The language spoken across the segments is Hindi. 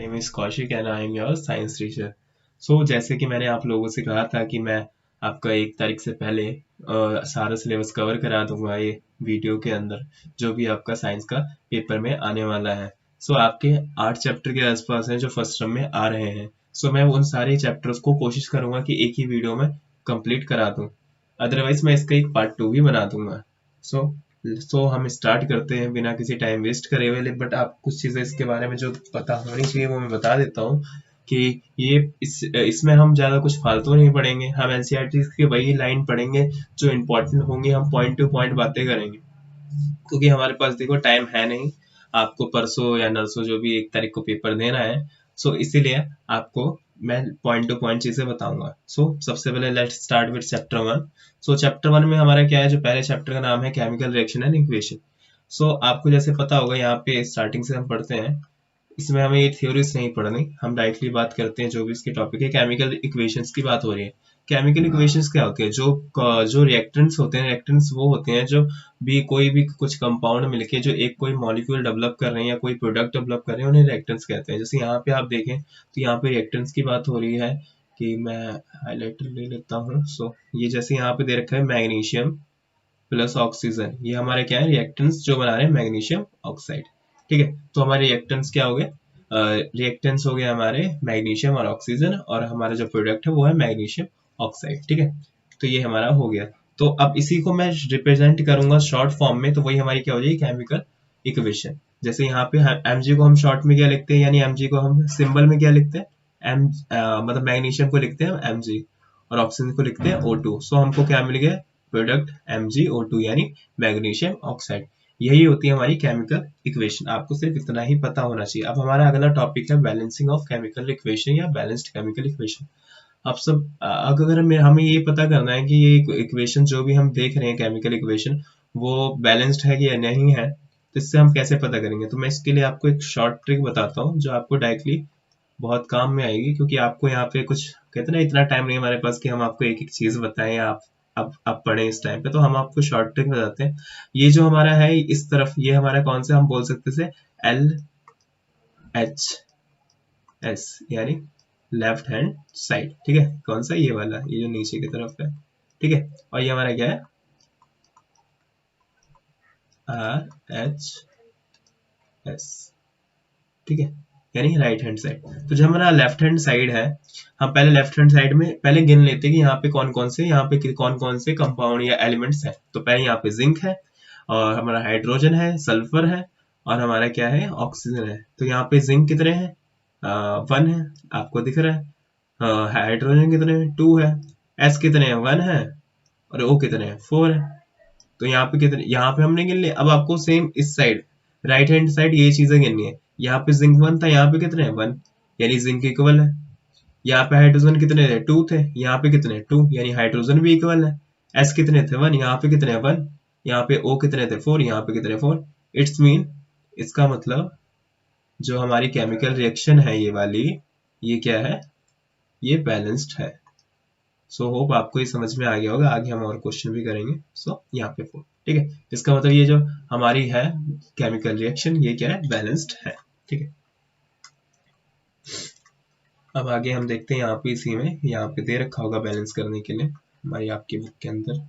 Name is Kaushik and I am your science teacher. So जैसे कि मैंने आप लोगों से कहा था कि मैं आपका 1 तारीख से पहले सारा सिलेबस कवर करा दूंगा ये वीडियो के अंदर, जो भी आपका साइंस का पेपर में आने वाला है। सो आपके 8 चैप्टर के आसपास हैं जो फर्स्ट टर्म में आ रहे हैं। सो मैं उन सारे चैप्टर्स को कोशिश करूंगा कि एक ही वीडियो में कंप्लीट करा दूं, अदरवाइज मैं इसका एक पार्ट 2 भी बना दूंगा। सो हम स्टार्ट करते हैं बिना किसी टाइम वेस्ट करे हुए। बट आप कुछ चीज़ें इसके बारे में जो पता होनी चाहिए वो मैं बता देता हूँ कि ये इसमें हम ज़्यादा कुछ फालतू नहीं पढ़ेंगे। हम एनसीईआरटी की वही लाइन पढ़ेंगे जो इम्पोर्टेंट होंगे, हम पॉइंट टू पॉइंट बातें करेंगे, क्योंकि हमारे पास देखो टाइम है नहीं। आपको परसों या नरसों जो भी 1 तारीख को पेपर देना है, सो इसीलिए आपको मैं पॉइंट टू पॉइंट चीजें बताऊंगा। सो सबसे पहले let's start with chapter 1। So chapter 1 में हमारा क्या है, जो पहले चैप्टर का नाम है केमिकल रिएक्शन एंड इक्वेशन। सो आपको जैसे पता होगा, यहाँ पे स्टार्टिंग से हम पढ़ते हैं, इसमें हमें ये थ्योरीज नहीं पढ़नी, हम डायरेक्टली बात करते हैं जो भी इसके टॉपिक है। केमिकल इक्वेशंस की बात हो रही है। केमिकल इक्वेशंस क्या होती है, जो रिएक्टेंट्स होते हैं, रिएक्टेंट्स वो होते हैं जो भी कोई भी कुछ कंपाउंड मिलके जो एक कोई मॉलिक्यूल डेवलप कर रहे हैं या कोई प्रोडक्ट डेवलप कर रहे हैं, उन्हें रिएक्टेंट्स कहते हैं। जैसे यहाँ पे आप देखें तो यहाँ पे रिएक्टेंट्स की बात हो रही है, कि मैं हाईलाइटर ले लेता हूँ। सो ये जैसे यहाँ पे दे रखा है मैग्नीशियम प्लस ऑक्सीजन, ये हमारे क्या है, रिएक्टेंट्स जो बना रहे हैं मैग्नीशियम ऑक्साइड। ठीक है, तो हमारे रिएक्टेंट्स क्या हो गए, रिएक्टेंट्स हो गए हमारे मैग्नीशियम और ऑक्सीजन, और हमारा जो प्रोडक्ट है वो है मैग्नीशियम ऑक्साइड। ठीक है, तो ये हमारा हो गया। तो अब इसी को मैं रिप्रेजेंट करूंगा शॉर्ट फॉर्म में, तो वही हमारी क्या हो जाएगी, केमिकल इक्वेशन। जैसे यहाँ पे mg को हम शॉर्ट में क्या लिखते हैं, यानी mg को हम सिंबल में क्या लिखते हैं, मतलब मैग्नीशियम को लिखते हैं mg और ऑक्सीजन को लिखते हैं O2। सो हमको क्या मिल गया, प्रोडक्ट MgO2 यानी मैग्नीशियम ऑक्साइड। यही होती है हमारी केमिकल इक्वेशन। आपको सिर्फ इतना ही पता होना चाहिए। अब हमारा अगला टॉपिक है बैलेंसिंग ऑफ केमिकल इक्वेशन या बैलेंस्ड केमिकल इक्वेशन। अब सब अगर हमें ये पता करना है कि ये इक्वेशन जो भी हम देख रहे हैं केमिकल इक्वेशन, वो बैलेंस्ड है कि या नहीं है, तो इससे हम कैसे पता करेंगे। तो मैं इसके लिए आपको एक शॉर्ट ट्रिक बताता हूँ जो आपको डायरेक्टली बहुत काम में आएगी, क्योंकि आपको यहाँ पे कुछ कहते हैं ना, इतना टाइम नहीं हमारे पास कि हम आपको एक एक चीज बताएं या आप पढ़ें इस टाइम पे। तो हम आपको शॉर्ट ट्रिक बताते हैं। ये जो हमारा है इस तरफ, ये हमारा कौन सा हम बोल सकते थे, LHS यानी लेफ्ट हैंड साइड। ठीक है, कौन सा, ये वाला, ये जो नीचे की तरफ है। ठीक है, और ये हमारा क्या है, RHS। ठीक है, यानी राइट हैंड साइड। तो जो हमारा लेफ्ट हैंड साइड है, हम पहले लेफ्ट हैंड साइड में पहले गिन लेते हैं कि यहाँ पे कौन कौन से कंपाउंड या एलिमेंट्स हैं। तो पहले यहाँ पे जिंक है, और हमारा हाइड्रोजन है, सल्फर है, और हमारा क्या है, ऑक्सीजन है। तो यहाँ पे जिंक कितने हैं, 1 है, आपको दिख रहा है। हाइड्रोजन कितने हैं, 2 है। एस कितने हैं, 1 है। और ओ कितने हैं, 4 है। तो यहाँ पे कितने, यहाँ पे हमने गिन लिया। अब आपको सेम इस साइड, राइट हैंड साइड, ये चीजें गिननी है। यहाँ पे जिंक 1 था, यहाँ पे कितने हैं, 1, यानी जिंक इक्वल है। यहाँ पे हाइड्रोजन कितने थे, 2 थे, यहाँ पे कितने, 2, यानी हाइड्रोजन भी इक्वल है। एस कितने थे, 1, यहाँ पे कितने, 1, यहाँ पे ओ कितने थे, 4, यहाँ पे कितने, 4। इट्स मीन, इसका मतलब जो हमारी केमिकल रिएक्शन है ये वाली, ये क्या है, ये बैलेंस्ड है। सो होप आपको ये समझ में आ गया होगा। आगे हम और क्वेश्चन भी करेंगे। सो यहाँ पे 4। ठीक है, इसका मतलब ये जो हमारी है केमिकल रिएक्शन, ये क्या है, बैलेंस्ड है। ठीक है, अब आगे हम देखते हैं। यहाँ पे इसी में यहाँ पे दे रखा होगा बैलेंस करने के लिए हमारी आपकी बुक के अंदर।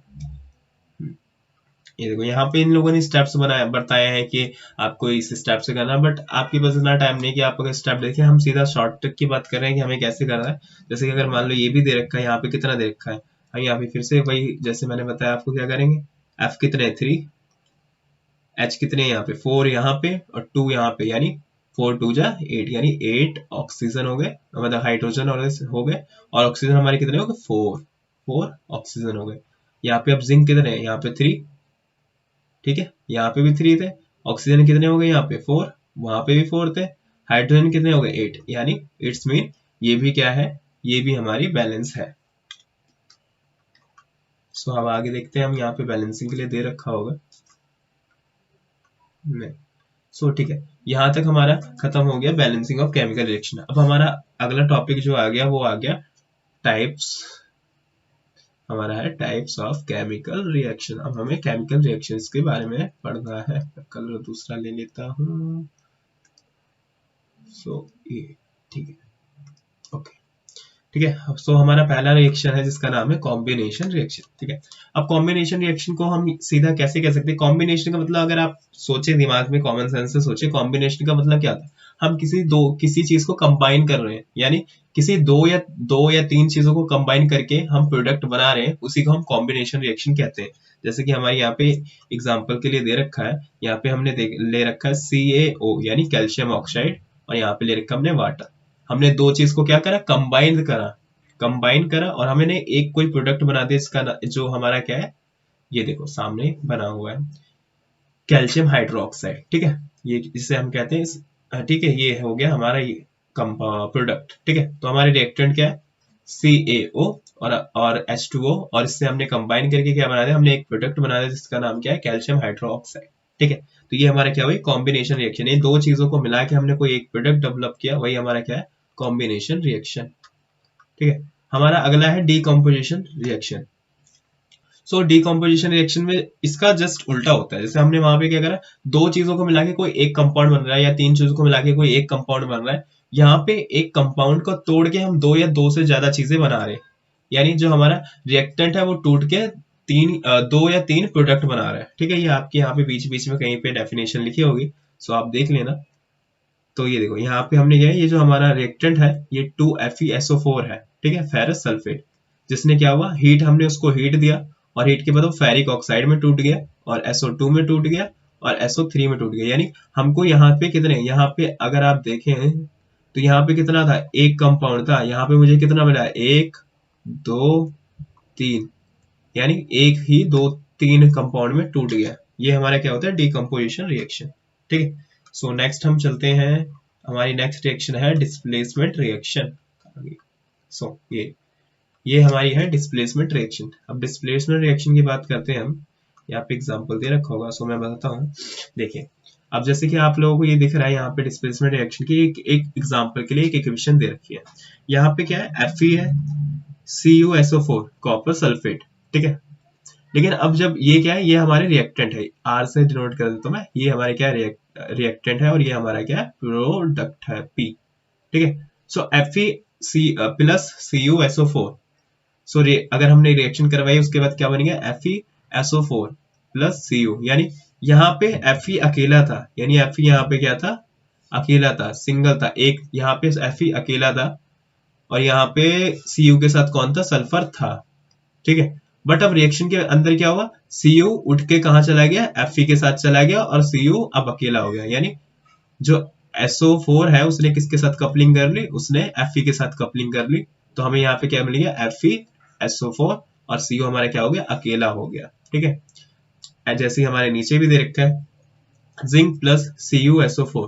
ये देखो, यहाँ पे इन लोगों ने स्टेप्स बनाया बताए हैं कि आपको इस स्टेप से करना है, बट आपके पास इतना टाइम नहीं कि आप अगर स्टेप देखें। हम सीधा शॉर्ट ट्रिक की बात कर रहे हैं कि हमें कैसे करना है। जैसे कि अगर मान लो ये भी दे रखा है, यहाँ पे कितना दे रखा है, हम यहाँ पे फिर से वही जैसे मैंने बताया आपको क्या करेंगे, एफ कितने, 3, एच कितने यहाँ पे, 4 यहाँ पे और 2 यहाँ पे, यानी 4 2 जा 8, यानी 8 ऑक्सीजन हो गए, मतलब हाइड्रोजन और हो गए, और ऑक्सीजन हमारे कितने हो गए, 4 ऑक्सीजन हो गए। यहाँ पे अब जिंक कितने हैं, यहाँ पे 3। ठीक है, यहाँ पे भी 3 थे। ऑक्सीजन कितने हो गए, यहाँ पे 4, वहां पे भी 4 थे। हाइड्रोजन कितने हो गए, 8, यानी इट्स मीन ये भी क्या है, ये भी हमारी बैलेंस है। सो अब आगे देखते हैं, हम यहाँ पे बैलेंसिंग के लिए दे रखा होगा नहीं। सो ठीक है, यहाँ तक हमारा खत्म हो गया बैलेंसिंग ऑफ केमिकल रिएक्शन। अब हमारा अगला टॉपिक जो आ गया, वो आ गया टाइप्स। हमारा है टाइप्स ऑफ केमिकल रिएक्शन। अब हमें केमिकल रिएक्शंस के बारे में पढ़ना है। कलर दूसरा ले लेता हूँ। सो ये ठीक है, ओके ठीक है। सो हमारा पहला रिएक्शन है जिसका नाम है कॉम्बिनेशन रिएक्शन। ठीक है, अब कॉम्बिनेशन रिएक्शन को हम सीधा कैसे कह सकते हैं? कॉम्बिनेशन का मतलब अगर आप सोचे दिमाग में कॉमन सेंस से सोचे, कॉम्बिनेशन का मतलब क्या था? हम किसी चीज को कंबाइन कर रहे हैं, यानी किसी दो या तीन चीजों को कंबाइन करके हम प्रोडक्ट बना रहे हैं, उसी को हम कॉम्बिनेशन रिएक्शन कहते हैं। जैसे कि हमारे यहाँ पे एग्जाम्पल के लिए दे रखा है, यहाँ पे हमने ले रखा है CaO यानी कैल्शियम ऑक्साइड, और यहाँ पे ले रखा हमने वाटर। हमने दो चीज को क्या करा? कंबाइन करा और हमने एक कोई प्रोडक्ट बना दिया इसका जो हमारा क्या है, ये देखो सामने बना हुआ है, कैल्शियम हाइड्रोक्साइड। ठीक है, ये जिसे हम कहते हैं ठीक है, ये हो गया हमारा ये प्रोडक्ट। ठीक है, तो हमारे रिएक्टेंट क्या है? CaO और H2O, और इससे हमने कंबाइन करके क्या बना दिया? हमने एक प्रोडक्ट बना दिया जिसका नाम क्या है? Calcium hydroxide. ठीक है, तो ये हमारा क्या हुई? Combination reaction. ये दो चीजों को मिला के हमने कोई एक प्रोडक्ट डेवलप किया, वही हमारा क्या है? Combination reaction. ठीक है, हमारा अगला है डीकम्पोजिशन रिएक्शन। सो डीकम्पोजिशन रिएक्शन में इसका जस्ट उल्टा होता है। जैसे हमने वहां पे क्या करा? दो चीजों को मिला के कोई एक कंपाउंड बन रहा है, या तीन चीजों को मिला के कोई एक कंपाउंड बन रहा है। यहाँ पे एक कंपाउंड को तोड़ के हम दो या दो से ज्यादा चीजें बना रहे हैं, यानी जो हमारा रिएक्टेंट है वो टूट के दो या तीन प्रोडक्ट बना रहा है। ठीक है, ये आपके यहाँ पे बीच बीच में कहीं पे डेफिनेशन लिखी होगी, सो आप देख लेना। तो ये देखो यहाँ पे हमने क्या है, ये जो हमारा रिएक्टेंट है ये 2FeSO4 है। ठीक है, फेरस सल्फेट, जिसने क्या हुआ? हमने उसको हीट दिया, और हीट के बाद वो फेरिक ऑक्साइड में टूट गया, और SO2 में टूट गया, और SO3 में टूट गया। यानी हमको यहाँ पे कितने, यहाँ पे अगर आप देखें तो यहाँ पे कितना था? एक कंपाउंड था। यहाँ पे मुझे कितना मिला? एक, दो, तीन, यानी एक ही दो तीन कंपाउंड में टूट गया। ये हमारा क्या होता है? Decomposition reaction. ठीक है, सो नेक्स्ट हम चलते हैं, हमारी नेक्स्ट रिएक्शन है डिस्प्लेसमेंट रिएक्शन। सो ये हमारी है डिस्प्लेसमेंट रिएक्शन। अब डिस्प्लेसमेंट रिएक्शन की बात करते हैं हम, यहाँ पे एग्जांपल दे रखा होगा, सो मैं बताता हूँ। देखिए, अब जैसे कि आप लोगों को ये दिख रहा है यहाँ पे डिस्प्लेसमेंट रिएक्शन की एक एग्जांपल के लिए एक इक्वेशन दे रखी है। यहाँ पे क्या है? Fe है, CuSO4 कॉपर सल्फेट। ठीक है, लेकिन अब जब ये क्या है? ये हमारे रिएक्टेंट है, R से डिनोट कर देता हूं मैं। ये हमारे क्या है? रिएक्टेंट है, और ये हमारा क्या है? प्रोडक्ट है, P। ठीक है, सो Fe प्लस CuSO4। सो अगर हमने रिएक्शन करवाई उसके बाद क्या बन गया? FeSO4 प्लस Cu, यानी यहाँ पे Fe अकेला था, यानी Fe यहाँ पे क्या था? अकेला था, सिंगल था, एक यहाँ पे Fe अकेला था, और यहाँ पे Cu के साथ कौन था? सल्फर था। ठीक है, बट अब रिएक्शन के अंदर क्या हुआ? Cu उठ के कहा चला गया? Fe के साथ चला गया, और Cu अब अकेला हो गया। यानी जो SO4 है उसने किसके साथ कपलिंग कर ली? उसने Fe के साथ कपलिंग कर ली। तो हमें यहाँ पे क्या मिल गया? FeSO4, और Cu हमारा क्या हो गया? अकेला हो गया। ठीक है, जैसे हमारे नीचे भी दे रखा है जिंक प्लस CuSO4,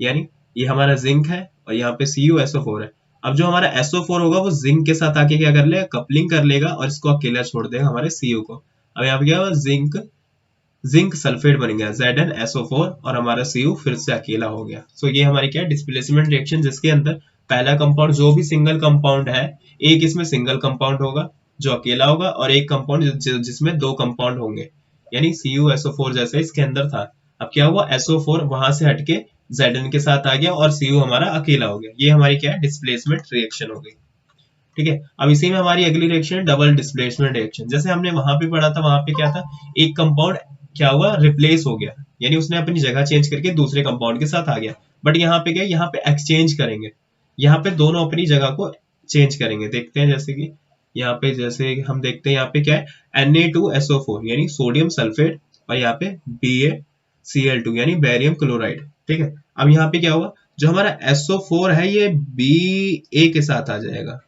यानी ये हमारा जिंक है और यहाँ पे CuSO4 है। अब जो हमारा SO4 होगा वो जिंक के साथ आके क्या कर लेगा? कपलिंग कर लेगा, और इसको अकेला छोड़ देगा हमारे Cu को। अब यहाँ पे क्या हुआ? जिंक सल्फेट बन गया ZnSO4, और हमारा Cu फिर से अकेला हो गया। सो ये हमारी क्या है? डिस्प्लेसमेंट रिएक्शन, जिसके अंदर पहला कंपाउंड जो भी सिंगल कंपाउंड है, एक इसमें सिंगल कंपाउंड होगा जो अकेला होगा, और एक कंपाउंड जिसमें दो कंपाउंड होंगे, यानी CuSO4 जैसे इसके अंदर था। अब क्या हुआ? SO4 वहां से हटके Zn के साथ आ गया, और Cu हमारा अकेला हो गया। ये हमारी क्या है? डिस्प्लेसमेंट रिएक्शन हो गई। ठीक है, अब इसी में हमारी अगली रिएक्शन है डबल डिस्प्लेसमेंट रिएक्शन। जैसे हमने वहां पे पढ़ा था, वहां पे क्या था? एक कंपाउंड क्या हुआ? रिप्लेस हो गया, यानी उसने अपनी जगह चेंज करके दूसरे कंपाउंड के साथ आ गया। बट यहाँ पे क्या? यहाँ पे एक्सचेंज करेंगे, यहाँ पे दोनों अपनी जगह को चेंज करेंगे। देखते हैं, जैसे कि यहाँ पे जैसे हम देखते हैं यहाँ पे क्या है? Na2SO4 यानी सोडियम सल्फेट, और यहाँ पे BaCl2 यानी बेरियम क्लोराइड। ठीक है, अब यहाँ पे क्या हुआ? जो हमारा SO4 है ये Ba के साथ आ जाएगा,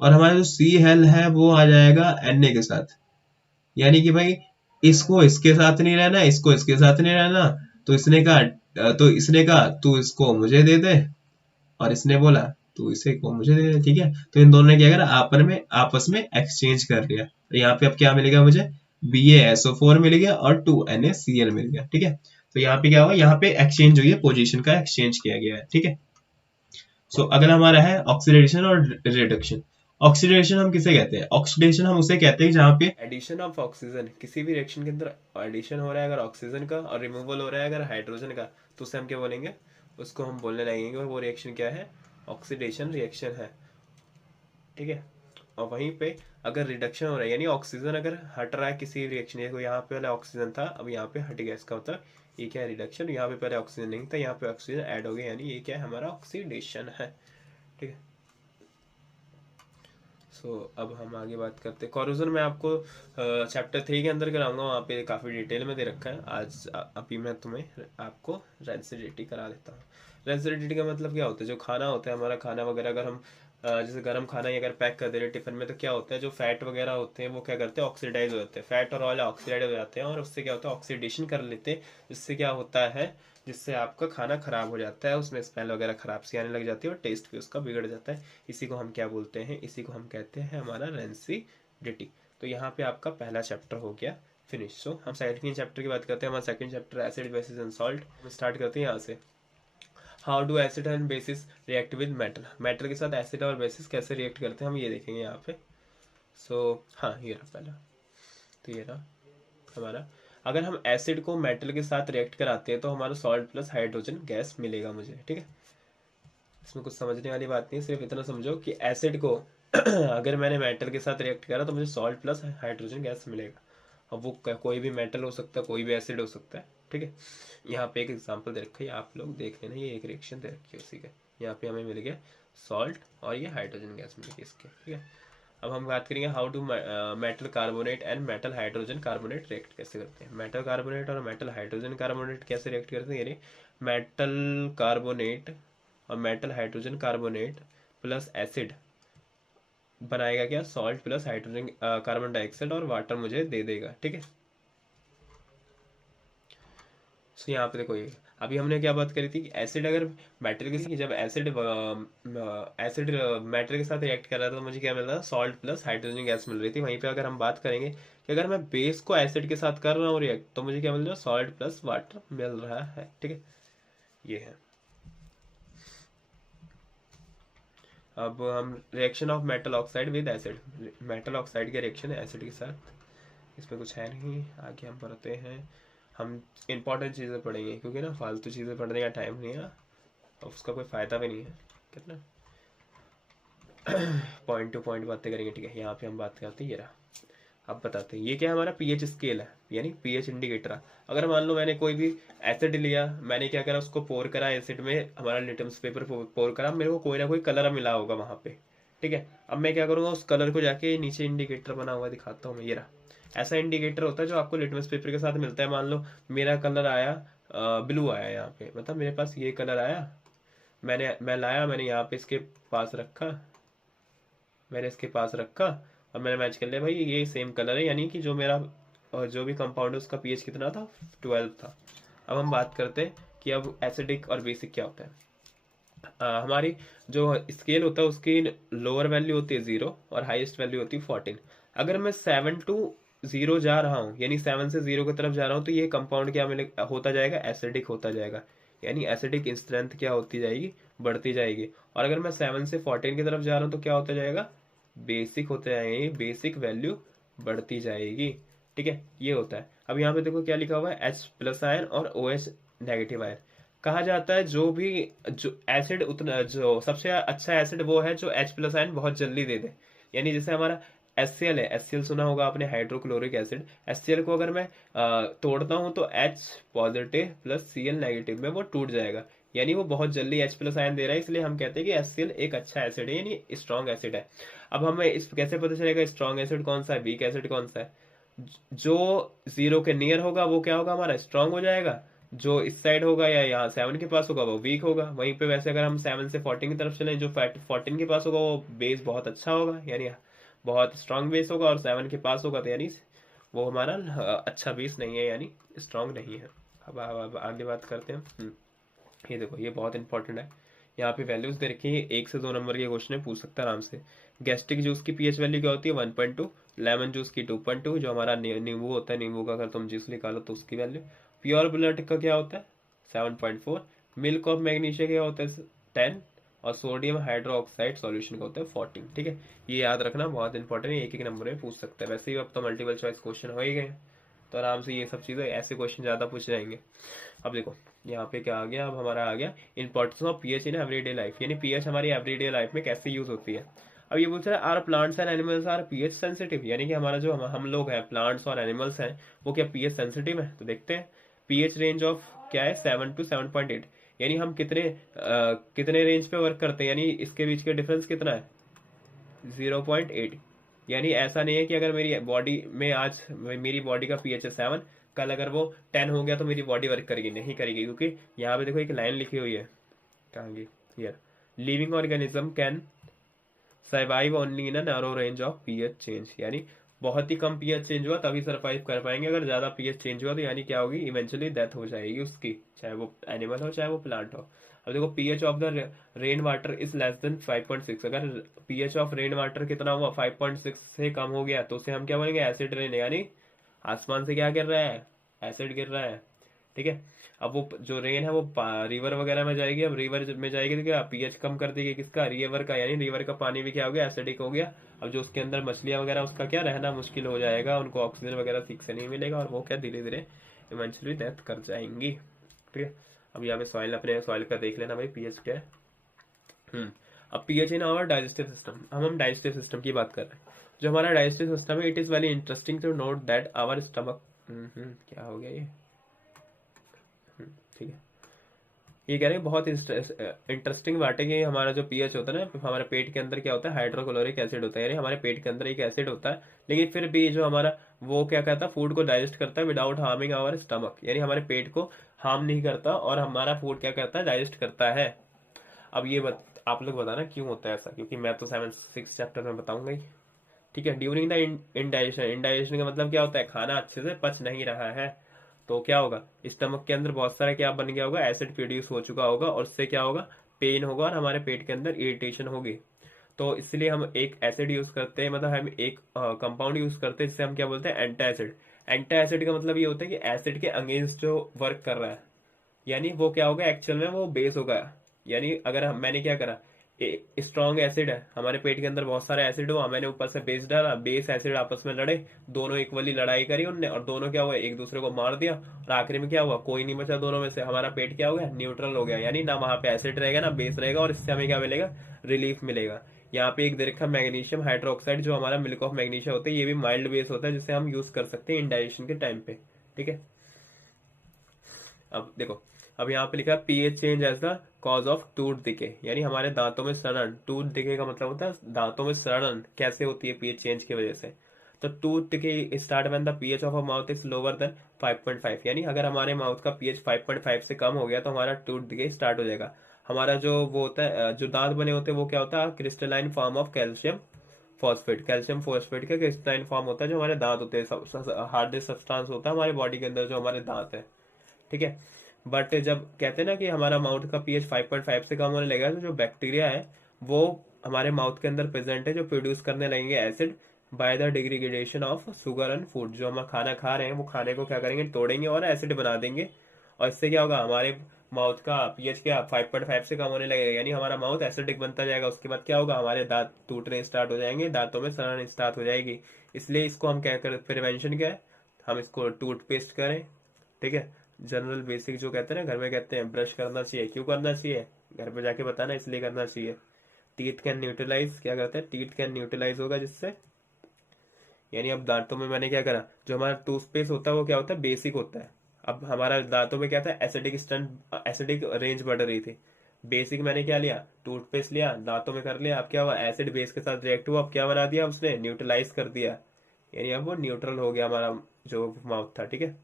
और हमारा जो Cl है वो आ जाएगा Na के साथ। यानी कि भाई इसको इसके साथ नहीं रहना, इसको इसके साथ नहीं रहना, तो इसने कहा तू इसको मुझे दे दे, और इसने बोला तू इसे को मुझे दे दे। ठीक है, तो इन दोनों ने क्या करा? आपस में एक्सचेंज कर लिया। तो यहाँ पे अब क्या मिलेगा मुझे? BaSO4 मिल गया, और 2NaCl मिल गया। ठीक है, तो यहाँ पे क्या हुआ? यहाँ पे एक्सचेंज हुई है, पोजीशन का एक्सचेंज किया गया है। ठीक है, सो अगला हमारा है ऑक्सीडेशन और रिडक्शन। ऑक्सीडेशन हम किसे कहते हैं? ऑक्सीडेशन हम उसे कहते हैं जहाँ पे एडिशन ऑफ ऑक्सीजन, किसी भी रिएक्शन के अंदर एडिशन हो रहा है अगर ऑक्सीजन का, और रिमूवल हो रहा है अगर हाइड्रोजन का, तो उसे हम क्या बोलेंगे? उसको हम बोलने लगेंगे वो रिएक्शन क्या है, ऑक्सीडेशन रिएक्शन है, ठीक है। और वहीं पे अगर रिडक्शन हो रहा है यानी ऑक्सीजन अगर हट रहा है किसी रिएक्शन, देखो यहाँ पे पहले ऑक्सीजन था अब यहाँ पे हट गया, इसका मतलब ये क्या है, रिडक्शन। यहाँ पे पहले ऑक्सीजन नहीं था, यहाँ पे ऑक्सीजन ऐड हो गया, यानी ये क्या है, हमारा ऑक्सीडेशन है, ठीक है। अब हम आगे बात करते हैं कॉरोजन। मैं आपको चैप्टर 3 के अंदर कराऊंगा, वहाँ पे काफ़ी डिटेल में दे रखा है। आज अभी मैं तुम्हें आपको रेंसिडिटी करा देता हूँ। रेंसिडिटी का मतलब क्या होता है, जो खाना होता है हमारा, खाना वगैरह अगर हम जैसे गर्म खाना ही अगर पैक कर दे रहे टिफिन में, तो क्या होता है जो फैट वगैरह होते हैं वो क्या करते हैं, ऑक्सीडाइज हो जाते हैं, फैट और ऑयल ऑक्सीडाइज हो जाते हैं, और उससे क्या होता है, ऑक्सीडेशन कर लेते हैं, जिससे क्या होता है, जिससे आपका खाना खराब हो जाता है, उसमें स्मेल वगैरह खराब सी आने लग जाती है और टेस्ट भी उसका बिगड़ जाता है। इसी को हम क्या बोलते हैं, इसी को हम कहते हैं हमारा रेंसिडिटी। तो यहाँ पे आपका पहला चैप्टर हो गया फिनिश। सो हम सेकंड चैप्टर की बात करते हैं। हमारा second chapter acid basis and salt. हम स्टार्ट करते हैं यहाँ से। How do acid and bases react with metal, metal के साथ एसिड और बेसिस कैसे रिएक्ट करते हैं हम ये देखेंगे यहाँ पे। हाँ ये रहा पहला, तो ये रहा हमारा, अगर हम एसिड को मेटल के साथ रिएक्ट कराते हैं तो हमारा सॉल्ट प्लस हाइड्रोजन गैस मिलेगा मुझे, ठीक है। इसमें कुछ समझने वाली बात नहीं है, सिर्फ इतना समझो कि एसिड को अगर मैंने मेटल के साथ रिएक्ट करा तो मुझे सॉल्ट प्लस हाइड्रोजन गैस मिलेगा। अब वो कोई भी मेटल हो सकता है, कोई भी एसिड हो सकता है, ठीक है। यहाँ पे एक एग्जांपल दे रखा है, आप लोग देख लेना, ये एक रिएक्शन दे रखी है उसी के। यहाँ पे हमें मिल गया सॉल्ट और ये हाइड्रोजन गैस मिल गई इसके, ठीक है। अब हम बात करेंगे how to metal carbonate and metal hydrogen carbonate react कैसे करते हैं। मेटल कार्बोनेट और मेटल हाइड्रोजन कार्बोनेट कैसे रिएक्ट करते हैं, यानी मेटल कार्बोनेट और metal hydrogen carbonate plus acid बनाएगा क्या, salt plus hydrogen carbon dioxide और वाटर मुझे दे देगा, ठीक है। सो यहाँ पे देखो, ये अभी हमने क्या बात करी थी कि एसिड अगर मेटल के साथ, जब एसिड एसिड मेटल के साथ रिएक्ट कर रहा था तो मुझे क्या मिल रहा था, सॉल्ट प्लस हाइड्रोजन गैस मिल रही थी। वहीं पे अगर हम बात करेंगे कि अगर मैं बेस को एसिड के साथ कर रहा हूँ रिएक्ट, तो मुझे क्या मिल रहा है, सॉल्ट प्लस वाटर मिल रहा है, ठीक है। ये है। अब हम reaction of metal oxide with acid, metal oxide के रिएक्शन है एसिड के साथ, इसमें कुछ है नहीं, आगे हम पढ़ते हैं। हम इंपॉर्टेंट चीज़ें पढ़ेंगे क्योंकि ना फालतू चीज़ें पढ़ने का टाइम नहीं है और उसका कोई फ़ायदा भी नहीं है, कितना पॉइंट टू पॉइंट बातें करेंगे, ठीक है। यहाँ पे हम बात करते हैं, ये रहा। अब बताते हैं ये क्या है, हमारा पीएच स्केल है, यानी पीएच इंडिकेटर है। अगर मान लो मैंने कोई भी एसिड लिया, मैंने क्या करा, उसको पोर करा एसिड में, हमारा लिटमस पेपर पोर करा, मेरे को कोई ना कोई कलर मिला होगा वहाँ पे, ठीक है। अब मैं क्या करूँगा, उस कलर को जाके नीचे इंडिकेटर बना हुआ दिखाता हूँ मैं, ये रहा। ऐसा इंडिकेटर होता है जो आपको लिटमस पेपर के साथ मिलता है। मान लो मेरा कलर आया ब्लू आया, यहाँ पे मतलब मेरे पास ये कलर आया, मैं लाया, मैंने यहाँ पे इसके पास रखा, मैंने इसके पास रखा और मैंने मैच कर लिया, भाई ये सेम कलर है, यानी कि जो मेरा जो भी कंपाउंड है उसका पीएच कितना था, 12 था। अब हम बात करते हैं कि अब एसिडिक और बेसिक क्या होता है। हमारी जो स्केल होता है उसकी लोअर वैल्यू होती है 0 और हाईएस्ट वैल्यू होती है 14। अगर मैं 7 to 0 जा रहा हूँ, यानी 7 से 0 की तरफ जा रहा हूँ, तो ये कंपाउंड क्या मिले होता जाएगा, एसिडिक होता जाएगा, यानी एसिडिक स्ट्रेंथ क्या होती जाएगी, बढ़ती जाएगी। और अगर मैं 7 से 14 की तरफ जा रहा हूँ तो क्या होता जाएगा, बेसिक होते जाएंगे, बेसिक वैल्यू बढ़ती जाएगी, ठीक है। ये होता है। अब यहाँ पे देखो क्या लिखा हुआ है, H प्लस आयन और OH नेगेटिव आयन। कहा जाता है जो भी जो एसिड उतना, जो सबसे अच्छा एसिड वो है जो H प्लस आयन बहुत जल्दी दे दे। यानी जैसे हमारा HCl है, HCl सुना होगा आपने, हाइड्रोक्लोरिक एसिड। HCl को अगर मैं तोड़ता हूँ तो H positive plus Cl negative में वो टूट जाएगा, यानी वो बहुत जल्दी H प्लस आयन दे रहा है, इसलिए हम कहते हैं कि HCl एक अच्छा एसिड है, यानी स्ट्रॉन्ग एसिड है। अब हमें इस कैसे पता चलेगा स्ट्रॉन्ग एसिड कौन सा है, वीक एसिड कौन सा है। जो 0 के नियर होगा वो क्या होगा, हमारा स्ट्रॉन्ग हो जाएगा। जो इस साइड होगा या यहाँ 7 के पास होगा वो वीक होगा। वहीं पे वैसे अगर हम 7 से 14 की तरफ चलें, जो 14 के पास होगा वो बेस बहुत अच्छा होगा, यानी बहुत स्ट्रांग बेस होगा, और 7 के पास होगा तो यानी वो हमारा अच्छा बेस नहीं है, यानी स्ट्रांग नहीं है। अब आगे बात करते हैं। ये देखो ये बहुत इंपॉर्टेंट है, यहाँ पे वैल्यूज दे रखी है, 1 से 2 नंबर के क्वेश्चन है, पूछ सकता है आराम से। गैस्ट्रिक जूस की पीएच वैल्यू क्या होती है, 1.2। लेमन जूस की 2.2, जो हमारा नींबू होता है, नींबू का अगर तुम जूस निकालो तो उसकी वैल्यू। प्योर ब्लड का क्या होता है, 7.4। मिल्क ऑफ मैग्नीशिया क्या होता है, 10। और सोडियम हाइड्रोक्साइड सॉल्यूशन का होता है 14, ठीक है। ये याद रखना बहुत इंपॉर्टेंट है, एक एक नंबर में पूछ सकता है। वैसे ही अब तो मल्टीपल चॉइस क्वेश्चन हो ही गए। तो आराम से ये सब चीज़ें, ऐसे क्वेश्चन ज़्यादा पूछ जाएंगे। अब देखो यहाँ पे क्या आ गया, अब हमारा आ गया importance of pH in everyday life, यानी पीएच हमारी एवरीडे लाइफ में कैसे यूज होती है। अब ये पूछ रहा है are plants and animals are pH sensitive, यानी कि हमारा जो हम लोग हैं प्लांट्स और एनिमल्स हैं वो क्या पीएच सेंसिटिव है। तो देखते हैं पीएच रेंज ऑफ क्या है 7 to 7.8, यानी हम कितने रेंज पे वर्क करते हैं, यानी इसके बीच का डिफरेंस कितना है 0.8। यानी ऐसा नहीं है कि अगर मेरी बॉडी में आज मेरी बॉडी का पीएच है 7, कल अगर वो 10 हो गया तो मेरी बॉडी वर्क करेगी, नहीं करेगी, क्योंकि यहाँ पे देखो एक लाइन लिखी हुई है, कहाँ गई, here, living organism can survive only in a narrow range of pH change, यानी बहुत ही कम पीएच चेंज हुआ तभी सर्वाइव कर पाएंगे, अगर ज्यादा पीएच चेंज हुआ तो यानी क्या होगी, इवेंचुअली डेथ हो जाएगी उसकी, चाहे वो एनिमल हो चाहे वो प्लांट हो। अब देखो pH of the rain water is less than 5.6, अगर पीएच ऑफ रेन वाटर कितना हुआ 5.6 से कम हो गया तो उसे हम क्या बोलेंगे, एसिड रेन, यानी आसमान से क्या गिर रहा है, एसिड गिर रहा है। ठीक है, अब वो जो रेन है वो रिवर वगैरह में जाएगी, अब रिवर में जाएगी तो क्या पीएच कम कर देगी किसका, रिवर का, यानी रिवर का पानी भी क्या हो गया, एसिडिक हो गया। अब जो उसके अंदर मछलियां वगैरह उसका क्या रहना मुश्किल हो जाएगा, उनको ऑक्सीजन वगैरह ठीक से नहीं मिलेगा और वो क्या धीरे धीरे इवेंचुअली डेथ कर जाएंगी। ठीक है, अब यहाँ पे सॉइल, अपने सॉइल का देख लेना भाई पीएच क्या है। अब pH in our digestive system, हम डाइजेस्टिव सिस्टम की बात कर रहे हैं। जो हमारा डाइजेस्टिव सिस्टम है, it is very interesting to note that our stomach, क्या हो गया ये, ठीक है, ये कह रहे हैं बहुत इंटरेस्टिंग बात है कि हमारा जो पीएच होता है ना, हमारे पेट के अंदर क्या होता है, हाइड्रोक्लोरिक एसिड होता है, यानी हमारे पेट के अंदर एक एसिड होता है, लेकिन फिर भी जो हमारा वो क्या कहता है, फूड को डाइजेस्ट करता है विदाउट हार्मिंग आवर स्टमक, यानी हमारे पेट को हार्म नहीं करता और हमारा फूड क्या करता है, डाइजेस्ट करता है। अब ये आप लोग बताना क्यों होता है ऐसा, क्योंकि मैं तो 7-6 चैप्टर में बताऊंगा ही। ठीक है, ड्यूरिंग द इंडाइजेशन, इंडाइजेशन का मतलब क्या होता है, खाना अच्छे से पच नहीं रहा है तो क्या होगा, स्टमक के अंदर बहुत सारा क्या बन गया होगा, एसिड प्रोड्यूस हो चुका होगा और उससे क्या होगा, पेन होगा और हमारे पेट के अंदर इरिटेशन होगी। तो इसलिए हम एक एसिड यूज करते हैं, मतलब हम एक कंपाउंड यूज करते हैं जिसे हम क्या बोलते हैं, एंटा एसिड। एंटा एसिड का मतलब ये होता है कि एसिड के अगेंस्ट जो वर्क कर रहा है, यानी वो क्या होगा, एक्चुअल में वो बेस होगा। यानी अगर मैंने क्या करा, स्ट्रॉन्ग एसिड है हमारे पेट के अंदर, बहुत सारा एसिड हुआ, मैंने ऊपर से बेस डाला, बेस एसिड आपस में लड़े, दोनों इक्वली लड़ाई करी उनने और दोनों क्या हुआ, एक दूसरे को मार दिया और आखिरी में क्या हुआ, कोई नहीं बचा दोनों में से, हमारा पेट क्या हो गया, न्यूट्रल हो गया, यानी ना वहां पे एसिड रहेगा ना बेस रहेगा और इससे हमें क्या मिलेगा, रिलीफ मिलेगा। यहाँ पे एक दे रखा मैग्नीशियम हाइड्रोक्साइड, जो हमारा मिल्क ऑफ मैग्नीशिया होता है, ये भी माइल्ड बेस होता है जिसे हम यूज कर सकते हैं इंडाइजेशन के टाइम पे। ठीक है, अब देखो, अब यहाँ पे लिखा है pH change as the cause of tooth decay, यानी हमारे दांतों में सड़न, टूथ डिके का मतलब होता है दांतों में सड़न कैसे होती है पीएच चेंज की वजह से। तो tooth decay start when the pH of a mouth is lower than 5.5, यानी अगर हमारे माउथ का पीएच 5.5 से कम हो गया तो हमारा टूथ डिके स्टार्ट हो जाएगा। हमारा जो वो होता है, जो दांत बने होते हैं वो क्या होता है, crystalline form of calcium phosphate, calcium phosphate का क्रिस्टलाइन फॉर्म होता है जो हमारे दांत होते हैं, हार्डेस्ट सब्सटेंस होता है हमारे बॉडी के अंदर जो हमारे दांत है। ठीक है, बट जब कहते हैं ना कि हमारा माउथ का पीएच 5.5 से कम होने लगेगा तो जो बैक्टीरिया है वो हमारे माउथ के अंदर प्रेजेंट है, जो प्रोड्यूस करने लगेंगे acid by the degradation of sugar and food, जो हम खाना खा रहे हैं वो खाने को क्या करेंगे, तोड़ेंगे और एसिड बना देंगे और इससे क्या होगा, हमारे माउथ का पीएच क्या 5.5 से कम होने लगेगा, यानी हमारा माउथ एसिडिक बनता जाएगा। उसके बाद क्या होगा, हमारे दांत टूटने स्टार्ट हो जाएंगे, दांतों में सड़न स्टार्ट हो जाएगी। इसलिए इसको हम क्या करें, प्रिवेंशन क्या है, हम इसको टूथपेस्ट करें। ठीक है, जनरल बेसिक जो कहते हैं ना, घर में कहते हैं ब्रश करना चाहिए, क्यों करना चाहिए, घर पे जाके बताना, इसलिए करना चाहिए। टीथ कैन न्यूट्रलाइज, क्या करते हैं, टीथ कैन न्यूट्रलाइज होगा जिससे, यानी अब दांतों में मैंने क्या करा, जो हमारा टूथपेस्ट होता है वो क्या होता है, बेसिक होता है। अब हमारा दांतों में क्या था, एसिडिक स्टंट, एसिडिक रेंज बढ़ रही थी। बेसिक मैंने क्या लिया, टूथपेस्ट लिया, दांतों में कर लिया, अब क्या हुआ, एसिड बेस के साथ रिएक्ट हुआ, अब क्या बना दिया उसने, न्यूट्रलाइज कर दिया, यानी अब वो न्यूट्रल हो गया हमारा जो माउथ था। ठीक है,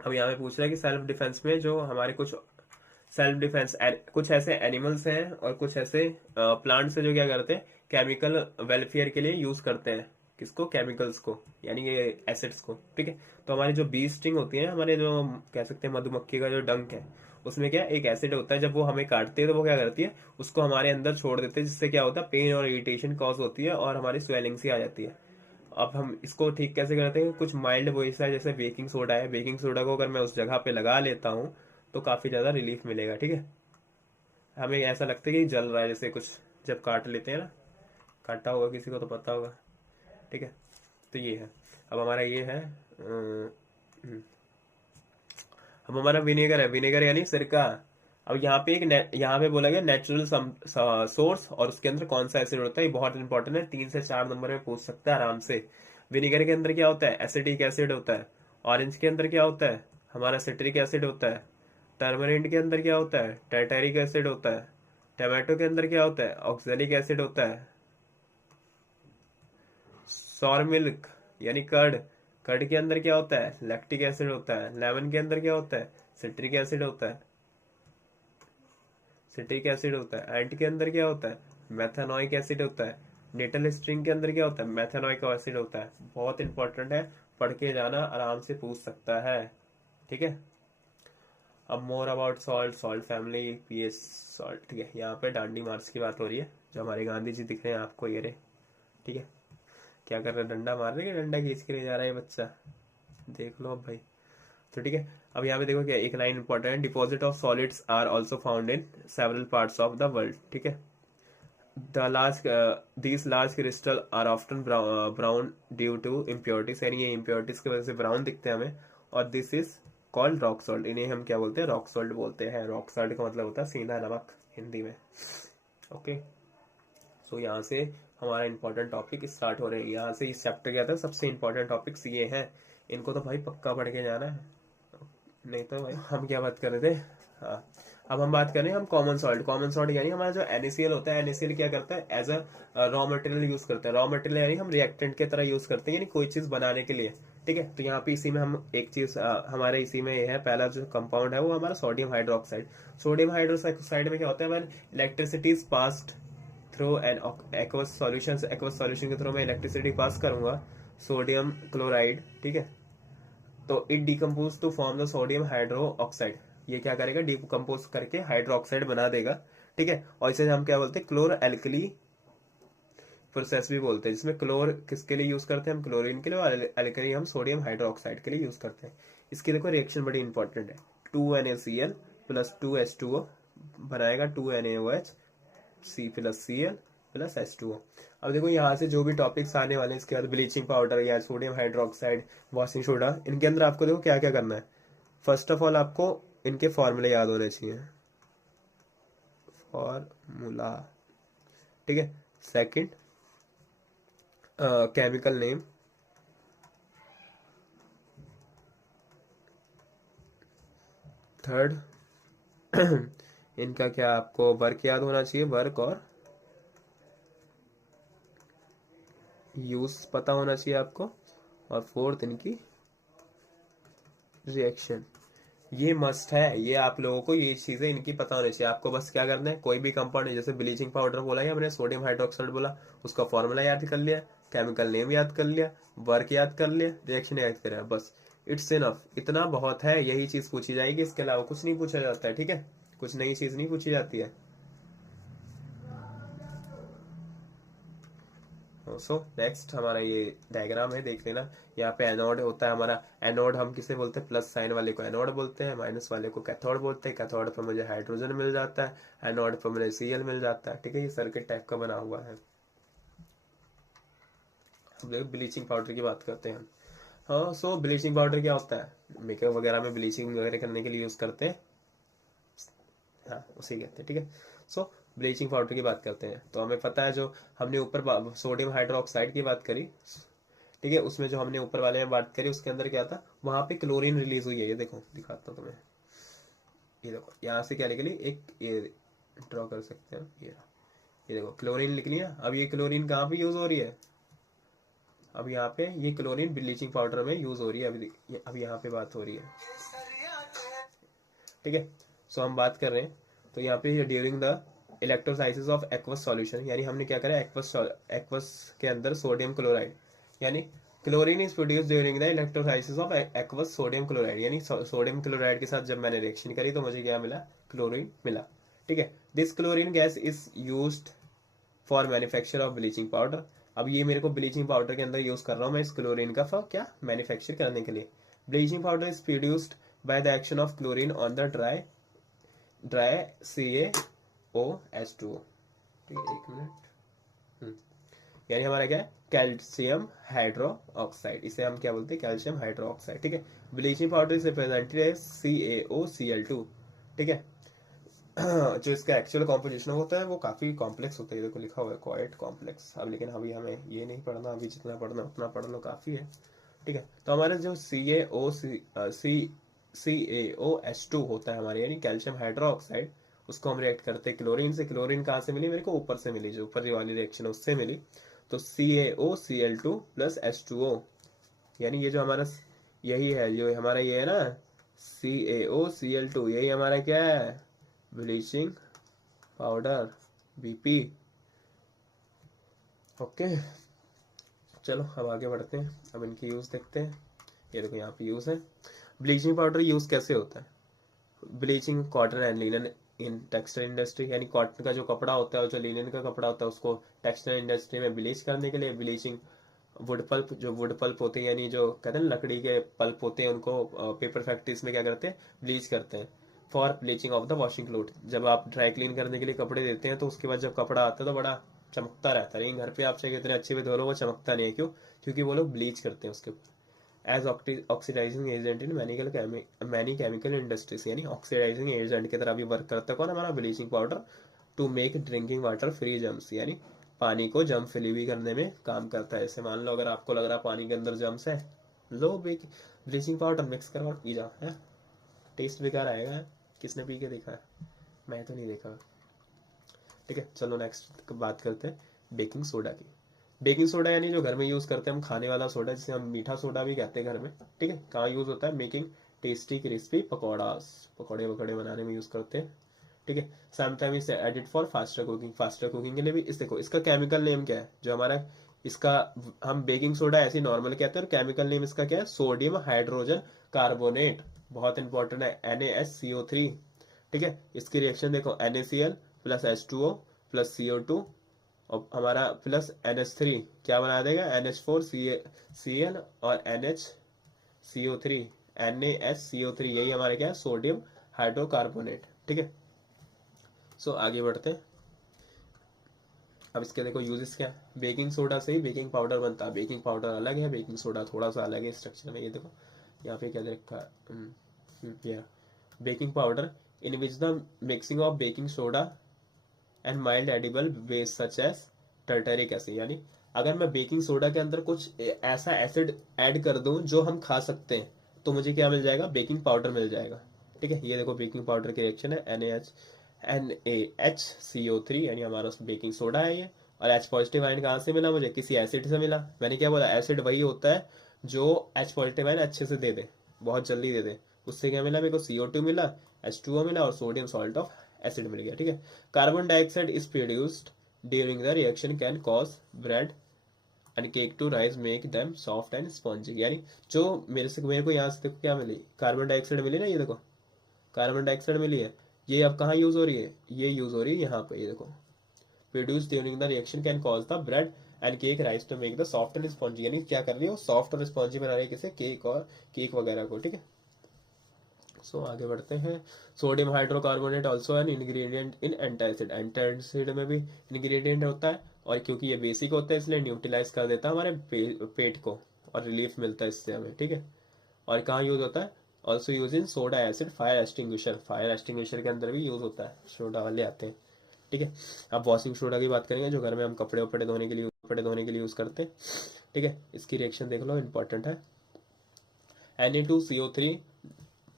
अब यहाँ पे पूछ रहा है कि सेल्फ डिफेंस में जो हमारे कुछ सेल्फ डिफेंस, कुछ ऐसे एनिमल्स हैं और कुछ ऐसे प्लांट्स हैं जो क्या करते हैं, केमिकल वेलफेयर के लिए यूज करते हैं, किसको, केमिकल्स को, यानी ये एसिड्स को। ठीक है, तो हमारी जो बी स्टिंग होती है, हमारे जो कह सकते हैं मधुमक्खी का जो डंक है, उसमें क्या एक एसिड होता है, जब वो हमें काटते हैं तो वो क्या करती है, उसको हमारे अंदर छोड़ देते हैं, जिससे क्या होता है, पेन और इरिटेशन कॉज होती है और हमारी स्वेलिंग सी आ जाती है। अब हम इसको ठीक कैसे करते हैं, कुछ माइल्ड वॉइस है, जैसे बेकिंग सोडा है, बेकिंग सोडा को अगर मैं उस जगह पे लगा लेता हूँ तो काफी ज्यादा रिलीफ मिलेगा। ठीक है, हमें ऐसा लगता है कि जल रहा है, जैसे कुछ जब काट लेते हैं ना, काटा होगा किसी को तो पता होगा। ठीक है, तो ये है, अब हमारा ये है अब हमारा विनेगर है, विनेगर यानी सिरका। अब यहाँ पे यहाँ पे बोला गया नेचुरल सोर्स और उसके अंदर कौन सा एसिड होता है, ये बहुत इंपॉर्टेंट है, 3 से 4 नंबर में पूछ सकता है आराम से। विनेगर के अंदर क्या होता है, एसिटिक एसिड होता है। ऑरेंज के अंदर क्या होता है, हमारा सिट्रिक एसिड होता है। टर्मरिंड के अंदर क्या होता है, टाइटेरिक एसिड होता है। टमाटो के अंदर क्या होता है, ऑक्जेलिक एसिड होता है। सॉर मिल्क यानी कर्ड, कर्ड के अंदर क्या होता है, लैक्टिक एसिड होता है। लेमन के अंदर क्या होता है, सिट्रिक एसिड होता है, सिट्रिक एसिड होता है। एंट के अंदर क्या होता है, मेथानोइक एसिड होता है। नेटल स्ट्रिंग के अंदर क्या होता है, मेथानोइक एसिड होता है। बहुत इंपॉर्टेंट है, पढ़ के जाना, आराम से पूछ सकता है। ठीक है। अब more about salt, salt family, pH salt. ठीक है, यहाँ पे डांडी मार्च की बात हो रही है, जो हमारे गांधी जी दिख रहे हैं आपको, ये रहे। ठीक है, क्या कर रहे हैं, डंडा मार रहे हैं, डंडा खींच के ले जा रहा है बच्चा, देख लो अब भाई। तो ठीक है, अब यहाँ पे देखो क्या एक लाइन इंपॉर्टेंट है, deposit of solids are also found in several parts of the world. ठीक है, the large these large crystal are often brown due to impurities, यानी ये इम्प्योरिटीज की वजह से ब्राउन दिखते हैं हमें। और this is called rock salt, इन्हें हम क्या बोलते हैं, रॉक सॉल्ट बोलते हैं। रॉक सॉल्ट का मतलब होता है सीधा नमक हिंदी में। ओके, सो यहाँ से हमारा इंपॉर्टेंट टॉपिक स्टार्ट हो रहे हैं। यहाँ से इस चैप्टर के अंदर सबसे इंपॉर्टेंट टॉपिक्स ये हैं, इनको तो भाई पक्का पढ़ के जाना है, नहीं तो भाई। हम क्या बात कर रहे थे, हाँ, अब हम बात कर रहे हैं हम कॉमन सॉल्ट। कॉमन सॉल्ट यानी हमारा जो NaCl होता है, NaCl क्या करता है, as a raw material use करते हैं। रॉ मटेरियल यानी हम रिएक्टेंट की तरह यूज करते हैं, यानी कोई चीज बनाने के लिए। ठीक है, तो यहाँ पे इसी में हम एक चीज हमारे इसी में ये है, पहला जो कंपाउंड है वो हमारा सोडियम हाइड्रोक्साइड। सोडियम हाइड्रोक्साइड में क्या होता है, हमारे electricity is passed through an aqueous solution, aqueous solution के थ्रू मैं इलेक्ट्रिसिटी पास करूंगा, सोडियम क्लोराइड। ठीक है, तो it decompose to form the sodium hydroxide, ये क्या करेगा, डिकम्पोज करके हाइड्रो ऑक्साइड बना देगा। ठीक है, और इसे हम क्या बोलते हैं, क्लोर एल्कली प्रोसेस भी बोलते हैं, जिसमें क्लोर किसके लिए यूज करते हैं, हम क्लोरीन के लिए, और एल्कली हम सोडियम हाइड्रो ऑक्साइड के लिए यूज करते हैं। इसकी देखो रिएक्शन बड़ी इंपॉर्टेंट है, 2NaCl प्लस 2H2O बनाएगा 2NaOH, C+Cl प्लस H2O। अब देखो यहाँ से जो भी टॉपिक्स आने वाले हैं, इसके बाद ब्लीचिंग पाउडर या सोडियम हाइड्रोक्साइड, वॉशिंग सोडा, इनके अंदर आपको देखो क्या क्या करना है। फर्स्ट ऑफ ऑल आपको इनके फॉर्मूले याद होने चाहिए, फॉर्मूला। ठीक है, सेकंड केमिकल नेम, थर्ड इनका क्या आपको वर्क याद होना चाहिए, वर्क और यूज पता होना चाहिए आपको, और फोर्थ इनकी रिएक्शन। ये मस्ट है, ये आप लोगों को ये चीजें इनकी पता होनी चाहिए। आपको बस क्या करना है, कोई भी कंपाउंड है, जैसे ब्लीचिंग पाउडर बोला या हमने सोडियम हाइड्रोक्साइड बोला, उसका फॉर्मूला याद कर लिया, केमिकल नेम याद कर लिया, वर्क याद कर लिया, रिएक्शन याद कर लिया, बस इट्स इनफ, इतना बहुत है। यही चीज पूछी जाएगी, इसके अलावा कुछ नहीं पूछा जाता है। ठीक है, कुछ नई चीज नहीं पूछी जाती है। सो नेक्स्ट हमारा ये डायग्राम है, देख लेना। यहाँ पे एनोड होता है हमारा, एनोड हम किसे बोलते हैं, प्लस साइन वाले को एनोड बोलते हैं, माइनस वाले को कैथोड बोलते हैं। कैथोड पर मुझे हाइड्रोजन मिल जाता है, एनोड पर मुझे Cl मिल जाता है। ठीक है, ये सर्किट टाइप का बना हुआ है। अब देखो ब्लीचिंग पाउडर की बात करते हैं हम। हाँ, सो ब्लीचिंग पाउडर क्या होता है, मेकअप वगैरह में ब्लीचिंग वगैरह करने के लिए यूज करते हैं, हाँ उसी कहते हैं। ठीक है, सो ब्लीचिंग पाउडर की बात करते हैं, तो हमें पता है जो हमने ऊपर सोडियम हाइड्रोक्साइड की बात करी, ठीक है, उसमें जो हमने ऊपर वाले में बात करी, उसके अंदर क्या था, वहां पे क्लोरीन रिलीज हुई है। ये देखो दिखाता हूँ तुम्हें, ये देखो यहाँ से क्या निकली, एक ये ड्रॉ कर सकते हैं, ये देखो क्लोरीन निकली है। अब ये क्लोरीन कहाँ पे यूज हो रही है, अब यहाँ पे ये क्लोरीन ब्लीचिंग पाउडर में यूज हो रही है। अब यहाँ पे बात हो रही है। ठीक है, सो हम बात कर रहे हैं, तो यहाँ पे during the electrolysis of aqueous solution, यानी हमने क्या करा, एक्वस के अंदर सोडियम क्लोराइड, यानी chlorine is produce during the electrolysis of aqueous sodium chloride, यानी सोडियम क्लोराइड के साथ जब मैंने रिएक्शन करी तो मुझे क्या मिला, क्लोरीन मिला। ठीक है, this chlorine gas is used for manufacture of bleaching powder. अब ये मेरे को ब्लीचिंग पाउडर के अंदर यूज कर रहा हूँ मैं इस क्लोरीन का, फॉर क्या, मैन्युफैक्चर करने के लिए। Bleaching powder is produced by the action of chlorine on the dry CaOH2O। ठीक है, एक मिनट, यानी हमारा क्या है, कैल्शियम हाइड्रो ऑक्साइड, इसे हम क्या बोलते हैं, कैल्शियम हाइड्रो ऑक्साइड। ठीक है, bleaching powder is represented as CaOCl2। ठीक है, जो इसका एक्चुअल कॉम्पोजिशन होता है वो काफी कॉम्प्लेक्स होता है, देखो लिखा हुआ है क्वाइट कॉम्प्लेक्स। अब लेकिन अभी हमें ये नहीं पढ़ना, अभी जितना पढ़ना उतना पढ़ लो काफी है। ठीक है, तो हमारे जो CaOH2 होता है हमारे, यानी कैल्शियम हाइड्रो ऑक्साइड, उसको हम रिएक्ट करते हैं क्लोरीन से। क्लोरीन कहाँ से मिली मेरे को, ऊपर से मिली, जो ऊपर वाली रिएक्शन है उससे मिली। तो CaOCl2 प्लस H2O, यानी ये जो हमारा यही है, जो हमारा ये है ना CaOCl2, यही हमारा क्या है, ब्लीचिंग पाउडर, BP। ओके, चलो अब आगे बढ़ते हैं, अब इनकी यूज देखते हैं। ये देखो यहाँ पे यूज है। ब्लीचिंग पाउडर यूज कैसे होता है, bleaching cotton and linen in textile industry, यानी कॉटन का जो कपड़ा होता है और जो लिनन का कपड़ा होता है उसको टेक्सटाइल इंडस्ट्री में ब्लीच करने के लिए। ब्लीचिंग वुड पल्प, जो वुड पल्प होते हैं, यानी जो कहते हैं लकड़ी के पल्प होते हैं, उनको पेपर फैक्ट्रीज में क्या करते हैं, ब्लीच करते हैं। For bleaching of the washing cloth, जब आप ड्राई क्लीन करने के लिए कपड़े देते हैं तो उसके बाद जब कपड़ा आता है तो बड़ा चमकता रहता है, लेकिन घर पे आप चाहे कितने अच्छे भी धो लो वो चमकता नहीं है। क्यों, क्योंकि वो लोग ब्लीच करते हैं उसके ऊपर। As oxidising agent in many chemical industries, यानी ऑक्सीडाइजिंग एजेंट की तरह भी वर्क करता है कौन, हमारा bleaching powder. To make drinking water free germs, यानी पानी को जम फ्री भी करने में काम करता है। ऐसे मान लो अगर आपको लग रहा है पानी के अंदर जम्स है, लो ब्लीचिंग पाउडर मिक्स करो और पी जाओ, है टेस्ट बेकार आएगा। किसने पी के देखा है, मैं तो नहीं देखा। ठीक है, चलो नेक्स्ट बात करते हैं बेकिंग सोडा की। बेकिंग सोडा यानी जो घर में यूज करते हैं हम, खाने वाला सोडा, जिसे हम मीठा सोडा भी कहते हैं घर में। ठीक है, कहाँ यूज होता है, मेकिंग टेस्टी क्रिस्पी पकौड़ास, पकौड़े वकौड़े बनाने में यूज करते हैं। ठीक है, sometime is edit for faster cooking, faster cooking के लिए भी। इस देखो इसका केमिकल नेम क्या है जो हमारा इसका, हम बेकिंग सोडा ऐसे नॉर्मल कहते हैं और केमिकल नेम इसका क्या है, सोडियम हाइड्रोजन कार्बोनेट, बहुत इंपॉर्टेंट है, NaSCO3। ठीक है, इसकी रिएक्शन देखो, NaCl plus H2O plus CO2 और हमारा प्लस NH3 क्या बना देगा, NH4Cl और NHCO3, NaSCO3, यही हमारे क्या है, सोडियम हाइड्रोकार्बोनेट। ठीक है, सो आगे बढ़ते हैं। अब इसके देखो यूजेस क्या है, बेकिंग सोडा से ही बेकिंग पाउडर बनता है। बेकिंग पाउडर अलग है, बेकिंग सोडा थोड़ा सा अलग है स्ट्रक्चर में। ये देखो यहाँ पे क्या रखा है, baking powder in which the mixing of baking soda and mild edible waste such as tartaric acid, यानी अगर मैं बेकिंग सोडा के अंदर कुछ ऐसा एसिड ऐड कर दूं जो हम खा सकते हैं तो मुझे क्या मिल जाएगा, बेकिंग पाउडर मिल जाएगा। ठीक है, ये देखो बेकिंग पाउडर की रिएक्शन है, NaHCO3, यानी हमारा बेकिंग सोडा है ये। और H पॉजिटिव आयन कहाँ से मिला मुझे, किसी एसिड से मिला। मैंने क्या बोला, एसिड वही होता है जो H पॉजिटिव आयन अच्छे से दे दे, बहुत जल्दी दे दे। उससे क्या मिला मेरे को, CO2 मिला, H2O मिला और सोडियम सॉल्ट ऑफ एसिड मिल गया। ठीक है, carbon dioxide is produced during the reaction can cause bread and cake to rise make them soft and spongy, यानी जो मेरे को यहाँ से देखो क्या मिली, कार्बन डाइऑक्साइड मिली ना, ये देखो कार्बन डाइऑक्साइड मिली है। ये अब कहाँ यूज हो रही है, ये यूज हो रही है यहाँ पे, ये देखो produce during the reaction can cause the bread and cake rise to make the soft and spongy, यानी क्या कर रही है, सॉफ्ट और स्पॉन्जी बना रही है किसे, केक और केक वगैरह को। ठीक है, सो आगे बढ़ते हैं। Sodium hydrocarbonate also an ingredient in antacid, antacid में भी इंग्रेडिएंट होता है और क्योंकि ये बेसिक होता है इसलिए न्यूट्रलाइज कर देता है हमारे पेट को और रिलीफ मिलता है इससे हमें। ठीक है, और कहाँ यूज होता है, also use in soda acid fire extinguisher, fire extinguisher के अंदर भी यूज होता है, सोडा वाले आते हैं। ठीक है, अब वॉशिंग सोडा की बात करेंगे जो घर में हम कपड़े वपड़े धोने के लिए यूज करते हैं। ठीक है, इसकी रिएक्शन देख लो, इंपॉर्टेंट है। Na2CO3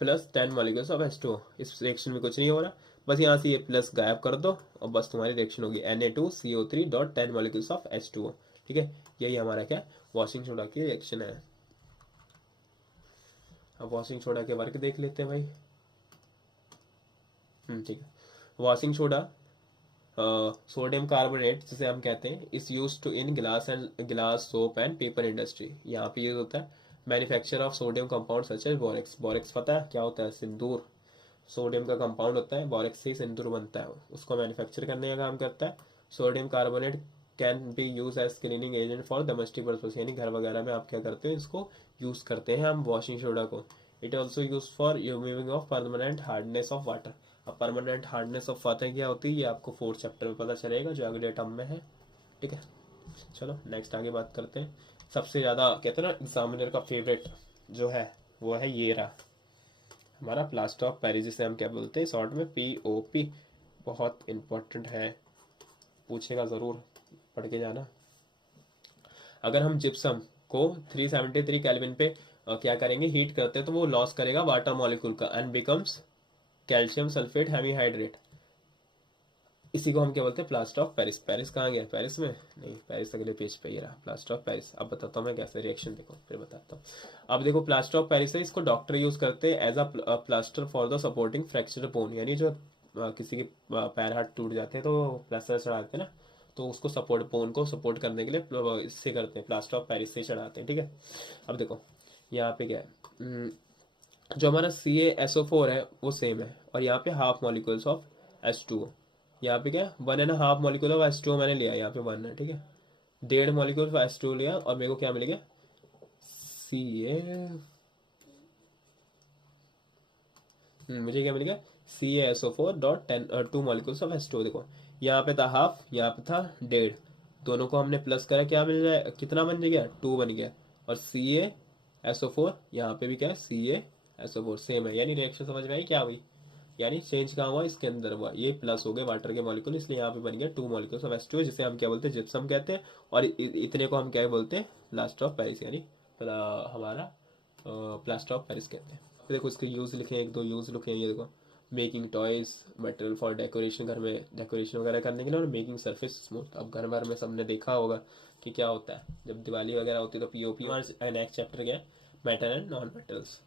plus 10 molecules of H2O, इस रिएक्शन में कुछ नहीं हो रहा, बस यहाँ से ये प्लस गायब कर दो और बस तुम्हारी रिएक्शन होगी Na2CO3.10 मॉलिक्यूल्स ऑफ H2O। ठीक है, यही हमारा क्या वॉशिंग सोडा की रिएक्शन है। अब वॉशिंग सोडा के वर्क देख लेते हैं भाई। ठीक है, वॉशिंग सोडा सोडियम कार्बोनेट जिसे हम कहते हैं इस use to in glass soap and paper industry, यहाँ पे यूज होता है manufacture of sodium compound such as borax. Borax पता है क्या होता है, सिंदूर, सोडियम का कंपाउंड होता है, बोरेक्स से सिंदूर बनता है, उसको मैन्युफैक्चर करने का काम करता है। Sodium carbonate can be use as cleaning agent for domestic purpose, यानी घर वगैरह में आप क्या करते हैं, इसको यूज करते हैं हम वॉशिंग सोडा को। It also use for removing of permanent hardness of water. अब परमानेंट हार्डनेस ऑफ वाटर क्या होती है ये आपको 4th चैप्टर में पता चलेगा जो अगले टर्म में है। ठीक है, चलो नेक्स्ट आगे बात करते हैं। सबसे ज़्यादा कहते हैं ना एग्जामिनर का फेवरेट जो है वो है ये रहा हमारा प्लास्टर ऑफ पेरिस, जिसे हम क्या बोलते हैं शॉर्ट में POP। बहुत इंपॉर्टेंट है, पूछेगा ज़रूर, पढ़ के जाना। अगर हम जिप्सम को 373 केल्विन पे क्या करेंगे, हीट करते हैं, तो वो लॉस करेगा वाटर मॉलिक्यूल का and becomes calcium sulphate hemihydrate. इसी को हम क्या बोलते हैं, प्लास्टर ऑफ पेरिस। पेरिस कहाँ गया, पेरिस में नहीं, पेरिस अगले पेज पे ये रहा प्लास्टर ऑफ पेरिस। अब बताता हूँ मैं कैसे रिएक्शन, देखो फिर बताता हूँ। अब देखो प्लास्टर ऑफ पेरिस है, इसको डॉक्टर यूज करते हैं as a plaster for the supporting fracture bone, यानी जो किसी के पैर हाथ टूट जाते हैं तो प्लास्टर चढ़ाते हैं ना, तो उसको सपोर्ट, बोन को सपोर्ट करने के लिए इससे करते हैं, प्लास्टर ऑफ पेरिस से चढ़ाते हैं। ठीक है, अब देखो यहाँ पे क्या है, जो हमारा CaSO4 है वो सेम है, और यहाँ पे हाफ मॉलिक्यूल्स ऑफ H2O। यहाँ पे क्या 1.5 मॉलिक्यूल ऑफ H2O मैंने लिया, यहाँ पे 1 है। ठीक है, 1.5 मॉलिक्यूल ऑफ H2O लिया, और मेरे को क्या मिलेगा, मुझे क्या मिलेगा, CaSO4.2 मॉलिक्यूल्स ऑफ H2O। देखो यहाँ पे था हाफ, यहाँ पे था 1.5, दोनों को हमने प्लस करा, क्या मिल जाए, कितना बन गया, 2 बन गया। और CaSO4 यहाँ पे भी क्या है, CaSO4 सेम है, यानी रिएक्शन समझ में आई क्या हुई, यानी चेंज कहाँ हुआ, इसके अंदर हुआ, ये प्लस हो गए वाटर के मॉलिक्यूल, इसलिए यहाँ पे बन गया 2 मॉलिक्यूल्स ऑफ H2O, जिसे हम क्या बोलते हैं, जिप्सम कहते हैं। और इतने को हम क्या बोलते हैं, प्लास्टर ऑफ पेरिस, यानी हमारा प्लास्टर ऑफ पेरिस कहते हैं। फिर देखो इसके यूज लिखे हैं, एक दो यूज लिखे हैं, ये देखो, making toys, material for decoration, घर में डेकोरेशन वगैरह करने के लिए, और मेकिंग सरफेस स्मूथ। अब घर भर में सबने देखा होगा कि क्या होता है जब दिवाली वगैरह होती है तो POP। और नेक्स्ट चैप्टर क्या है, मेटल एंड नॉन मेटल्स।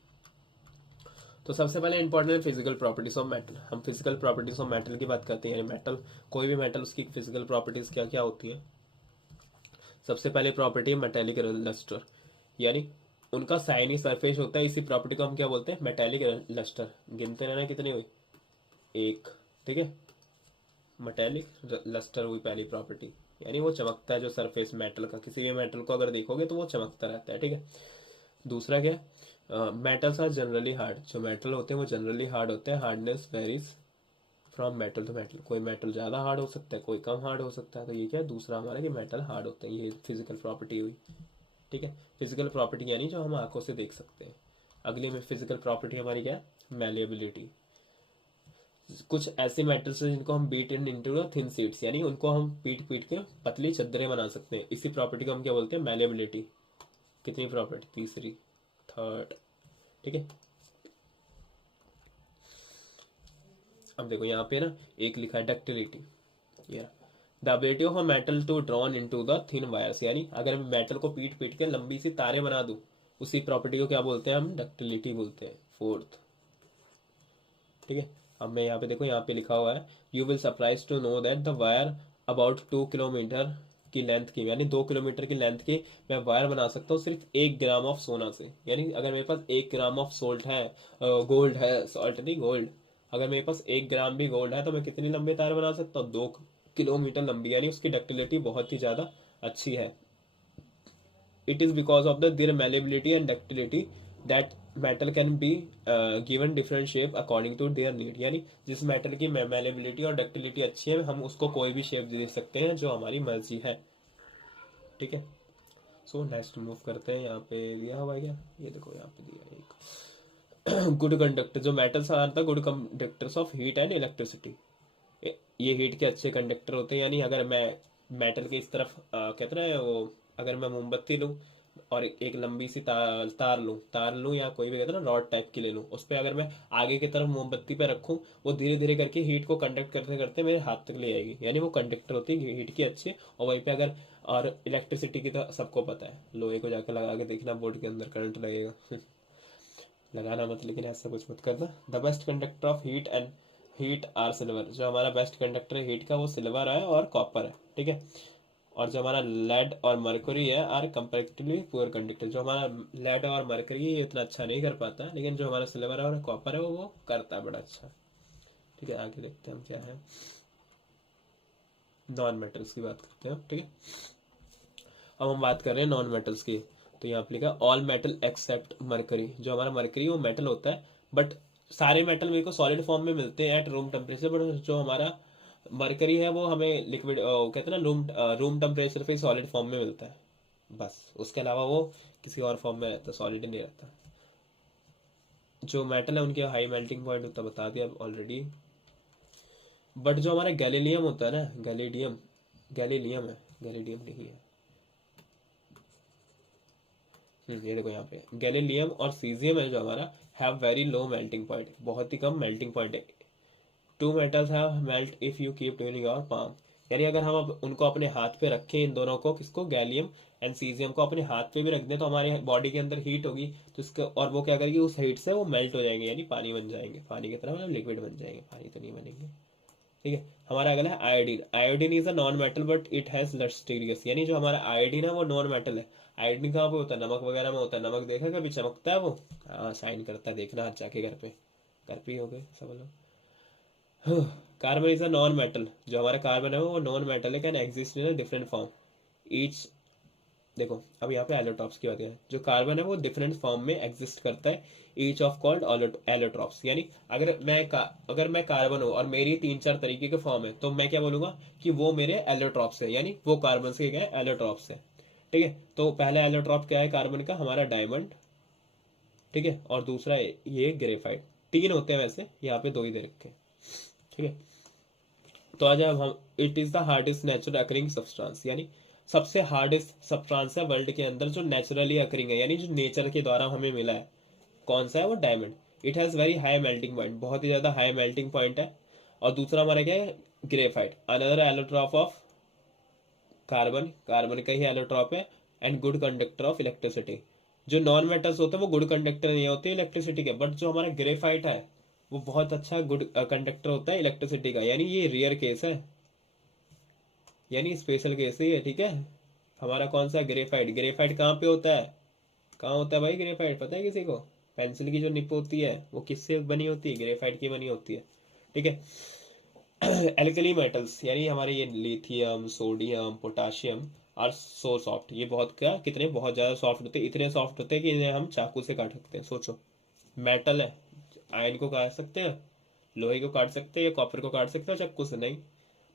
तो सबसे पहले इंपॉर्टेंट है फिजिकल प्रॉपर्टीज ऑफ मेटल। हम फिजिकल प्रॉपर्टीज ऑफ मेटल की बात करते हैं, यानी मेटल, कोई भी मेटल, उसकी फिजिकल प्रॉपर्टीज क्या क्या होती है। सबसे पहले प्रॉपर्टी है मेटेलिक लस्टर, यानी उनका साइनी सरफेस होता है, इसी प्रॉपर्टी को हम क्या बोलते हैं, मेटेलिक लस्टर। गिनते रहना कितनी हुई, 1। ठीक है, मेटेलिक लस्टर हुई पहली प्रॉपर्टी, यानी वो चमकता है, जो सरफेस मेटल का, किसी भी मेटल को अगर देखोगे तो वो चमकता रहता है। ठीक है, दूसरा क्या है, मेटल्स आर जनरली हार्ड। जो मेटल होते हैं वो जनरली हार्ड होते हैं, hardness varies from metal to metal. कोई मेटल ज़्यादा हार्ड हो सकता है, कोई कम हार्ड हो सकता है। तो ये क्या है, दूसरा हमारा कि मेटल हार्ड होते हैं, ये फिजिकल प्रॉपर्टी हुई। ठीक है, फिजिकल प्रॉपर्टी यानी जो हम आंखों से देख सकते हैं। अगली में फिजिकल प्रॉपर्टी हमारी क्या है, मैलिएबिलिटी। कुछ ऐसे मेटल्स हैं जिनको हम बीट इनटू थिन शीट्स, यानी उनको हम पीट पीट के पतली चद्दरें बना सकते हैं, इसी प्रॉपर्टी को हम क्या बोलते हैं, मैलिएबिलिटी। कितनी प्रॉपर्टी, तीसरी, थर्ड। ठीक है, अब देखो यहाँ पे ना एक लिखा है डक्टिलिटी, ये the ability of a metal to drawn into the thin wires, यानी अगर मैं मेटल को पीट पीट के लंबी सी तारें बना दूं, उसी प्रॉपर्टी को क्या बोलते हैं, हम डक्टिलिटी बोलते हैं, फोर्थ। ठीक है, अब मैं यहाँ पे देखो, यहाँ पे लिखा हुआ है, you will surprise to know that the wire about 2 kilometre की लेंथ की, यानी 2 किलोमीटर की लेंथ की मैं वायर बना सकता हूँ सिर्फ 1 ग्राम ऑफ सोना से। यानी अगर मेरे पास 1 ग्राम ऑफ सोल्ट है, गोल्ड है, सॉल्ट नहीं गोल्ड, अगर मेरे पास 1 ग्राम भी गोल्ड है तो मैं कितनी लंबी तार बना सकता हूँ, 2 किलोमीटर लंबी, यानी उसकी डक्टिलिटी बहुत ही ज्यादा अच्छी है। It is because of their malleability and ductility that metal can be given different shape according to their need, यानी जिस मेटल की malleability और ductility अच्छी है, हम उसको कोई भी शेप दे सकते हैं जो हमारी मर्जी है। ठीक है, सो नेक्स्ट मूव करते हैं। यहाँ पे दिया हुआ है क्या, ये देखो यहाँ पे दिया है एक गुड कंडक्टर, जो metals are the good conductors of heat and electricity. ये हीट के अच्छे कंडक्टर होते हैं, यानी अगर मैं मेटल के इस तरफ कहते हैं वो, अगर मैं मोमबत्ती लूँ और एक लंबी सी तार लूँ या कोई भी कहते हैं ना रॉड टाइप की ले लूँ, उस पर अगर मैं आगे की तरफ मोमबत्ती पे रखूँ, वो धीरे धीरे करके हीट को कंडक्ट करते करते मेरे हाथ तक ले आएगी, यानी वो कंडक्टर होती है हीट की अच्छी। और वहीं पे अगर, और इलेक्ट्रिसिटी की तो सबको पता है, लोहे को जाकर लगा के देखना बोर्ड के अंदर करंट लगेगा लगाना मत, लेकिन ऐसा कुछ मत करना। The best conductor of heat are silver, जो हमारा बेस्ट कंडक्टर है हीट का वो सिल्वर है और कॉपर है। ठीक है, और जो हमारा लेड और मरकरी है आर कंपेरेटिवली पुअर कंडक्टर। जो हमारा लेड और मरकरी है ये इतना अच्छा नहीं कर पाता, लेकिन जो हमारा सिल्वर और कॉपर है वो करता है बड़ा अच्छा। ठीक है, आगे देखते हैं हम क्या है, नॉन मेटल्स की बात करते हैं। ठीक है, अब हम बात कर रहे हैं नॉन मेटल्स की। तो यहाँ पे लिखा ऑल मेटल एक्सेप्ट मरकरी, जो हमारा मरकरी वो मेटल होता है, बट सारे मेटल मेरे को सॉलिड फॉर्म में मिलते हैं एट रूम टेम्परेचर, बट जो हमारा मरकरी है वो हमें लिक्विड कहते हैं ना, रूम टेम्परेचर पे सॉलिड फॉर्म में मिलता है बस, उसके अलावा वो किसी और फॉर्म में रहता, सॉलिड नहीं रहता। जो मेटल है उनके हाई मेल्टिंग पॉइंट होता, बता दिया ऑलरेडी। बट जो हमारा गैलीलियम होता है ना, गैलीडियम, गैलीलियम है, गैलीडियम नहीं है। ये देखो यहाँ पे गैलीलियम और सीजियम है जो हमारा, have very low melting point, बहुत ही कम मेल्टिंग पॉइंट है। Two metals have melt if you keep tuning your palm, यानी अगर हम उनको अपने हाथ पे रखें, इन दोनों को, किसको, गैलियम एंड सीजियम को अपने हाथ पे भी रख दें तो हमारे बॉडी के अंदर हीट होगी, तो इसके और वो क्या करेगी, उस हीट से वो मेल्ट हो जाएंगे, यानी पानी बन जाएंगे, पानी की तरह मतलब लिक्विड बन जाएंगे, पानी तो नहीं बनेंगे। ठीक है, हमारा अगला है iodine. Iodine is a non metal but it has lustrous, यानी जो हमारा आयोडीन है वो नॉन मेटल है। आयोडीन कहाँ पे होता है, नमक वगैरह में होता है। नमक देखा कभी, चमकता है वो, हाँ शाइन करता है, देखना आज जाके घर पे, घर पे ही हो गए सब लोग। Carbon is a non metal, जो हमारा कार्बन है वो नॉन मेटल है, can exist in a different form each. देखो अब यहाँ पे एलोट्रॉप्स की बात है, जो कार्बन है वो डिफरेंट फॉर्म में एग्जिस्ट करता है, ईच ऑफ कॉल्ड एलोट्रॉप्स, यानी अगर मैं कार्बन हूँ और मेरी 3-4 तरीके के फॉर्म है, तो मैं क्या बोलूंगा कि वो मेरे एलोट्रॉप्स है, यानी वो कार्बन से क्या है, एलोट्रॉप्स है। ठीक है, तो पहला एलोट्रॉप क्या है कार्बन का, हमारा डायमंड। ठीक है, और दूसरा ये ग्रेफाइट। 3 होते हैं वैसे, यहाँ पे 2 ही दे रखे हैं। ठीक है, तो आज हम, it is the hardest natural occurring substance, यानी सबसे हार्डेस्ट सब्सटेंस है वर्ल्ड के अंदर जो नेचुरली अकरिंग है, यानी जो नेचर के द्वारा हमें मिला है। कौन सा है वो, diamond. It has very high melting point, बहुत ही ज्यादा हाई मेल्टिंग पॉइंट है। और दूसरा हमारा क्या है, graphite, another allotrope of carbon, carbon का ही एलोट्रॉप है, and good conductor of electricity. जो नॉन मेटल्स होते हैं वो गुड कंडक्टर नहीं होते इलेक्ट्रिसिटी के, बट जो हमारा ग्रेफाइट है वो बहुत अच्छा गुड कंडक्टर होता है इलेक्ट्रिसिटी का, यानी ये रेयर केस है, यानी स्पेशल केस ही है। ठीक है, हमारा कौन सा, ग्रेफाइट। ग्रेफाइट कहाँ पे होता है, कहाँ होता है भाई ग्रेफाइट, पता है किसी को। पेंसिल की जो निप होती है वो किससे बनी होती है, ग्रेफाइट की बनी होती है। ठीक है, एल्कली मेटल्स, यानी हमारे ये lithium, sodium, potassium are so soft, ये बहुत क्या, कितने, बहुत ज्यादा सॉफ्ट होते हैं, इतने सॉफ्ट होते हैं कि इन्हें हम चाकू से काट सकते हैं। सोचो, मेटल है, आयन को काट सकते हैं, लोहे को काट सकते हैं, या कॉपर को काट सकते हैं चाकू से, नहीं।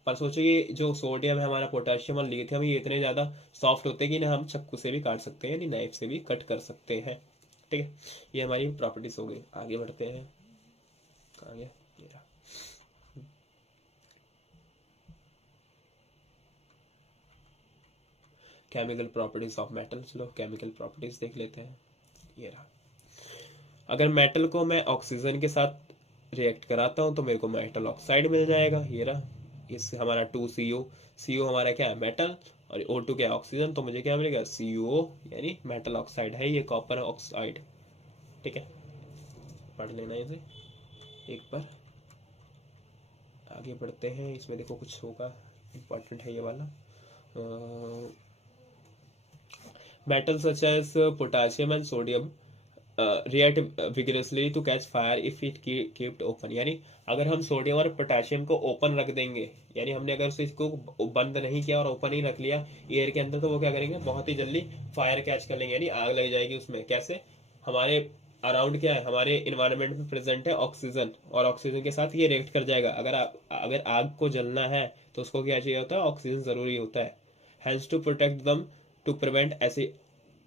पर सोचो ये जो सोडियम है हमारा, पोटेशियम और लिथियम, ये इतने ज्यादा सॉफ्ट होते हैं कि इन्हें हम चाकू से भी काट सकते हैं, यानी नाइफ से भी कट कर सकते हैं। ठीक है, ये हमारी प्रॉपर्टीज हो गई। आगे बढ़ते हैं, कहाँ गया ये रहा। केमिकल प्रॉपर्टीज ऑफ मेटल, चलो केमिकल प्रॉपर्टीज देख लेते हैं। ये रहा, अगर मेटल को मैं ऑक्सीजन के साथ रिएक्ट कराता हूं तो मेरे को मेटल ऑक्साइड मिल जाएगा। ये रहा, इससे हमारा 2CO, CO हमारा क्या है, मेटल, और O2 क्या है, ऑक्सीजन, तो मुझे क्या मिलेगा, CO, यानी मेटल ऑक्साइड है ये, कॉपर ऑक्साइड। ठीक है, पढ़ लेना इसे एक बार। आगे बढ़ते हैं, इसमें देखो कुछ होगा, इंपॉर्टेंट है ये वाला। Metal such as potassium and sodium react vigorously to catch fire if it kept open, यानी अगर हम सोडियम और पोटेशियम को ओपन रख देंगे, यानी हमने अगर उसे इसको बंद नहीं किया और ओपन ही रख लिया एयर के अंदर, तो वो क्या करेंगे, बहुत ही जल्दी फायर कैच कर लेंगे, यानी आग लग जाएगी उसमें। कैसे, हमारे अराउंड क्या है, हमारे इन्वायरमेंट में प्रेजेंट है ऑक्सीजन, और ऑक्सीजन के साथ ये रिएक्ट कर जाएगा। अगर आग को जलना है तो उसको क्या चाहिए होता है, ऑक्सीजन जरूरी होता है। हेल्स टू प्रोटेक्ट दम, टू प्रिवेंट ऐसे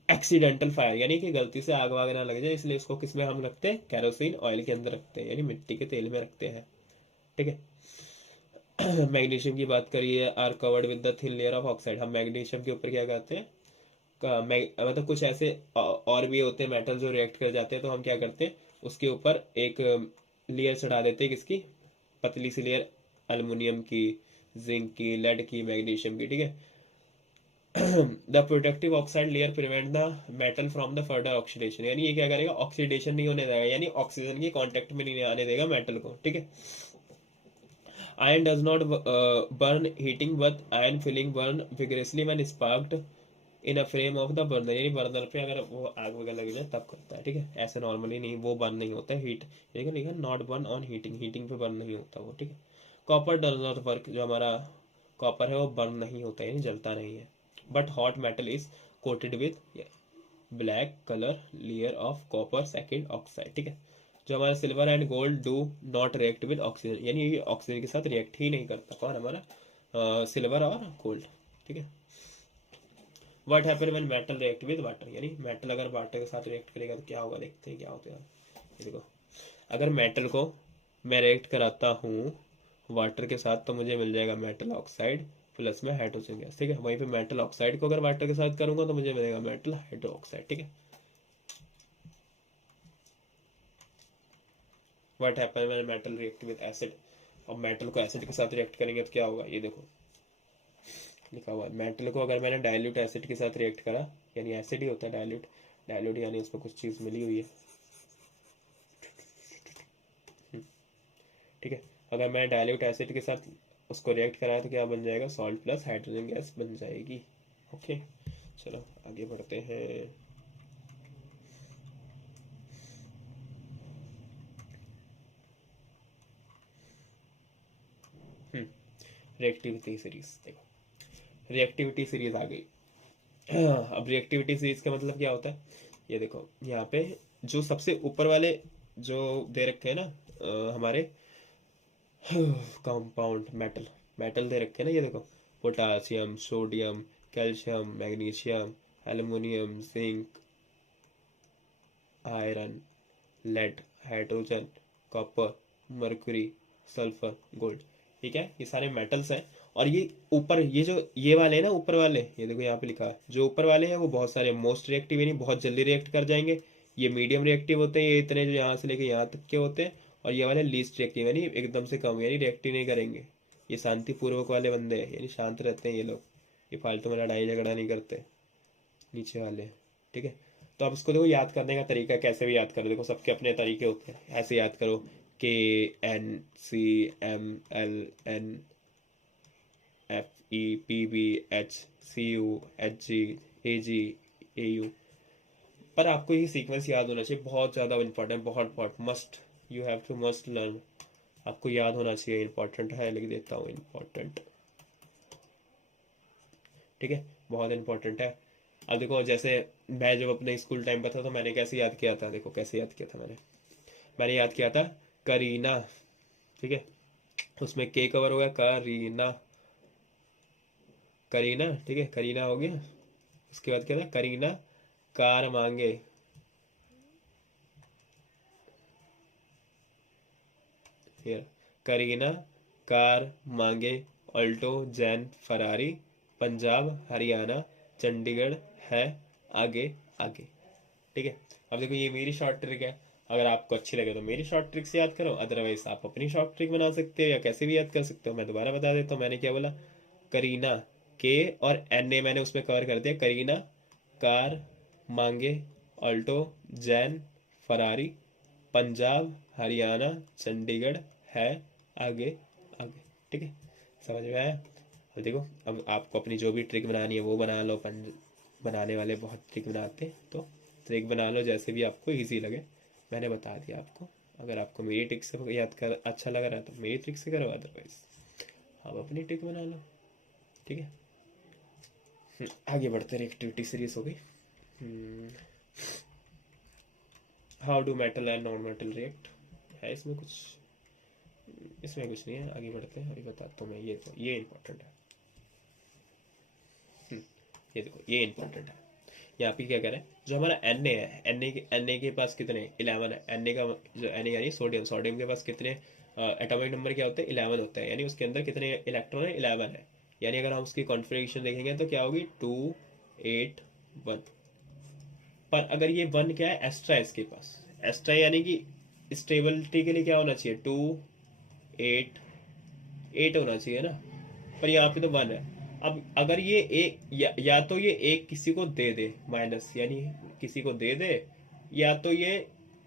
एक्सीडेंटल फायर, यानी कि गलती से आग वाग ना लग जाए, इसलिए इसको किस में हम रखते हैं, कैरोसिन ऑयल के अंदर रखते हैं, यानी मिट्टी के तेल में रखते हैं। ठीक है, मैग्नीशियम की बात करिए, are covered with the thin layer of oxide, हम मैग्नीशियम के ऊपर क्या करते हैं, मतलब कुछ ऐसे और भी होते हैं मेटल जो रिएक्ट कर जाते हैं, तो हम क्या करते हैं, उसके ऊपर एक लेयर चढ़ा देते हैं, किसकी, पतली सी लेयर, अल्युमिनियम की, जिंक की, लेड की, मैग्नीशियम की। ठीक है, the protective oxide layer prevent the metal from the further oxidation, यानी ये क्या करेगा, ऑक्सीडेशन नहीं होने देगा, यानी ऑक्सीजन की कांटेक्ट में नहीं आने देगा मेटल को। ठीक है, iron does not burn heating but iron filings burn vigorously when sparked in a flame of the burner, यानी बर्नर पे अगर वो आग वगैरह लग जाए तब करता है। ठीक है, ऐसे नॉर्मली नहीं, वो बर्न नहीं होता है, हीट, ठीक है, लिखा not burn on heating, heating पे बर्न नहीं होता वो। ठीक है, कॉपर डज नॉट वर्क, जो हमारा कॉपर है वो बर्न नहीं होता है, यानी जलता नहीं है। But hot metal is coated with black colour layer of copper second oxide. ठीक है, जो हमारा silver and gold do not react with oxygen, यानी ये ऑक्सीजन के साथ रिएक्ट ही नहीं करता। कौन? हमारा सिल्वर और गोल्ड। ठीक है। What happen when metal react with water, यानी मेटल अगर वाटर के साथ रिएक्ट करेगा तो क्या होगा, देखते हैं क्या होता है। ये देखो, अगर मेटल को मैं रिएक्ट कराता हूँ वाटर के साथ तो मुझे मिल जाएगा मेटल ऑक्साइड प्लस में हाइड्रोजन गैस। ठीक है। वहीं पे मेटल ऑक्साइड को अगर वाटर के साथ करूंगा तो मुझे मिलेगा मेटल हाइड्रो ऑक्साइड। ठीक है। What happen when metal react with acid, अब मेटल को एसिड के साथ रिएक्ट करेंगे तो क्या होगा, ये देखो लिखा हुआ है। मेटल को अगर मैंने डाइल्यूट एसिड के साथ रिएक्ट करा, यानी एसिड ही होता है डाइल्यूट, डाइल्यूट यानी उसमें कुछ चीज़ मिली हुई है। ठीक है। अगर मैं डाइल्यूट एसिड के साथ उसको रिएक्ट कराया तो क्या बन जाएगा, सॉल्ट प्लस हाइड्रोजन गैस बन जाएगी। ओके, चलो आगे बढ़ते हैं। रिएक्टिविटी सीरीज देखो, रिएक्टिविटी सीरीज आ गई। अब रिएक्टिविटी सीरीज का मतलब क्या होता है, ये देखो यहाँ पे जो सबसे ऊपर वाले जो दे रखे हैं ना हमारे कंपाउंड मेटल, मेटल दे रखे हैं ना, ये देखो potassium, sodium, calcium, magnesium, aluminium, zinc, iron, lead, hydrogen, copper, mercury, sulphur, gold. ठीक है, ये सारे मेटल्स हैं। और ये ऊपर ये जो ये वाले हैं ना, ऊपर वाले, ये देखो यहाँ पे लिखा है, जो ऊपर वाले हैं वो बहुत सारे मोस्ट रिएक्टिव यानी बहुत जल्दी रिएक्ट कर जाएंगे। ये मीडियम रिएक्टिव होते हैं, ये इतने जो यहाँ से लेके यहाँ तक के होते हैं। और ये वाले लीस्ट रिएक्टिव यानी एकदम से कम, यानी रिएक्टिव नहीं करेंगे। ये शांतिपूर्वक वाले बंदे हैं, यानी शांत रहते हैं ये लोग, ये फालतू में लड़ाई झगड़ा नहीं करते नीचे वाले। ठीक है। तो अब इसको देखो याद करने का तरीका कैसे भी याद करो, देखो सबके अपने तरीके होते हैं। ऐसे याद करो, K N C M L N F E P B H C U H G A G A U. पर आपको ये सीक्वेंस याद होना चाहिए, बहुत ज़्यादा इंपॉर्टेंट, बहुत must, you have to must learn, आपको याद होना चाहिए। इंपॉर्टेंट है, लिख देता हूँ इंपॉर्टेंट। ठीक है, बहुत इंपॉर्टेंट है। अब देखो जैसे मैं जब अपने स्कूल टाइम पर था तो मैंने कैसे याद किया था, देखो कैसे याद किया था मैंने याद किया था करीना। ठीक है, उसमें के कवर हो गया, करीना, करीना। ठीक है, करीना हो गया। उसके बाद क्या था, करीना कार मांगे, फिर करीना कार मांगे, ऑल्टो, जैन, फरारी, पंजाब, हरियाणा, चंडीगढ़ है, आगे आगे। ठीक है। अब देखो ये मेरी शॉर्ट ट्रिक है, अगर आपको अच्छी लगे तो मेरी शॉर्ट ट्रिक से याद करो, अदरवाइज आप अपनी शॉर्ट ट्रिक बना सकते हो या कैसे भी याद कर सकते हो। मैं दोबारा बता देता हूँ, मैंने क्या बोला, करीना, के और एन ए मैंने उसमें कवर कर दिया। करीना कार मांगे, ऑल्टो, जैन, फरारी, पंजाब, हरियाणा, चंडीगढ़ है, आगे आगे। ठीक है, समझ में आया। अब देखो, अब आपको अपनी जो भी ट्रिक बनानी है वो बना लो। बनाने वाले बहुत ट्रिक बनाते हैं, तो ट्रिक बना लो जैसे भी आपको इजी लगे। मैंने बता दिया आपको, अगर आपको मेरी ट्रिक से याद कर अच्छा लग रहा है तो मेरी ट्रिक से करो, अदरवाइज आप अपनी ट्रिक बना लो। ठीक है। आगे बढ़ते हैं, एक्टिविटी सीरीज हो गई। How do metal and non metal react, है इसमें कुछ, इसमें कुछ नहीं है। आगे बढ़ते हैं, अभी बताता हूँ मैं। ये इंपॉर्टेंट है। ये देखो ये इंपॉर्टेंट है। यहाँ पे क्या कह रहे हैं, जो हमारा एन है, एन ए के पास कितने 11 है। एन ए का जो एन ए यानी सोडियम, सोडियम के पास कितने एटॉमिक नंबर क्या होते हैं, 11 होता है। यानी उसके अंदर कितने इलेक्ट्रॉन है, 11 है। यानी अगर हम उसकी कॉन्फ़िगरेशन देखेंगे तो क्या होगी, 2 8 1। पर अगर ये 1 क्या है, एक्स्ट्रा है इसके पास, एक्स्ट्रा यानी कि स्टेबिलिटी के लिए क्या होना चाहिए, 2 8 8 होना चाहिए ना, पर यहाँ पे तो 1 है। अब अगर ये एक या तो ये एक किसी को दे दे माइनस, यानी किसी को दे दे, या तो ये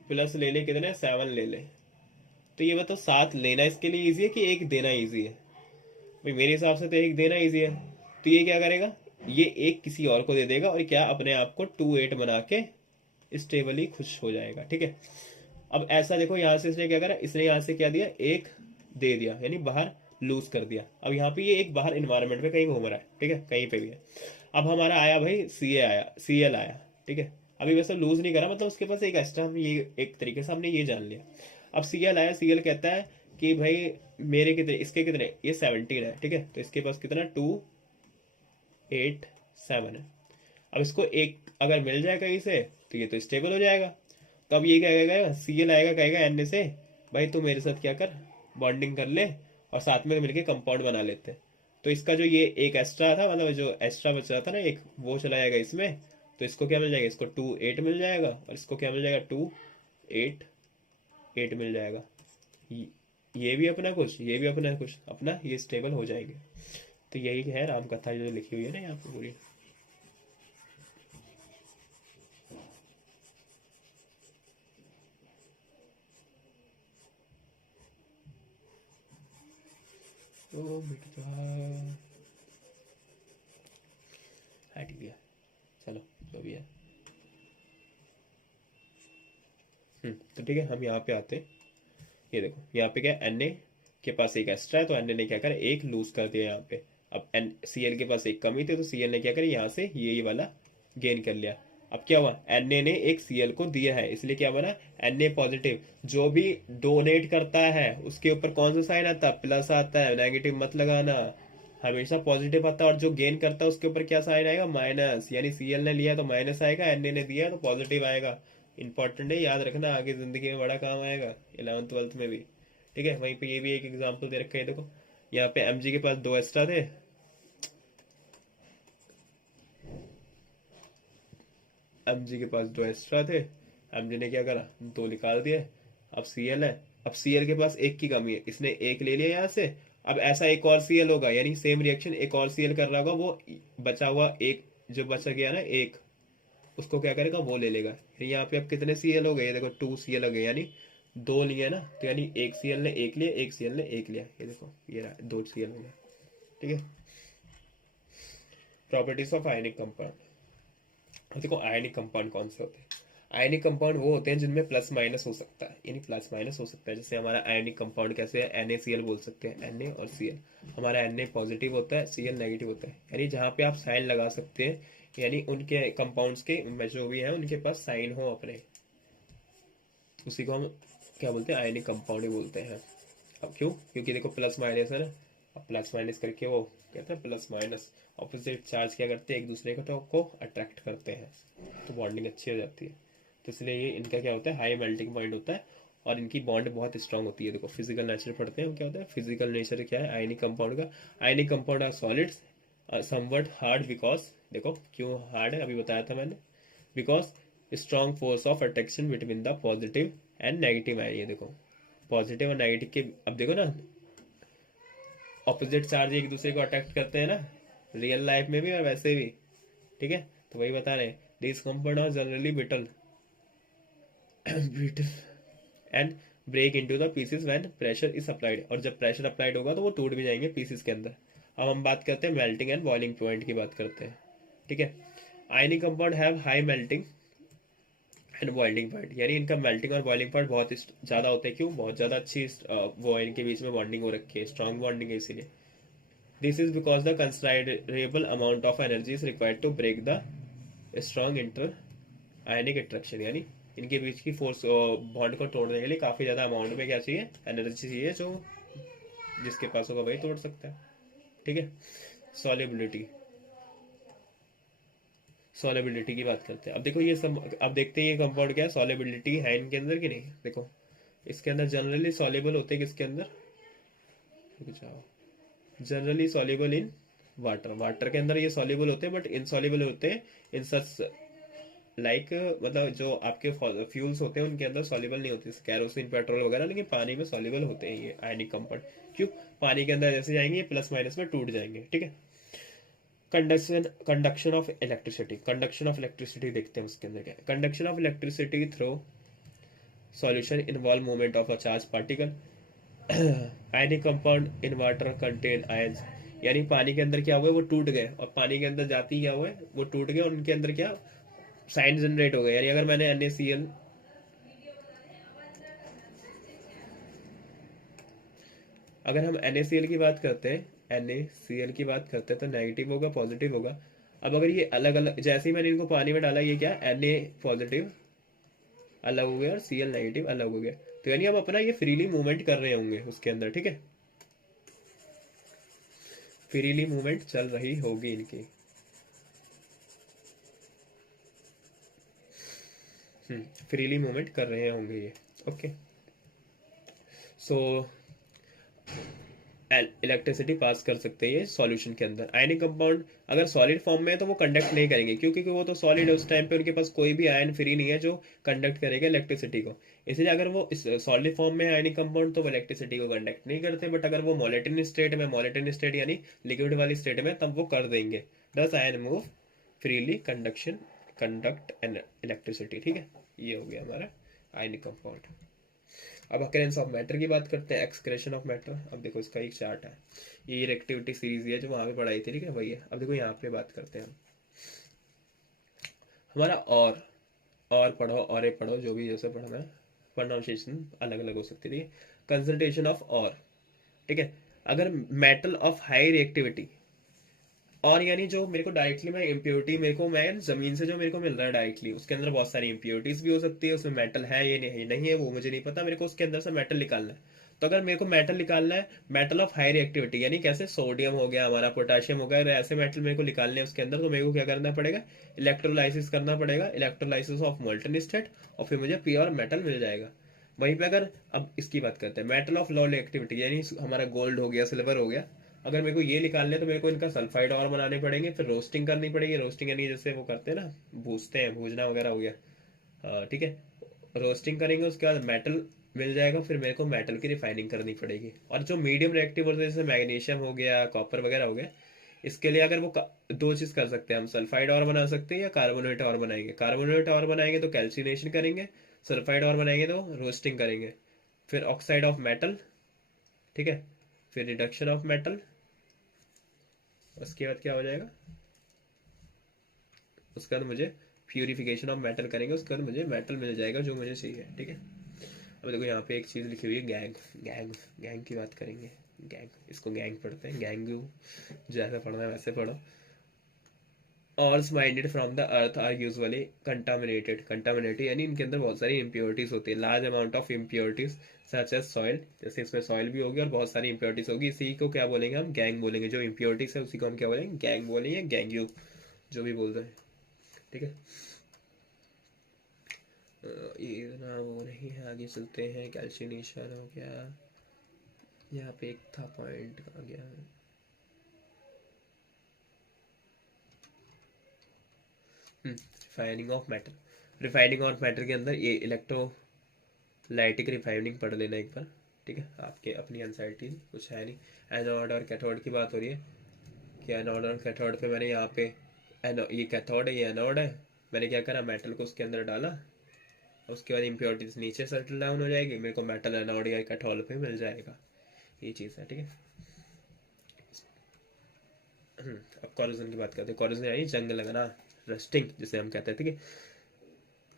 प्लस ले ले, कितने 7 ले ले। तो ये बताओ 7 लेना इसके लिए इजी है कि एक देना इजी है। भाई मेरे हिसाब से तो एक देना इजी है। तो ये क्या करेगा, ये एक किसी और को दे देगा और क्या अपने आप को 2 8 बना के स्टेबली खुश हो जाएगा। ठीक है। अब ऐसा देखो, यहाँ से इसने क्या करा, इसने यहाँ से क्या दिया, एक दे दिया, यानी बाहर लूज कर दिया। अब यहाँ पे ये एक बाहर इन्वायरमेंट में कहीं घूम रहा है। ठीक है, कहीं पे भी है। अब हमारा आया भाई सी ए आया, सी एल आया। ठीक है, अभी वैसे लूज नहीं करा, मतलब उसके पास एक एक्स्ट्रा, हम ये एक तरीके से हमने ये जान लिया। अब सीएल आया, सीएल कहता है कि भाई मेरे कितने, इसके कितने, ये 17 है, ठीक है, तो इसके पास कितना 287 है। अब इसको एक अगर मिल जाए कहीं से तो ये तो स्टेबल हो जाएगा। तो अब ये क्या कहेगा, सीएल आएगा, कहेगा एन से भाई तू मेरे साथ क्या कर, बॉन्डिंग कर ले और साथ में मिलके कंपाउंड बना लेते हैं। तो इसका जो ये एक एक्स्ट्रा था, मतलब जो एक्स्ट्रा बच रहा था ना एक, वो चला जाएगा इसमें। तो इसको क्या मिल जाएगा, इसको 2 8 मिल जाएगा, और इसको क्या मिल जाएगा 2 8 8 मिल जाएगा। ये भी अपना कुछ, ये भी अपना कुछ, अपना ये स्टेबल हो जाएंगे। तो यही है राम कथा जो लिखी हुई है ना यहाँ पे पूरी। ओ मिट जा, हट गया, चलो जो भी है। तो ठीक है, हम यहाँ पे आते हैं। ये देखो यहाँ पे क्या, एन ए के पास एक एक्स्ट्रा है, तो एन ए ने क्या करा, एक लूज कर दिया यहाँ पे। अब एन सी एल के पास एक कमी थी, तो सी एल ने क्या करा, यहाँ से ये वाला गेन कर लिया। अब क्या हुआ, एन ए ने एक सी एल को दिया है, इसलिए क्या बना, एन ए पॉजिटिव। जो भी डोनेट करता है उसके ऊपर कौन सा साइन आता है, प्लस आता है, नेगेटिव मत लगाना, हमेशा पॉजिटिव आता है। और जो गेन करता है उसके ऊपर क्या साइन आएगा, माइनस, यानी सीएल ने लिया तो माइनस आएगा, एनए ने दिया तो पॉजिटिव आएगा। इंपॉर्टेंट है, याद रखना, आगे जिंदगी में बड़ा काम आएगा, 11th 12th में भी। ठीक है, वहीं पे ये भी एक एग्जाम्पल दे रखा है, देखो यहाँ पे एमजी के पास 2 एक्स्ट्रा थे, एमजी के पास 2 एक्स्ट्रा थे, एमजी ने क्या करा, 2 निकाल दिए। अब सीएल है, अब सीएल के पास एक की कमी है, इसने एक ले लिया यहाँ से। अब ऐसा एक और सीएल होगा, यानी सेम रिएक्शन एक और सीएल कर रहा होगा, वो बचा हुआ एक जो बचा गया ना एक, उसको क्या करेगा, वो ले लेगा। यानी यहाँ पे अब कितने सीएल हो गए, देखो 2 सीएल हो गए, यानी 2 लिए ना, तो यानी एक सीएल ने एक लिया, एक सीएल ने एक लिया, ये देखो ये रहा 2 सीएल हो गया। ठीक है, प्रॉपर्टीज ऑफ आयनिक कंपाउंड। देखो आयनिक कंपाउंड कौन से होते हैं, आयनिक कंपाउंड वो होते हैं जिनमें प्लस माइनस हो सकता है, यानी प्लस माइनस हो सकता है। जैसे हमारा आयनिक कंपाउंड कैसे है, NaCl बोल सकते हैं, Na और Cl। हमारा Na पॉजिटिव होता है, Cl नेगेटिव होता है, यानी जहाँ पे आप साइन लगा सकते हैं, यानी उनके कंपाउंड्स के जो भी है उनके पास साइन हो अपने, उसी को हम क्या बोलते हैं, आयनिक कंपाउंड ही बोलते हैं। अब क्यों, क्योंकि देखो प्लस माइनस है ना, अब प्लस माइनस करके वो कहते हैं प्लस माइनस ऑपोजिट चार्ज क्या करते हैं, एक दूसरे को अट्रैक्ट करते हैं, तो बॉन्डिंग अच्छी हो जाती है। तो इसलिए ये इनका क्या होता है, हाई मेल्टिंग पॉइंट होता है, और इनकी बॉन्ड बहुत स्ट्रांग होती है। देखो फिजिकल नेचर पढ़ते हैं हम, क्या होता है फिजिकल नेचर, क्या है आयनिक कंपाउंड का, ionic compound are solids somewhat hard, because देखो क्यों हार्ड है, अभी बताया था मैंने, because strong force of attraction between the positive and negative ion. ये देखो पॉजिटिव और नेगेटिव के, अब देखो ना ऑपोजिट चार्ज एक दूसरे को अट्रैक्ट करते हैं ना, रियल लाइफ में भी और वैसे भी। ठीक है, तो वही बता रहे हैं, this compound are generally brittle brittle and break into the pieces when pressure is applied, और जब प्रेशर अप्लाइड होगा तो वो टूट भी जाएंगे पीसेस के अंदर। अब हम बात करते हैं मेल्टिंग एंड बॉइलिंग पॉइंट की बात करते हैं। ठीक है, ionic compound have high melting and boiling point, यानी इनका मेल्टिंग और बॉइलिंग पॉइंट बहुत ज्यादा होते हैं। क्यों, बहुत ज्यादा अच्छी वो इनके बीच में बॉन्डिंग हो रखी है, स्ट्रॉन्ग बॉन्डिंग है इसीलिए। This is because the considerable amount of energy is required to break the strong interionic attraction, यानी इनके बीच की फोर्स बॉन्ड को तोड़ने के लिए काफी ज्यादा अमाउंट में क्या चाहिए, एनर्जी चाहिए, जो जिसके पास होगा वही तोड़ सकता है। ठीक है, सॉलिबिलिटी, सॉलिबिलिटी की बात करते हैं। अब देखो ये सब, अब देखते हैं ये कंपाउंड क्या है, सॉलिबिलिटी है इनके अंदर कि नहीं। देखो इसके अंदर जनरली सॉल्युबल होते हैं, किसके अंदर, generally soluble in water, water के अंदर ये सॉल्युबल होते हैं, बट इनसॉल्युबल होते हैं इन सच लाइक, मतलब जो आपके फ्यूल्स होते हैं उनके अंदर सॉल्युबल नहीं होते, कैरोसिन पेट्रोल वगैरह, लेकिन पानी में सॉल्युबल होते हैं ये आयनिक कंपाउंड। क्यों, पानी के अंदर जैसे जाएंगे प्लस माइनस में टूट जाएंगे। ठीक है, conduction, conduction of electricity, conduction of electricity देखते हैं उसके अंदर क्या है। Conduction of electricity through solution involve movement of a charge particle, ionic compound in water contain ions, यानी पानी के अंदर क्या हुआ है, वो टूट गए, और पानी के अंदर जाती ही क्या हुआ है, वो टूट गए, और उनके अंदर क्या साइन जनरेट हो गए। यानी अगर मैंने NaCl, अगर हम NaCl की बात करते हैं, NaCl की बात करते हैं तो नेगेटिव होगा पॉजिटिव होगा। अब अगर ये अलग अलग, जैसे ही मैंने इनको पानी में डाला, ये क्या Na पॉजिटिव अलग हो गया और Cl नेगेटिव अलग हो गया, तो यानी हम अपना ये फ्रीली मूवमेंट कर रहे होंगे उसके अंदर, ठीक है, फ्रीली मूवमेंट चल रही होगी इनकी। फ्रीली मूवमेंट कर रहे होंगे ये। ओके, सो इलेक्ट्रिसिटी पास कर सकते हैं ये सॉल्यूशन के अंदर। आयनिक कंपाउंड अगर सॉलिड फॉर्म में है तो वो कंडक्ट नहीं करेंगे, क्योंकि वो तो सॉलिड है, उस टाइम पे उनके पास कोई भी आयन फ्री नहीं है जो कंडक्ट करेगा इलेक्ट्रिसिटी को। इसलिए अगर वो इस सॉलिड फॉर्म में है आयनिक कंपाउंड तो वो इलेक्ट्रिसिटी को कंडक्ट नहीं करते, बट अगर वो मोलेटिन स्टेट में, मोलेटिन स्टेट यानी लिक्विड वाली स्टेट में, तब वो कर देंगे। दस ion move freely conduction conduct and electricity, ठीक है, ये हो गया हमारा आयनिक कंपाउंड। अब अकरेंस ऑफ मैटर की बात करते हैं, एक्सक्रेशन ऑफ मैटर। अब देखो इसका एक चार्ट है, ये रिएक्टिविटी सीरीज है जो वहां पे पढ़ाई थी, ठीक है, वही है। अब देखो यहाँ पे बात करते हैं हम हमारा और पढ़ो और ये पढ़ो, जो भी जैसे पढ़ना है, प्रोनाउंसिएशन अलग अलग हो सकती है, कंसंट्रेशन ऑफ और, ठीक है। अगर मेटल ऑफ हाई रिएक्टिविटी, और यानी जो मेरे को डायरेक्टली मैं इम्प्योरिटी, मेरे को मैं जमीन से जो मेरे को मिल रहा है डायरेक्टली, उसके अंदर बहुत सारी इम्प्योरिटीज भी हो सकती है, उसमें मेटल है ये नहीं है वो मुझे नहीं पता, मेरे को उसके अंदर से मेटल निकालना है। तो अगर मेरे को मेटल निकालना है, मेटल ऑफ हाई रिएक्टिविटी यानी कैसे, सोडियम हो गया हमारा, पोटाशियम हो गया, ऐसे मेटल मेरे को निकालने हैं उसके अंदर, तो मेरे को क्या करना पड़ेगा, इलेक्ट्रोलाइसिस करना पड़ेगा, इलेक्ट्रोलाइसिस ऑफ मोल्टन स्टेट, और फिर मुझे प्योर मेटल मिल जाएगा। वहीं पे अगर अब इसकी बात करते हैं, मेटल ऑफ लो रिएक्टिविटी यानी हमारा गोल्ड हो गया, सिल्वर हो गया, अगर मेरे को ये निकालने तो मेरे को इनका सल्फाइड और बनाने पड़ेंगे, फिर रोस्टिंग करनी पड़ेगी। रोस्टिंग यानी जैसे वो करते हैं ना, भूजते हैं, भूजना वगैरह हो गया, ठीक है, रोस्टिंग करेंगे, उसके बाद मेटल मिल जाएगा, फिर मेरे को मेटल की रिफाइनिंग करनी पड़ेगी। और जो मीडियम रिएक्टिव होते हैं जैसे मैग्नीशियम हो गया, कॉपर वगैरह हो गया, इसके लिए अगर वो दो चीज कर सकते हैं हम, सल्फाइड और बना सकते हैं या कार्बोनेट और बनाएंगे। कार्बोनेट और बनाएंगे तो कैल्सिनेशन करेंगे, सल्फाइड और बनाएंगे तो रोस्टिंग करेंगे, फिर ऑक्साइड ऑफ मेटल, ठीक है, फिर रिडक्शन ऑफ मेटल, उसके बाद क्या हो जाएगा, उसके बाद मुझे प्यूरिफिकेशन ऑफ मेटल करेंगे, उसके बाद मुझे मेटल मिल जाएगा जो मुझे चाहिए, ठीक है। अब देखो यहाँ पे एक चीज़ लिखी हुई है, गैंग। गैंग की बात करेंगे, गैंग, इसको गैंग पढ़ते हैं, गैंगू, जैसा पढ़ना है वैसे पढ़ो। Ores minded from the earth are usually contaminated यानी इनके अंदर बहुत सारी इम्प्योरिटीज होती है, large amount of impurities such as soil, जैसे इसमें सॉइल भी होगी और बहुत सारी इम्प्योरिटीज होगी, इसी को क्या बोलेंगे हम, गैंग बोलेंगे। जो इम्प्योरिटीज है उसी को हम क्या बोलेंगे, गैंग बोलेंगे, गैंगू, जो भी बोल रहे हैं, ठीक है। ये ना वो नहीं है, आगे चलते हैं। कैल्सिनेशन हो गया, यहाँ पे एक था पॉइंट आ गया, refining of matter. Refining of matter के अंदर ये इलेक्ट्रोलाइटिक रिफाइनिंग पढ़ लेना एक बार, ठीक है, आपके अपनी एनसाइटी कुछ है नहीं। एनोड और कैथोड की बात हो रही है कि एनोड और कैथोड पे मैंने यहाँ पे ये कैथोड है, ये एनोड है, मैंने क्या करा, मेटल को उसके अंदर डाला, उसके बाद इम्प्योरिटीज नीचे सेटल डाउन हो जाएगी, मेरे को मेटल एनोड या कैथोड पे मिल जाएगा, ये चीज़ है, ठीक है। अब कॉरोजन की बात करते हैं। कॉरोजन यानी जंग लगना, रस्टिंग जिसे हम कहते हैं, ठीक है।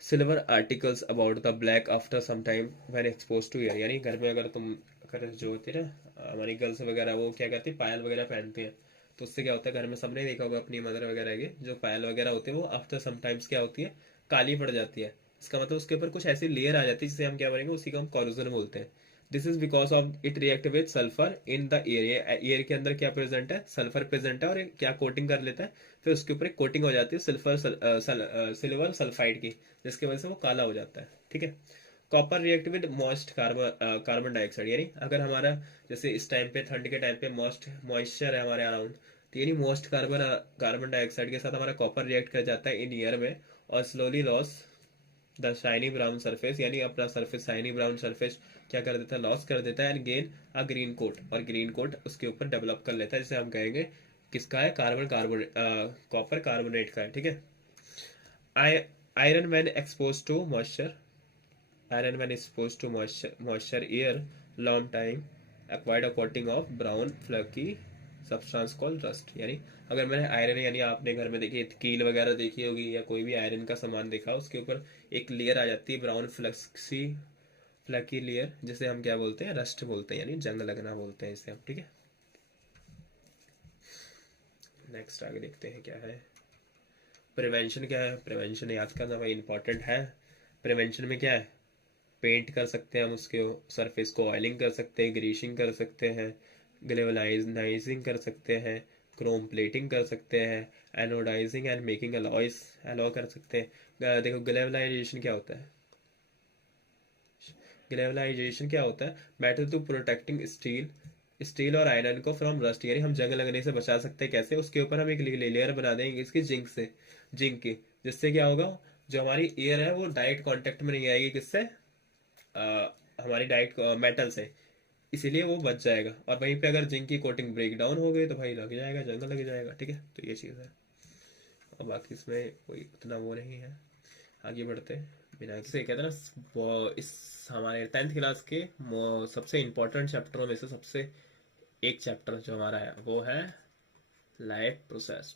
Silver articles about the black after some time when expose to air, यानी घर में अगर तुम, अगर जो होती है ना हमारी गर्ल्स वगैरह, वो क्या कहती है, पायल वगैरह पहनती हैं, तो उससे क्या होता है, घर में सबने देखा होगा अपनी मदर वगैरह के, जो पायल वगैरह होती है वो आफ्टर समटाइम्स क्या होती है, काली पड़ जाती है। इसका मतलब उसके ऊपर कुछ ऐसी लेयर आ जाती है जिसे हम क्या बोलेंगे, उसी को हम कॉरोजन बोलते हैं। This is because of it react with sulphur in the air, air के अंदर क्या प्रेजेंट है, सल्फर प्रेजेंट है, और क्या कोटिंग कर लेता है, फिर उसके ऊपर एक कोटिंग हो जाती है सिल्वर सल्फाइड की, जिसकी वजह से वो काला हो जाता है, ठीक है। Copper react with moist carbon dioxide, यानी अगर हमारा जैसे इस टाइम पे ठंड के टाइम पे मॉइस्ट मॉइस्चर है हमारे अराउंड, तो यानी मोस्ट कार्बन डाइऑक्साइड के साथ हमारा कॉपर रिएक्ट कर जाता है इन एयर में, और slowly loss the shiny brown surface, यानी अपना सरफेस, शाइनी ब्राउन सरफेस क्या कर देता है, लॉस कर देता है, and gain a green coat, और ग्रीन कोट उसके ऊपर डेवलप कर लेता है, जिसे हम कहेंगे किसका है, कॉपर कार्बोनेट का है, ठीक है। Iron when expose to moisture, iron when exposed to moisture air long time acquired a coating of brown flaky substance called rust, यानी अगर मैंने आयरन, यानी आपने घर में देखी कील वगैरह देखी होगी या कोई भी आयरन का सामान देखा, उसके ऊपर एक लेयर आ जाती है ब्राउन फ्लकी लेयर, जिसे हम क्या बोलते हैं, रस्ट बोलते हैं, यानी जंग लगना बोलते हैं इसे हम, ठीक है। नेक्स्ट आगे देखते हैं क्या है। प्रिवेंशन क्या है? प्रिवेंशन याद करना भाई इंपॉर्टेंट है। प्रिवेंशन में क्या है? पेंट कर सकते हैं हम उसके सरफेस को, ऑयलिंग कर सकते हैं, ग्रीसिंग कर सकते हैं, ग्लेवलाइजिंग कर सकते हैं, क्रोम प्लेटिंग कर सकते हैं, anodising and making alloys alloy कर सकते हैं। देखो ग्लेवलाइजेशन क्या होता है? ग्लेवलाइजेशन क्या होता है? Metal to protecting steel, steel और आयरन को फ्रॉम रस्ट, यानी हम जंग लगने से बचा सकते हैं। कैसे? उसके ऊपर हम एक लेयर बना देंगे इसकी जिंक से, जिंक की, जिससे क्या होगा, जो हमारी एयर है वो डायरेक्ट कांटेक्ट में नहीं आएगी, किससे? हमारी डायरेक्ट मेटल से, इसीलिए वो बच जाएगा। और वहीं पे अगर जिंक की कोटिंग ब्रेक डाउन हो गई तो भाई लग जाएगा, जंग लग जाएगा। ठीक है, तो ये चीज़ है। और बाकी इसमें कोई उतना वो नहीं है। आगे बढ़ते हैं। बिना किसी कहते हैं ना, इस हमारे 10th क्लास के सबसे इम्पोर्टेंट चैप्टरों में से सबसे एक चैप्टर जो हमारा है वो है लाइफ प्रोसेस।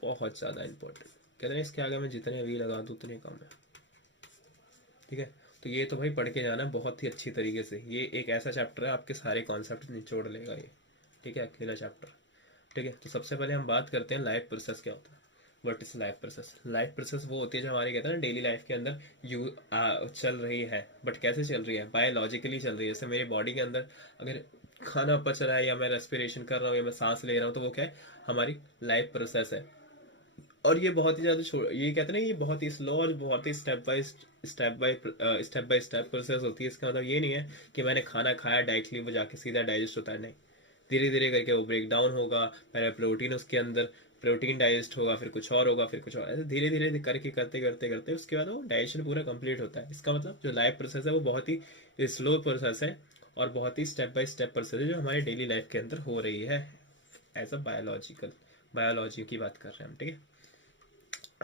बहुत ज़्यादा इम्पोर्टेंट। कहते हैं इसके आगे मैं जितने वी लगा दूँ उतने कम है। ठीक है, तो ये तो भाई पढ़ के जाना बहुत ही अच्छी तरीके से। ये एक ऐसा चैप्टर है आपके सारे कॉन्सेप्ट निचोड़ लेगा ये। ठीक है, अकेला चैप्टर। ठीक है, तो सबसे पहले हम बात करते हैं लाइफ प्रोसेस क्या होता है। What is life process? Life process वो होती है जो हमारे कहते हैं ना डेली लाइफ के अंदर चल रही है। बट कैसे चल रही है? बायोलॉजिकली चल रही है। जैसे मेरी बॉडी के अंदर अगर खाना पच रहा है, या मैं रेस्पिरेशन कर रहा हूँ, या मैं सांस ले रहा हूँ, तो वो क्या है? हमारी लाइफ प्रोसेस है। और ये बहुत ही ज्यादा ये कहते हैं ना, ये बहुत ही स्लो और बहुत ही स्टेप बाय स्टेप प्रोसेस होती है। इसका मतलब ये नहीं है कि मैंने खाना खाया डायरेक्टली वो जाके सीधा डाइजेस्ट होता है, नहीं। धीरे धीरे करके वो ब्रेक डाउन होगा। पहले प्रोटीन उसके अंदर, प्रोटीन डाइजेस्ट होगा, फिर कुछ और होगा, फिर कुछ और, ऐसे धीरे धीरे करके करते करते करते उसके बाद वो डाइजेशन पूरा कंप्लीट होता है। इसका मतलब जो लाइफ प्रोसेस है वो बहुत ही स्लो प्रोसेस है और बहुत ही स्टेप बाय स्टेप प्रोसेस है जो हमारी डेली लाइफ के अंदर हो रही है। एज अ बायोलॉजी की बात कर रहे हैं हम। ठीक है,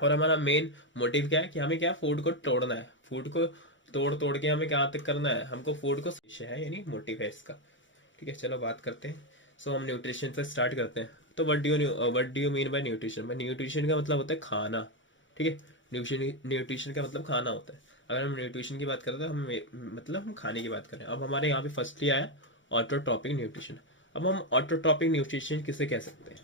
और हमारा मेन मोटिव क्या है कि हमें क्या, फूड को तोड़ना है। फूड को तोड़ तोड़ के हमें कहाँ तक करना है? हमको फूड को है, यानी मोटिव है इसका। ठीक है, चलो बात करते हैं। सो हम न्यूट्रिशन से स्टार्ट करते हैं। तो what do you mean by nutrition? By nutrition का मतलब होता है खाना। ठीक है, न्यूट्रिशन का मतलब खाना होता है। अगर हम न्यूट्रिशन की बात करें तो हम खाने की बात करें। अब हमारे यहाँ पे फर्स्टली आया ऑटोट्रॉपिक न्यूट्रिशन। अब हम ऑटोट्रॉपिक न्यूट्रिशन किसे कह सकते हैं?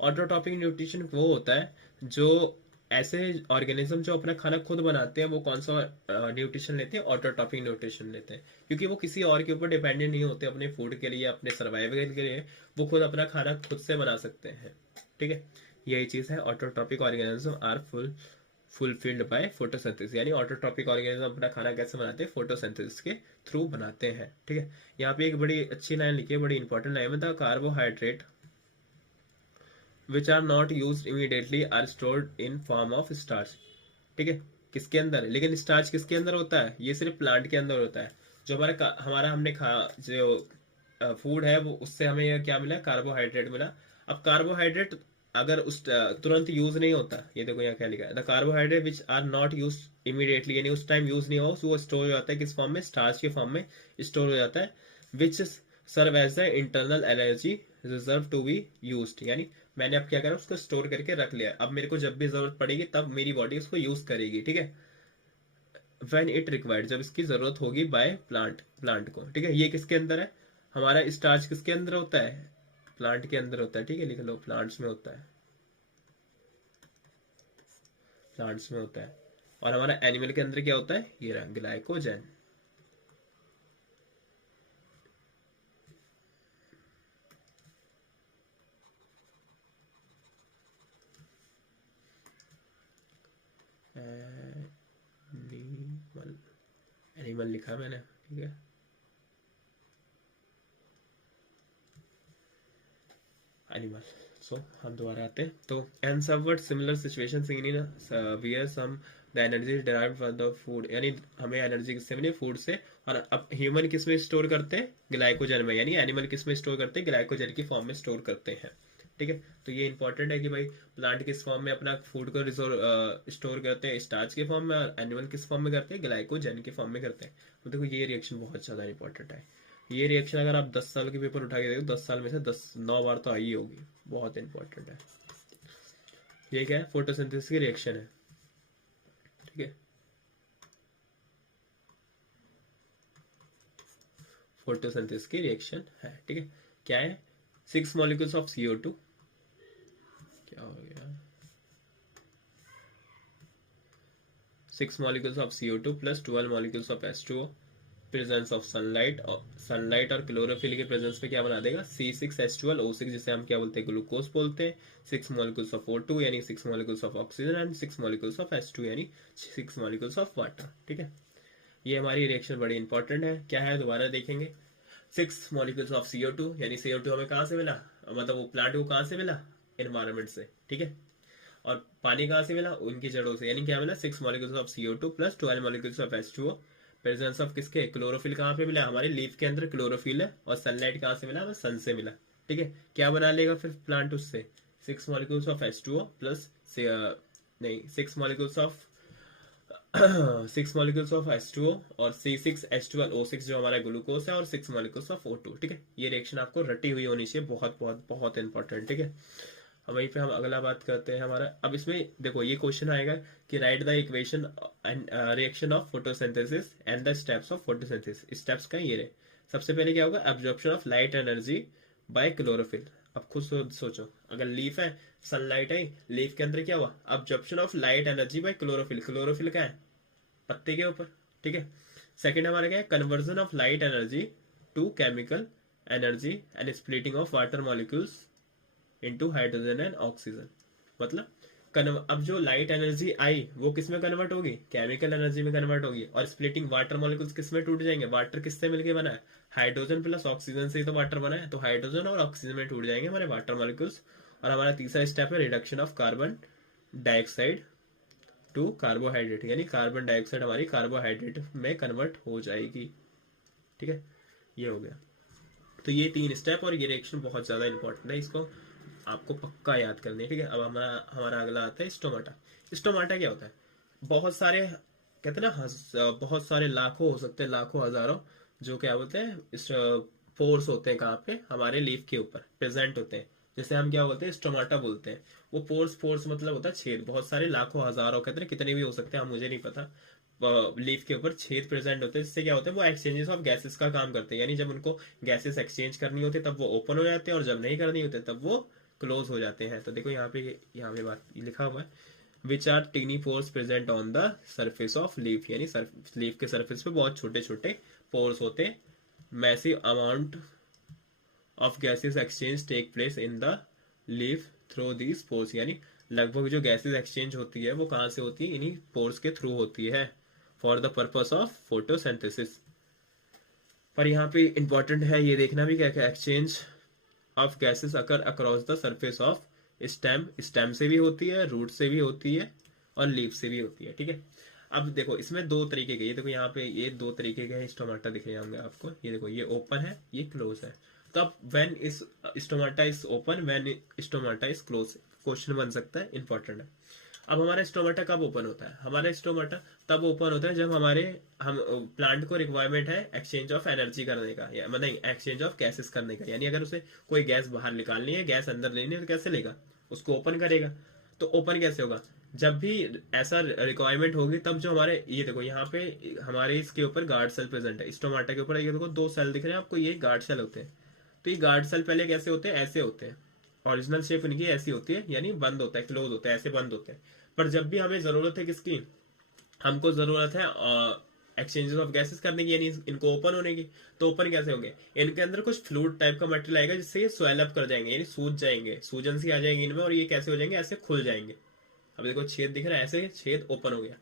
ऑटोट्रॉपिक न्यूट्रिशन वो होता है जो ऐसे ऑर्गेनिज्म जो अपना खाना खुद बनाते हैं, वो कौन सा न्यूट्रिशन लेते हैं? ऑटोट्रॉपिक न्यूट्रिशन लेते हैं। क्योंकि वो किसी और के ऊपर डिपेंडेंट नहीं होते अपने फूड के लिए, अपने सर्वाइवल के लिए। वो खुद अपना खाना खुद से बना सकते हैं। ठीक है, यही चीज है। Autotrophic organism are fulfilled by photosynthesis, यानी ऑटोट्रॉपिक ऑर्गेनिज्म अपना खाना कैसे बनाते हैं? फोटोसिंथेसिस के थ्रू बनाते हैं। ठीक है, यहाँ पे एक बड़ी अच्छी लाइन लिखी है, बड़ी इंपॉर्टेंट लाइन है। The carbohydrate which are not used immediately are stored in form of starch। ठीक है, किसके अंदर? लेकिन स्टार्च किसके अंदर होता है? ये सिर्फ प्लांट के अंदर होता है। जो हमारा हमने खा जो फूड है वो, उससे हमें यह क्या मिला? कार्बोहाइड्रेट मिला। अब कार्बोहाइड्रेट अगर उस तुरंत यूज नहीं होता, ये देखो यहाँ क्या लिखा है, the carbohydrate which are not use immediately, यानी उस टाइम यूज नहीं हुआ, वो स्टोर हो जाता है किस फॉर्म में? स्टार्च के फॉर्म में स्टोर हो जाता है। Which serve as the internal energy reserve to be used, यानी मैंने अब क्या करा, उसको स्टोर करके रख लिया। अब मेरे को जब भी जरूरत पड़ेगी तब मेरी बॉडी उसको यूज करेगी। ठीक है, व्हेन इट रिक्वायर्ड, जब इसकी जरूरत होगी, बाय प्लांट को। ठीक है, ये किसके अंदर है? हमारा स्टार्च किसके अंदर होता है? प्लांट के अंदर होता है। ठीक है, लिख लो, प्लांट्स में होता है, प्लांट्स में होता है। और हमारा एनिमल के अंदर क्या होता है? ये रहा ग्लाइकोजन। एनिमल, एनिमल लिखा मैंने। ठीक है, एनिमल। सो हम दोबारा आते हैं। तो and somewhat similar situation in where some the energy derived from the food, यानी हमें एनर्जी किससे मिली? फूड से। और अब ह्यूमन किस में स्टोर करते हैं? ग्लाइकोजन में। यानी एनिमल किस में स्टोर करते हैं? ग्लाइकोजन की फॉर्म में स्टोर करते हैं। ठीक है, तो ये इंपॉर्टेंट है कि भाई प्लांट किस फॉर्म में अपना फूड को स्टोर करते हैं? स्टार्च के फॉर्म में। और एनिमल किस फॉर्म में करते हैं? ग्लाइकोजन के फॉर्म में करते हैं। तो देखो ये रिएक्शन बहुत ज्यादा इंपॉर्टेंट है। ये रिएक्शन अगर आप 10 साल के पेपर उठा के देखो, 10 साल में से 9 बार तो आई होगी। बहुत इंपॉर्टेंट है। ये क्या है? फोटोसिंथेसिस की रिएक्शन है। ठीक है, फोटोसिंथेसिस की रिएक्शन है। ठीक है, क्या है? 6 मॉलिक्यूल्स ऑफ CO2, क्या हो गया, 6 molecules of CO2 plus 12 molecules of H2O, presence of sunlight, और क्लोरोफिल के प्रेजेंस पे क्या बना देगा C6H12O6, जिसे हम क्या बोलते हैं ग्लूकोज बोलते हैं। 6 मॉलिक्यूल्स ऑफ O2 यानी 6 molecules of oxygen and 6 molecules of H2 यानी 6 मॉलिक्यूल्स ऑफ वाटर। ठीक है, ये हमारी रिएक्शन बड़ी इंपॉर्टेंट है। क्या है दोबारा देखेंगे। 6 मॉलिक्यूल्स ऑफ CO2 यानी CO2 हमें कहाँ से मिला, मतलब वो प्लांट को कहाँ से मिला, एनवायरमेंट से। ठीक है, और पानी कहाँ से मिला, उनकी जड़ों से, यानी क्या मिला 6 molecules of CO2 plus 12 molecules of H2O, presence of किसके, क्लोरोफिल कहाँ पे मिला, हमारे लीफ के अंदर क्लोरोफिल है, और सनलाइट कहाँ से मिला, हमें सन से मिला। ठीक है, क्या बना लेगा फिर प्लांट उससे, 6 मॉलिक्यूल्स ऑफ H2O प्लस नहीं 6 molecules of 6 molecules of H2O और C6H12O6 जो हमारा ग्लूकोज है, और 6 मॉलिक्यूल्स ऑफ O2। ठीक है, ये रिएक्शन आपको रटी हुई होनी चाहिए, बहुत बहुत बहुत इंपॉर्टेंट। ठीक है, वहीं पे हम अगला बात करते हैं हमारा। अब इसमें देखो ये क्वेश्चन आएगा कि right the equation and reaction of photosynthesis and the steps of photosynthesis. Steps का ये रहे। सबसे पहले क्या होगा, absorption of light energy by chlorophyll. अब खुद सोचो, अगर लीफ है, सनलाइट है, लीफ के अंदर क्या हुआ, absorption of light energy by chlorophyll. Chlorophyll क्या है, पत्ते के ऊपर। ठीक है, सेकेंड हमारा क्या है, conversion of light energy to chemical energy and splitting of water molecules into hydrogen and oxygen. मतलब अब जो लाइट एनर्जी आई वो किस में कन्वर्ट होगी, केमिकल एनर्जी में कन्वर्ट होगी, और स्प्लिटिंग वाटर मॉलिक्यूल्स किस में टूट जाएंगे, वाटर किससे मिलके बना है, हाइड्रोजन प्लस ऑक्सीजन से ही तो वाटर बना है, तो हाइड्रोजन और ऑक्सीजन में टूट जाएंगे हमारे वाटर मॉलिक्यूल्स। और हमारा तीसरा स्टेप है reduction of carbon dioxide to carbohydrate, यानी कार्बन डाइऑक्साइड हमारी कार्बोहाइड्रेट में कन्वर्ट हो जाएगी। ठीक है, ये हो गया। तो ये 3 स्टेप, और ये रिएक्शन बहुत ज्यादा इंपॉर्टेंट है, इसको आपको पक्का याद करनी है। ठीक है, अब हमारा अगला आता है स्टोमाटा। स्टोमाटा क्या होता है, बहुत सारे कहते हैं ना, बहुत सारे लाखों हो सकते हैं, लाखों हजारों, जो क्या बोलते हैं पोर्स होते हैं, कहाँ पे, हमारे लीफ के ऊपर प्रेजेंट होते हैं, जैसे हम क्या बोलते हैं स्टोमाटा बोलते हैं। वो पोर्स मतलब होता है छेद, बहुत सारे लाखों हजारों कहते हैं, कितने भी हो सकते हैं, मुझे नहीं पता। लीफ के ऊपर छेद प्रेजेंट होते हैं, जिससे क्या होता है, वो एक्सचेंजेस ऑफ गैसेस का काम करते हैं, यानी जब उनको गैसेस एक्सचेंज करनी होती है तब वो ओपन हो जाते हैं, और जब नहीं करनी होती तब वो क्लोज हो जाते हैं। तो देखो यहाँ पे बात लिखा हुआ है, which are tiny pores present on the surface of leaf, यानी लीफ के सरफेस पे बहुत छोटे छोटे पोर्स होते हैं। Massive amount of gases exchange take place in the leaf through these pores, यानी लगभग जो गैसेस एक्सचेंज होती है वो कहाँ से होती है, इन्हीं पोर्स के थ्रू होती है, for the purpose of photosynthesis. पर यहाँ पे इंपॉर्टेंट है ये देखना भी क्या क्या, exchange of gases occur across the surface of stem से भी होती है, रूट से भी होती है, और लीफ से भी होती है। ठीक है, अब देखो इसमें 2 तरीके के, ये देखो यहाँ पे ये 2 तरीके के स्टोमाटा दिख रहे होंगे आपको, ये देखो ये ओपन है, ये क्लोज है। तो अब व्हेन इस stomata is open, when stomata is close, question बन सकता है, इंपॉर्टेंट है। अब हमारा स्टोमाटा कब ओपन होता है, हमारा स्टोमाटा तब ओपन होता है जब हम प्लांट को रिक्वायरमेंट है एक्सचेंज ऑफ एनर्जी करने का, या मतलब एक्सचेंज ऑफ गैसेस करने का, यानी अगर उसे कोई गैस बाहर निकालनी है, गैस अंदर लेनी है, तो कैसे लेगा, उसको ओपन करेगा। तो ओपन कैसे होगा, जब भी ऐसा रिक्वायरमेंट होगी तब जो हमारे, ये देखो यहाँ पे हमारे इसके ऊपर गार्ड सेल प्रेजेंट है, स्टोमाटा के ऊपर ये देखो 2 सेल दिख रहे हैं आपको, ये गार्ड सेल होते हैं। तो ये गार्ड सेल पहले कैसे होते हैं, ऐसे होते हैं, ओरिजिनल शेप इनकी ऐसी होती है, यानी बंद होता है, क्लोज होता है, ऐसे बंद होते हैं। पर जब भी हमें जरूरत है किसकी, हमको जरूरत है एक्सचेंजेस ऑफ गैसेस करने की, यानी इनको ओपन होने की, तो ओपन कैसे होंगे, इनके अंदर कुछ फ्लूइड टाइप का मटेरियल आएगा, जिससे ये स्वेल अप कर जाएंगे, यानी सूज जाएंगे, सूजन सी आ जाएंगे इनमें, और ये कैसे हो जाएंगे, ऐसे खुल जाएंगे। अब देखो छेद दिख रहा है, ऐसे छेद ओपन हो गया।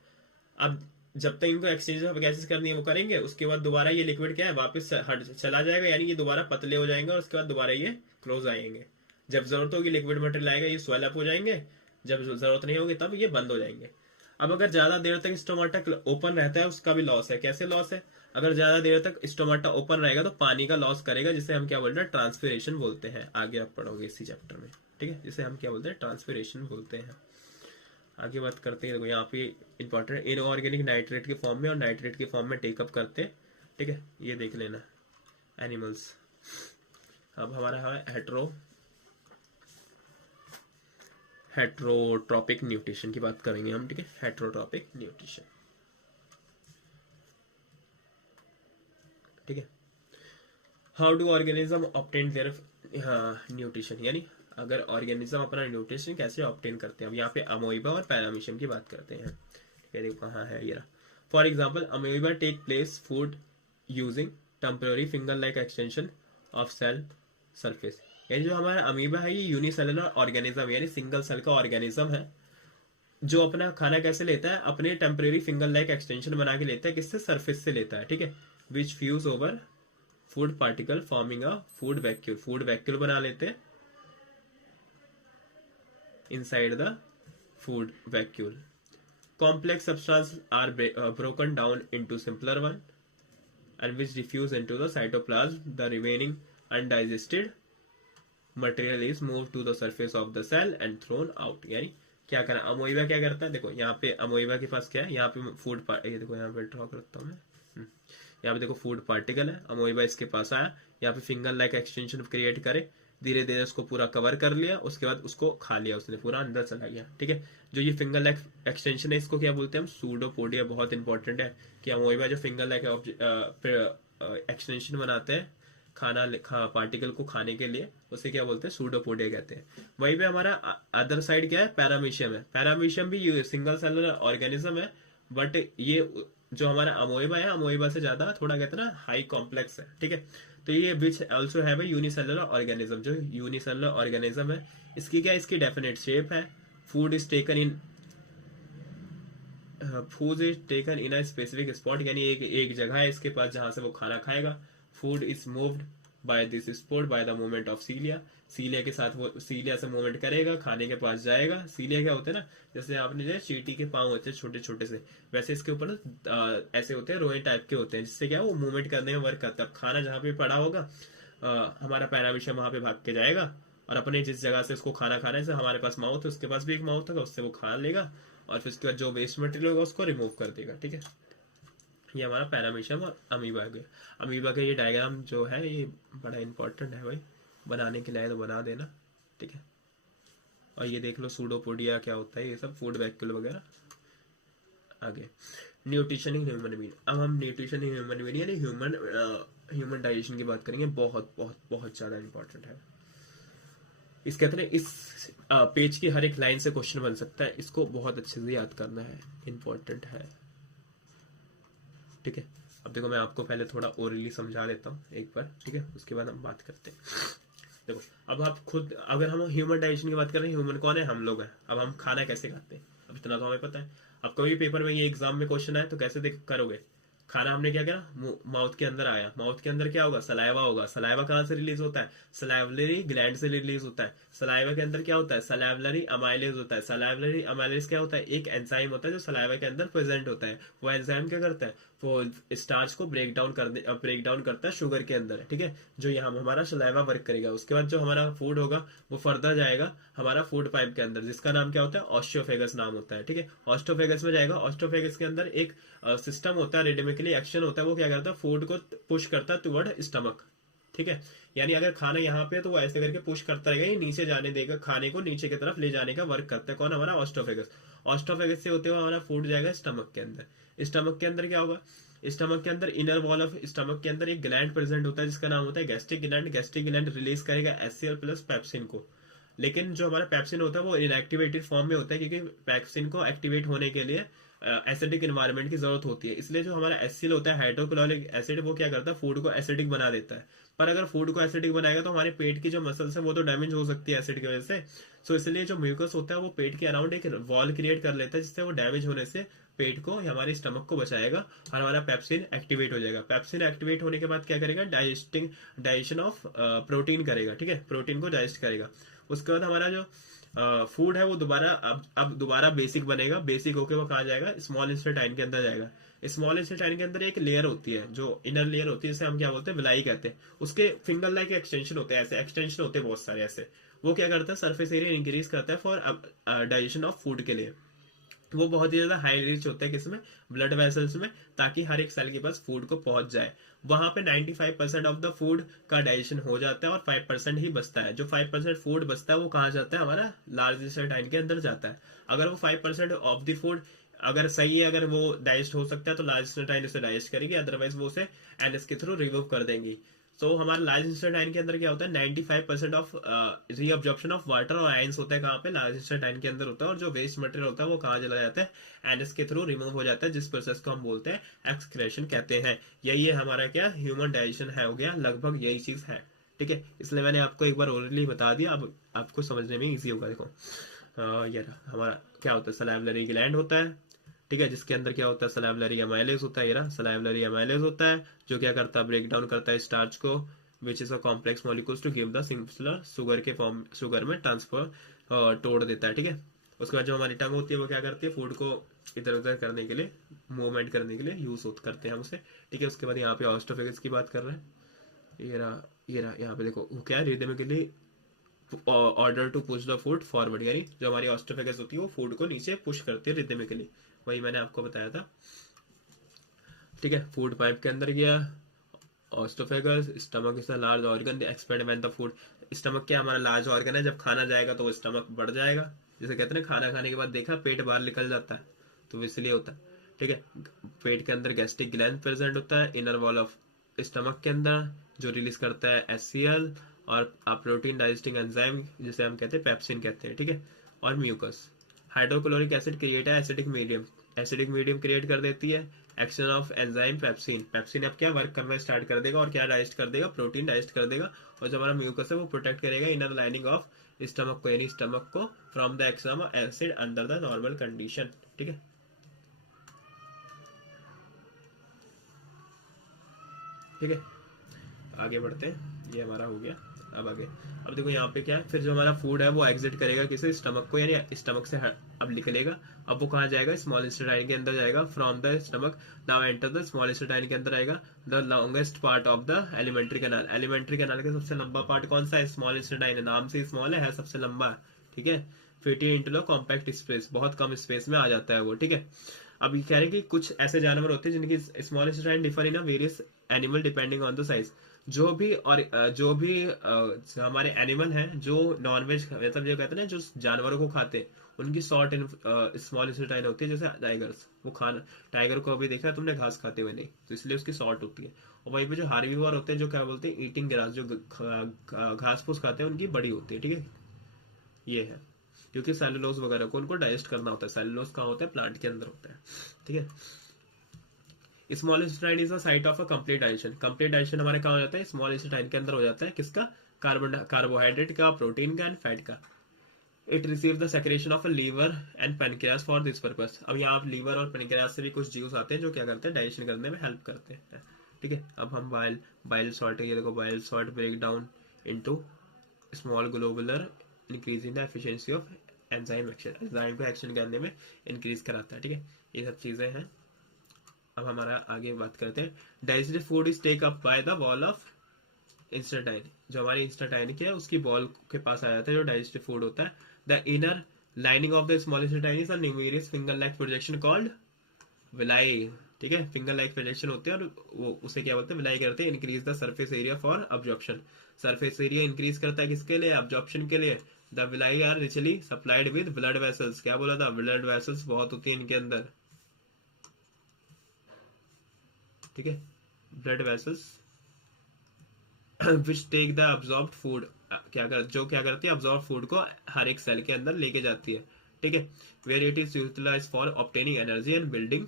अब जब तक इनको एक्सचेंज ऑफ गैसेस करनी है वो करेंगे, उसके बाद दोबारा ये लिक्विड क्या है, वापस हट चला जाएगा, यानी ये दोबारा पतले हो जाएंगे, और उसके बाद दोबारा ये क्लोज आएंगे। जब जरूरत होगी लिक्विड मटेरियल आएगा, ये स्वेल अप हो जाएंगे, जब जरूरत नहीं होगी तब ये बंद हो जाएंगे। अब अगर ज्यादा देर तक स्टोमाटा ओपन रहता है, उसका भी लॉस है। कैसे लॉस है, अगर ज्यादा देर तक स्टोमाटा ओपन रहेगा तो पानी का लॉस करेगा, जिसे हम क्या बोलते हैं, ट्रांसपिरेशन बोलते हैं। आगे आप पढ़ोगे इसी चैप्टर में, ठीक है, जिसे हम क्या बोलते हैं, ट्रांसपिरेशन बोलते हैं। आगे बात करते हैं, देखो यहाँ पे इंपॉर्टेंट, इनऑर्गेनिक नाइट्रेट के फॉर्म में और नाइट्रेट के फॉर्म में टेकअप करते हैं। ठीक है, ये देख लेना एनिमल्स। अब हमारा है हेट्रोट्रॉपिक न्यूट्रिशन की बात करेंगे हम। ठीक है, हेट्रोट्रॉपिक न्यूट्रिशन। ठीक है, how do organism obtain their nutrition, यानी अगर ऑर्गेनिज्म अपना न्यूट्रिशन कैसे ऑब्टेन करते हैं। अब यहाँ पे अमोइबा और पैरामीशियम की बात करते हैं। ये देखो कहाँ है ये। For example amoeba take place food using temporary finger like extension of cell surface. यानी जो हमारा अमीबा है ये यूनिसेलुलर ऑर्गेनिज्म यानी सिंगल सेल का ऑर्गेनिज्म है, जो अपना खाना कैसे लेता है, अपने टेम्परेरी फिंगर लाइक एक्सटेंशन बना के लेता है, किससे, सरफेस से लेता है, ठीक है। Which fuse over food particle forming a food vacuole, food vacuole बना लेते हैं inside the food vacuole. Complex substance are broken down into simpler one and which diffuse into the cytoplasm. The remaining undigested material is moved to the surface of the cell and thrown out। यानी क्या करना, अमोइबा क्या करता है, देखो यहाँ पे अमोइबा के पास क्या है, यहाँ पे फूड ये देखो यहाँ पे ड्रॉ करता हूँ मैं, यहाँ पे देखो फूड पार्टिकल है, अमोइबा इसके पास आया, यहाँ पे फिंगर लाइक एक्सटेंशन क्रिएट करे, धीरे धीरे उसको पूरा कवर कर लिया, उसके बाद उसको खा लिया उसने, पूरा अंदर चला गया, ठीक है। जो ये फिंगर लाइक एक्सटेंशन है इसको क्या बोलते हैं हम, सूडोपोडिया। बहुत इंपॉर्टेंट है कि अमोइबा जो फिंगर लाइक एक्सटेंशन बनाते हैं पार्टिकल को खाने के लिए, उसे क्या बोलते हैं, सूडोपोडिया कहते हैं। वहीं पे हमारा अदर साइड क्या है, पैरामीशियम है। पैरामीशियम भी सिंगल सेलुलर ऑर्गेनिज्म है, बट ये जो हमारा अमोइबा है, अमोइबा से ज्यादा थोड़ा कहते हैं ना हाई कॉम्प्लेक्स है, ठीक है। तो ये which also have unicellular organism, जो यूनिसेलुलर ऑर्गेनिज्म है, इसकी क्या, इसकी डेफिनेट शेप है। Food is taken in a specific spot, यानी एक जगह है इसके पास जहां से वो खाना खाएगा। Food is moved by this spot by the movement of cilia, cilia के साथ वो सीलिया से मूवमेंट करेगा, खाने के पास जाएगा। सीलिया क्या होता है ना, जैसे आपने जो चींटी के पांव होते हैं छोटे छोटे से, वैसे इसके ऊपर ऐसे होते हैं, रोए टाइप के होते हैं, जिससे क्या वो मूवमेंट करने में वर्क करता है। खाना जहां पे पड़ा होगा हमारा पैरामीशियम वहां पे भाग के जाएगा, और अपने जिस जगह से उसको खाना खाना है, जैसे हमारे पास माउथ है, उसके पास भी एक माउथ होगा, उससे वो खा लेगा, और फिर उसके बाद जो वेस्ट मटेरियल होगा उसको रिमूव कर देगा, ठीक है। ये हमारा पैरामीशियम और अमीबा हो गया। अमीबा का ये डायग्राम जो है ये बड़ा इंपॉर्टेंट है भाई, बनाने के लिए तो बना देना, ठीक है। और ये देख लो सूडोपोडिया क्या होता है, ये सब फूड वैक्यूल वगैरह। आगे न्यूट्रिशन इन ह्यूमन बीइंग। अब हम न्यूट्रिशन इन ह्यूमन बीइंग यानी ह्यूमन डाइजेशन की बात करेंगे। बहुत बहुत बहुत ज्यादा इंपॉर्टेंट है। इस कहते हैं इस पेज की हर एक लाइन से क्वेश्चन बन सकता है, इसको बहुत अच्छे से याद करना है, इंपॉर्टेंट है, ठीक है। अब देखो मैं आपको पहले थोड़ा ओरली समझा देता हूँ एक बार, ठीक है, उसके बाद हम बात करते हैं। देखो अब आप खुद, अगर हम ह्यूमन डाइजेशन की बात कर रहे हैं, ह्यूमन कौन है, हम लोग हैं। अब हम खाना कैसे खाते हैं, अब इतना तो हमें पता है। अब कभी पेपर में ये एग्जाम में क्वेश्चन आए तो कैसे देख करोगे, खाना हमने क्या किया, माउथ के अंदर आया, माउथ के अंदर क्या होगा, सलाइवा होगा। सलाइवा कहाँ से रिलीज होता है, सलाइवलरी ग्लैंड से रिलीज होता है। सलाइवा के अंदर क्या होता है, सलाइवलरी अमाइलेज होता है। सलाइवलरी अमाइलेज क्या होता है, एक एंजाइम होता है जो सलाइवा के अंदर प्रेजेंट होता है। वो एंजाइम क्या करता है, वो स्टार्च को ब्रेक डाउन करता है शुगर के अंदर, ठीक है, जो यहाँ हमारा सलाइवा वर्क करेगा। उसके बाद जो हमारा फूड होगा वो फर्दर जाएगा हमारा फूड पाइप के अंदर, जिसका नाम क्या होता है, ऑस्टियोफेगस नाम होता है, ठीक है। ऑस्टियोफेगस में जाएगा। ऑस्टियोफेगस के अंदर एक सिस्टम होता है, रेडिमिकली एक्शन होता है, वो क्या करता है, फूड को पुश करता है टुवर्ड स्टमक, ठीक है। यानी अगर खाना यहाँ पे है तो वो ऐसे करके पुश करता रहेगा, ये नीचे जाने देगा, खाने को नीचे की तरफ ले जाने का वर्क करता है। कौन, हमारा ऑस्टियोफेगस। ऑस्टियोफेगस से होते हुए हमारा फूड जाएगा स्टमक के अंदर। स्टमक के अंदर क्या होगा, स्टमक के अंदर इनर वॉल ऑफ स्टमक के अंदर एक ग्लैंड प्रेजेंट होता है जिसका नाम होता है gastric gland. Gastric gland release करेगा एचसीएल प्लस पेप्सिन को, लेकिन जो हमारा पेप्सिन होता है वो इनएक्टिवेटेड फॉर्म में होता है, क्योंकि पेप्सिन को एक्टिवेट होने के लिए एसिडिक एनवायरनमेंट की जरूरत होती है। इसलिए जो हमारा एचसीएल होता है, हाइड्रोक्लोरिक एसिड, वो क्या करता है, फूड को एसिडिक बना देता है। पर अगर फूड को एसिडिक बनाएगा तो हमारे पेट की जो मसल्स है वो तो डैमेज हो सकती है एसिड की वजह से। सो इसलिए जो म्यूकस होता है वो पेट के अराउंड एक वॉल क्रिएट कर लेता है, जिससे वो डैमेज होने से पेट को, हमारे स्टमक को बचाएगा, और हमारा पेप्सिन एक्टिवेट हो जाएगा। पेप्सिन एक्टिवेट होने के बाद क्या करेगा, डाइजेशन ऑफ प्रोटीन करेगा, ठीक है, प्रोटीन को डाइजेस्ट करेगा। उसके बाद हमारा जो फूड है वो दोबारा अब दोबारा बेसिक बनेगा। बेसिक होके वो कहाँ जाएगा, स्मॉल इंटेस्टाइन के अंदर जाएगा। स्मॉल इंटेस्टाइन के अंदर एक लेयर होती है, जो इनर लेयर होती है, जिसे हम क्या बोलते हैं, विलाई कहते हैं। उसके फिंगर लाइक एक्सटेंशन होते हैं, ऐसे एक्सटेंशन होते हैं बहुत सारे ऐसे। वो क्या करता है, सरफेस एरिया इंक्रीज करता है फॉर डाइजेशन ऑफ फूड के लिए। वो बहुत ही ज्यादा हाई रिच होता है, किसमें, ब्लड वेसल्स में, ताकि हर एक सेल के पास फूड को पहुंच जाए। वहां पे 95% ऑफ द फूड का डाइजेशन हो जाता है और 5% ही बचता है। जो 5% फूड बचता है वो कहाँ जाता है, हमारा लार्ज इंटेस्टाइन के अंदर जाता है। अगर वो 5% ऑफ द फूड अगर सही है, अगर वो डाइजेस्ट हो सकता है तो लार्ज इंटेस्टाइन उसे डाइजेस्ट करेगी, अदरवाइज वो उसे एनएस के थ्रू रिमूव कर देंगी। तो हमारा लार्ज इंस्टेंटाइन के अंदर क्या होता है, 95% ऑफ रीअब्जॉर्प्शन ऑफ वाटर और आयंस होता है कहाँ पे, लार्ज इंस्टेंटाइन के अंदर होता है। और जो वेस्ट मटेरियल होता है वो कहाँ चला जाता है, एनएस के थ्रू रिमूव हो जाता है, जिस प्रोसेस को हम बोलते हैं एक्सक्रेशन कहते हैं। यही है हमारा क्या, ह्यूमन डाइजेशन है, हो गया लगभग यही चीज है। ठीक है, इसलिए मैंने आपको एक बार ओरली बता दिया, अब आपको समझने में इजी होगा। देखो ये हमारा क्या होता है, सलाइवरी ग्लैंड होता है, ठीक है, जिसके अंदर क्या होता है, सलाइवरी एमाइलेज होता है, ये रहा सलाइवरी एमाइलेज होता है, जो क्या करता है, ब्रेक डाउन करता है स्टार्च को, which is a complex molecules to give the simpler sugar के फॉर्म, शुगर में ट्रांसफर तोड़ देता है। ठीक है, उसके बाद जो हमारी टंग होती है वो क्या करती है, फूड को इधर उधर करने के लिए, मूवमेंट करने के लिए यूज करते हैं हम उसे। ठीक है, उसके बाद यहाँ पे ऑस्टोफेगस की बात कर रहे हैं, ये रहा यहाँ पे देखो क्या है, rhythmically order to push the food forward, यानी जो हमारी ऑस्टोफेगस होती है वो फूड को नीचे पुश करती है रिदमिकली, वही मैंने आपको बताया था। ठीक है, फूड पाइप के अंदर गया oesophagus, stomach is a large organ expand when the food, stomach क्या हमारा लार्ज ऑर्गन है, जब खाना जाएगा तो वो स्टमक बढ़ जाएगा, जैसे कहते हैं खाना खाने के बाद देखा पेट बाहर निकल जाता है, तो इसलिए होता है। ठीक है, पेट के अंदर गैस्ट्रिक ग्लैंड प्रेजेंट होता है इनर वॉल ऑफ स्टमक के अंदर, जो रिलीज करता है एचसीएल और प्रोटीन डाइजेस्टिंग एंजाइम, जिसे हम कहते हैं पेप्सिन कहते हैं। ठीक है, और म्यूकस, हाइड्रोक्लोरिक एसिड क्रिएट है acidic medium, acidic medium create कर देती है, action of enzyme pepsin, pepsin अब क्या वर्क करना स्टार्ट कर देगा और क्या डाइजेस्ट कर देगा, प्रोटीन डाइजेस्ट कर देगा, और जो हमारा म्यूकस है वो प्रोटेक्ट करेगा इनर लाइनिंग ऑफ स्टमक को, यानी स्टमक को from the action of acid under the normal condition. ठीक है, ठीक है, आगे बढ़ते हैं, ये हमारा हो गया। अब आगे, अब देखो यहाँ पे क्या है, फिर जो हमारा फूड है वो एग्जिट करेगा किसे, स्टमक को, यानी स्टमक से अब निकलेगा, अब वो कहाँ जाएगा, स्मॉल इंटेस्टाइन के अंदर जाएगा, from the stomach now enter the small intestine के अंदर आएगा the longest part of the alimentary canal, alimentary canal का सबसे लंबा पार्ट कौन सा है, स्मॉल इंटेस्टाइन है, नाम से स्मॉल है सबसे लंबा। ठीक है, fitting into the compact space, बहुत कम स्पेस में आ जाता है वो। ठीक है, अब ये कह रहे हैं कि कुछ ऐसे जानवर होते हैं जिनकी small intestine differ in various animal depending on the size, जो भी और जो भी हमारे एनिमल हैं जो नॉनवेज, मतलब जो कहते हैं ना जो जानवरों को खाते हैं, उनकी शॉर्ट स्मॉल इंटेस्टाइन होती है, जैसे टाइगर्स, वो खाना, टाइगर को अभी देखा तुमने घास खाते हुए नहीं, तो इसलिए उसकी शॉर्ट होती है। और वहीं पे जो हार्बीवोर होते हैं, जो क्या बोलते हैं ईटिंग ग्रास, जो घास फूस खाते हैं, उनकी बड़ी होती है। ठीक है, ये है, क्योंकि सेलुलोज वगैरह को उनको डाइजेस्ट करना होता है, सेलुलोज कहाँ होता है, प्लांट के अंदर होता है। ठीक है, small intestine is a site of a complete digestion, complete digestion हमारे कहाँ हो जाता है, स्मॉल इंटेस्टाइन के अंदर हो जाता है, किसका, कार्बोहाइड्रेट का, प्रोटीन का एंड फैट का। It receive the secretion of a liver and pancreas for this purpose, अब यहाँ लीवर और पेनक्रियास से भी कुछ ज्यूस आते हैं जो क्या करते हैं, डाइजेशन करने में हेल्प करते हैं। ठीक है, अब हम बाइल सॉल्ट, ये देखो bile salt break down into small globular, increasing the efficiency of enzyme action, enzyme को एक्शन करने में इंक्रीज कराता है। ठीक है, ये सब चीजें हैं। अब हमारा आगे बात करते हैं, digested food is take up by the wall of intestine, जो हमारी इंस्टेंटाइन की है उसकी बॉल के पास आ जाता है जो डाइजेस्टिव फूड होता है। The inner lining of the small intestine is a numerous finger like projection called villi. ठीक है, फिंगर लाइक प्रोजेक्शन होते हैं और वो उसे क्या बोलते हैं, विलाई करते हैं। Increase the surface area for absorption, surface area increase करता है किसके लिए, अब्जॉर्प्शन के लिए। The villi are richly supplied with blood vessels, क्या बोला था, ब्लड वेसल्स बहुत होती है इनके अंदर। ठीक है, blood vessels which take the absorb food, क्या करती है, अब्जॉर्ब फूड को हर एक सेल के अंदर लेके जाती है। ठीक है, where it is utilise for obtaining energy and building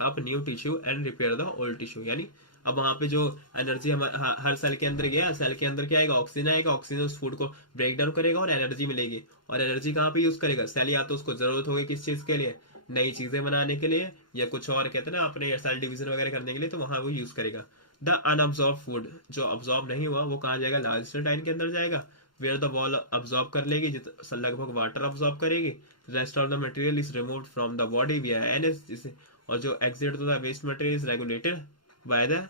up new tissue and repair the old tissue, यानी अब वहां पे जो एनर्जी हर सेल के अंदर गया, सेल के अंदर क्या आएगा, ऑक्सीजन आएगा, ऑक्सीजन उस फूड को ब्रेक डाउन करेगा और एनर्जी मिलेगी। और एनर्जी कहाँ पे यूज करेगा, सेल या तो उसको जरूरत होगी किस चीज के लिए, नई चीजें बनाने के लिए, या कुछ और कहते हैं ना अपने सेल डिवीजन वगैरह करने के लिए, तो वहां वो यूज करेगा। द अनअब्जॉर्ब फूड, जो अब्जॉर्ब नहीं हुआ वो कहाँ जाएगा, लार्ज इंटेस्टाइन के अंदर जाएगा, वेयर द वॉल अब्जॉर्ब कर लेगी, लगभग वाटर अब्जॉर्ब करेगी। Rest of the material is removed from the body via anus, और जो exit to the waste material is regulated by the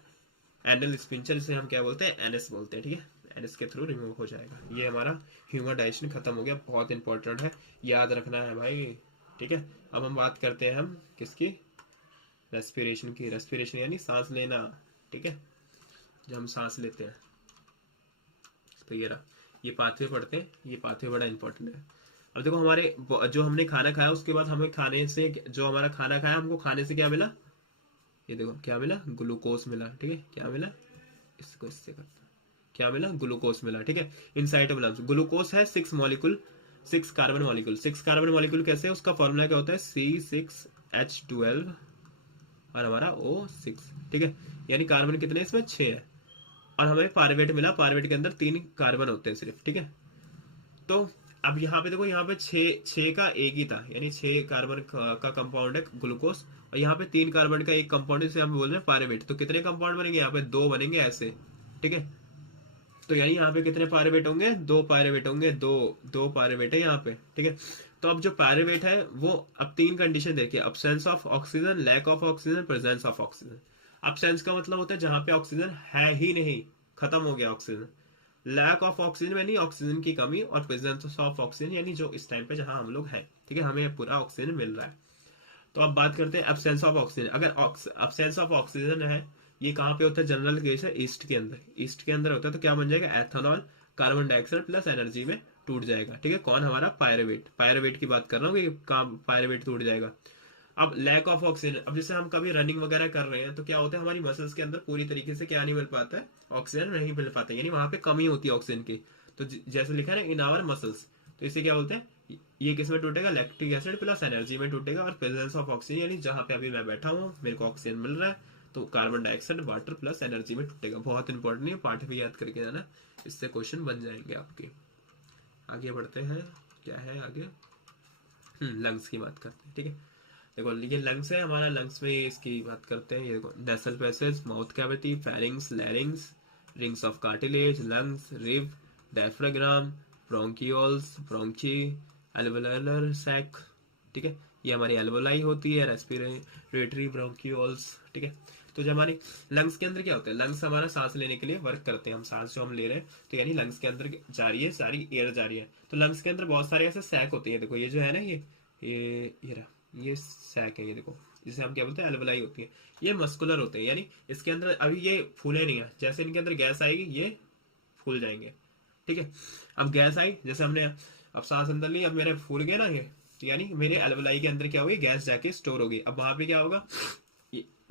anal sphincter, जिसे हम क्या बोलते हैं, एनएस बोलते हैं। ठीक है, एनएस के थ्रू रिमूव हो जाएगा। ये हमारा ह्यूमन डाइजेशन खत्म हो गया, बहुत इंपॉर्टेंट है, याद रखना है भाई। ठीक है, अब हम बात करते हैं हम किसकी, रेस्पिरेशन की। रेस्पिरेशन यानी सांस लेना। ठीक है, जब हम सांस लेते हैं तो ये रहा, ये पाथवे पढ़ते हैं, ये पाथवे बड़ा इंपॉर्टेंट है। अब देखो हमारे जो हमने खाना खाया उसके बाद हमें खाने से, जो हमारा खाना खाया हमको खाने से क्या मिला, ये देखो क्या मिला, ग्लूकोज मिला। ठीक है, क्या मिला, इसको इससे करते हैं, क्या मिला, ग्लूकोज मिला, ठीक है। इन साइटोप्लाज्म ग्लूकोज है 6 molecule, 6 carbon molecule, 6 carbon molecule कैसे है, उसका फॉर्मूला क्या होता है, C6H12 और हमारा O6, ठीक है। यानी कार्बन कितने इसमें 6 है, और हमें पायरुवेट मिला, पायरुवेट के अंदर 3 कार्बन होते हैं सिर्फ, ठीक है। तो अब यहाँ पे देखो, यहाँ पे छः का एक ही था, यानी 6 कार्बन का कंपाउंड है ग्लूकोज, और यहाँ पे 3 कार्बन का एक कंपाउंड, जिसे हम बोल रहे हैं पायरुवेट। तो कितने कंपाउंड बनेंगे, यहाँ पे 2 बनेंगे ऐसे, ठीक है। तो यानी यहाँ पे कितने पायरुवेट होंगे, 2 पायरुवेट होंगे, दो पायरुवेट है यहाँ पे, ठीक है। तो अब जो पायरुवेट है वो अब 3 कंडीशन देखिए, absence of oxygen, lack of oxygen, presence of oxygen. Absence का मतलब होता है जहां पे ऑक्सीजन है ही नहीं, खत्म हो गया ऑक्सीजन। लैक ऑफ ऑक्सीजन यानी ऑक्सीजन की कमी, और प्रेजेंस ऑफ ऑक्सीजन यानी जो इस टाइम पे जहां हम लोग हैं, ठीक है, हमें पूरा ऑक्सीजन मिल रहा है। तो अब बात करते हैं एब्सेंस ऑफ ऑक्सीजन। अगर एब्सेंस ऑफ ऑक्सीजन है, ये कहाँ पे होता है, जनरल केस है ईस्ट के अंदर, ईस्ट के अंदर होता है। तो क्या बन जाएगा, ethanol carbon dioxide plus energy में टूट जाएगा, ठीक है। कौन, हमारा पायरुवेट, पायरुवेट की बात कर रहा हूँ कि काम पायरुवेट टूट जाएगा। अब लैक ऑफ ऑक्सीजन, अब जैसे हम कभी रनिंग वगैरह कर रहे हैं तो क्या होता है, हमारी मसल्स के अंदर पूरी तरीके से क्या नहीं मिल पाता है, ऑक्सीजन नहीं मिल पाता, यानी वहां पे कमी होती है ऑक्सीजन की। तो जैसे लिखा है ना, इन आवर मसल्स, तो इसे क्या बोलते हैं, ये किस में टूटेगा, लैक्टिक एसिड प्लस एनर्जी में टूटेगा, और प्रेजेंस ऑफ ऑक्सीजन यानी जहां पे अभी मैं बैठा हूँ मेरे को ऑक्सीजन मिल रहा है, तो carbon dioxide water plus energy में टूटेगा। बहुत इंपॉर्टेंट है, पाठ भी याद करके जाना, इससे क्वेश्चन बन जाएंगे आपके। आगे बढ़ते हैं, क्या है आगे, लंग्स की बात करते हैं, ठीक है। देखो ये लंग्स है हमारा, लंग्स में इसकी बात करते हैं। ये देखो, nasal passage, mouth cavity, pharynx, larynx, rings of cartilage, lungs, rib, diaphragm, bronchioles, bronchi, alveolar sac, ठीक है। ये हमारी एल्वोलाई होती है, रेस्पिरेटरी ब्रोंकियोल्स, ठीक है। तो जब हमारी लंग्स के अंदर क्या होता है, लंग्स हमारा सांस लेने के लिए वर्क करते हैं, हम सांस जो हम ले रहे हैं, तो यानी लंग्स के अंदर जा रही है, सारी एयर जा रही है। तो लंग्स के अंदर बहुत सारे ऐसे सैक होते हैं, देखो ये जो है ना, ये रहा, ये सैक है, ये देखो, जिसे हम क्या बोलते हैं, एल्वोलाई होती है। ये मस्कुलर होते हैं, यानी इसके अंदर अभी ये फूले नहीं है, जैसे इनके अंदर गैस आएगी ये फूल जाएंगे, ठीक है। अब गैस आई, जैसे हमने अब सांस अंदर ली, अब मेरे फूल गए ना ये, यानी मेरे एल्वोलाई के अंदर क्या होगी, गैस जाके स्टोर होगी। अब वहां पे क्या होगा,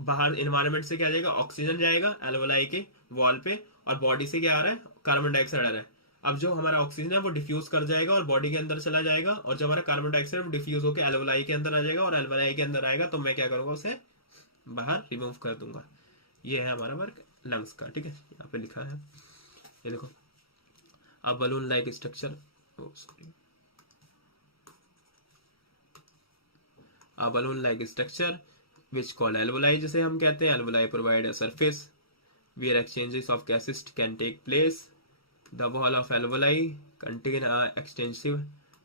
बाहर इन्वायरमेंट से क्या जाएगा, ऑक्सीजन जाएगा एल्वोलाई के वॉल पे, और बॉडी से क्या आ रहा है, कार्बन डाइऑक्साइड आ रहा है। अब जो हमारा ऑक्सीजन है वो डिफ्यूज कर जाएगा और बॉडी के अंदर चला जाएगा, और जो हमारा कार्बन डाइऑक्साइड वो डिफ्यूज होकर एल्वोलाई के अंदर आ जाएगा, और एल्वोलाई के अंदर आएगा तो मैं क्या करूंगा, उसे बाहर रिमूव कर दूंगा। ये है हमारा वर्क लंग्स का, ठीक है। यहाँ पे लिखा है, ये देखो, अब balloon like structure, a balloon like structure which called alveoli, जिसे हम कहते हैं, alveoli provide a surface where exchanges of gases can take place. The wall of alveoli contain a extensive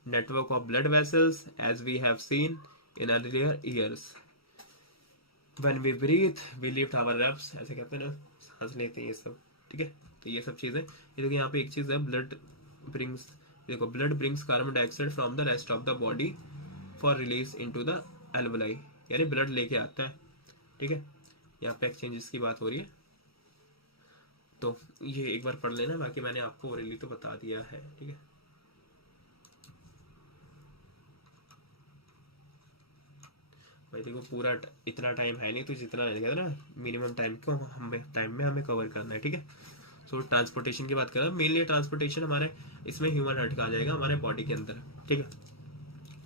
network of blood vessels, as we have seen in earlier years. When we breathe we lift our lungs, ऐसे कहते हैं ना, सांस लेते हैं ये सब, ठीक है। तो ये सब चीजें, ये देखो यहाँ पे एक चीज है, ब्लड ब्रिंग्स, देखो, blood brings carbon dioxide from the rest of the body for release into the alveoli, यानी ब्लड लेके आता है, ठीक है। यहाँ पे एक्सचेंजेस की बात हो रही है, तो ये एक बार पढ़ लेना, बाकी मैंने आपको ओरली तो बता दिया है, ठीक है। भाई देखो, पूरा इतना टाइम है नहीं, तो जितना लगेगा ना मिनिमम टाइम को हमें कवर करना है, ठीक है। सो ट्रांसपोर्टेशन की बात करें, मेनली ट्रांसपोर्टेशन हमारे इसमें ह्यूमन हार्ट का आ जाएगा, हमारे बॉडी के अंदर, ठीक है।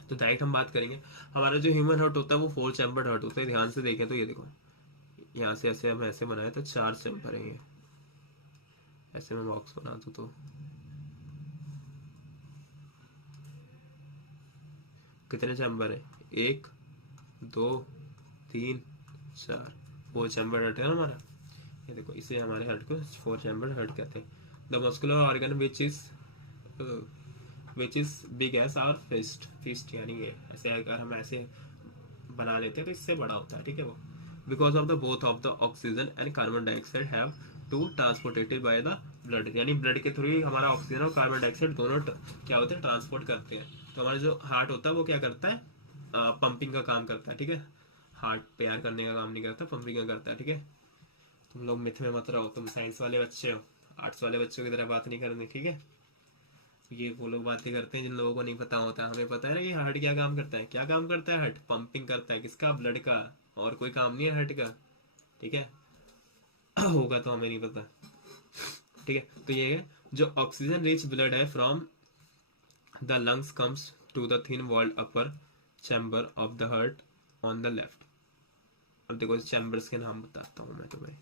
तो डायरेक्ट हम बात करेंगे, हमारा जो ह्यूमन हार्ट होता है वो 4 चैम्बर्ड हार्ट होता है। ध्यान से देखें तो ये देखो, यहाँ से ऐसे हम ऐसे बनाए तो 4 चैम्बर है, ये ऐसे मैं बॉक्स बना दूं तो कितने चैम्बर है, 1 2 3 4, 4 चैम्बर हार्ट है ना हमारा। ये देखो, इसे हमारे हार्ट को 4 चैम्बर हार्ट कहते हैं। The muscular organ which is big as our fist, यानी ये ऐसे अगर हम ऐसे बना लेते हैं तो इससे बड़ा होता है, ठीक है। वो because of the both of the oxygen and carbon dioxide have to transported by the blood, यानी ब्लड के थ्रू ही हमारा ऑक्सीजन और कार्बन डाइऑक्साइड दोनों क्या होते हैं, ट्रांसपोर्ट करते हैं। तो हमारा जो हार्ट होता है वो क्या करता है, पंपिंग का काम करता है, ठीक है। हार्ट प्यार करने का काम नहीं करता, पंपिंग का करता है, ठीक है। तुम लोग मिथ में मत रहो, तुम साइंस वाले बच्चे हो, आर्ट्स वाले बच्चों की तरह बात नहीं करनी, ठीक है। ये वो लोग बातें करते हैं जिन लोगों को नहीं पता होता, हमें पता है ना कि हार्ट क्या काम करता है, क्या काम करता है, हार्ट पंपिंग करता है, किसका, ब्लड का, और कोई काम नहीं है हार्ट का, ठीक है। होगा तो हमें नहीं पता। ठीक है, तो ये है जो ऑक्सीजन रिच ब्लड है from the lungs comes to the thin walled upper chamber of the heart on the left. अब देखो इस चैम्बर्स के नाम बताता हूँ मैं तुम्हें।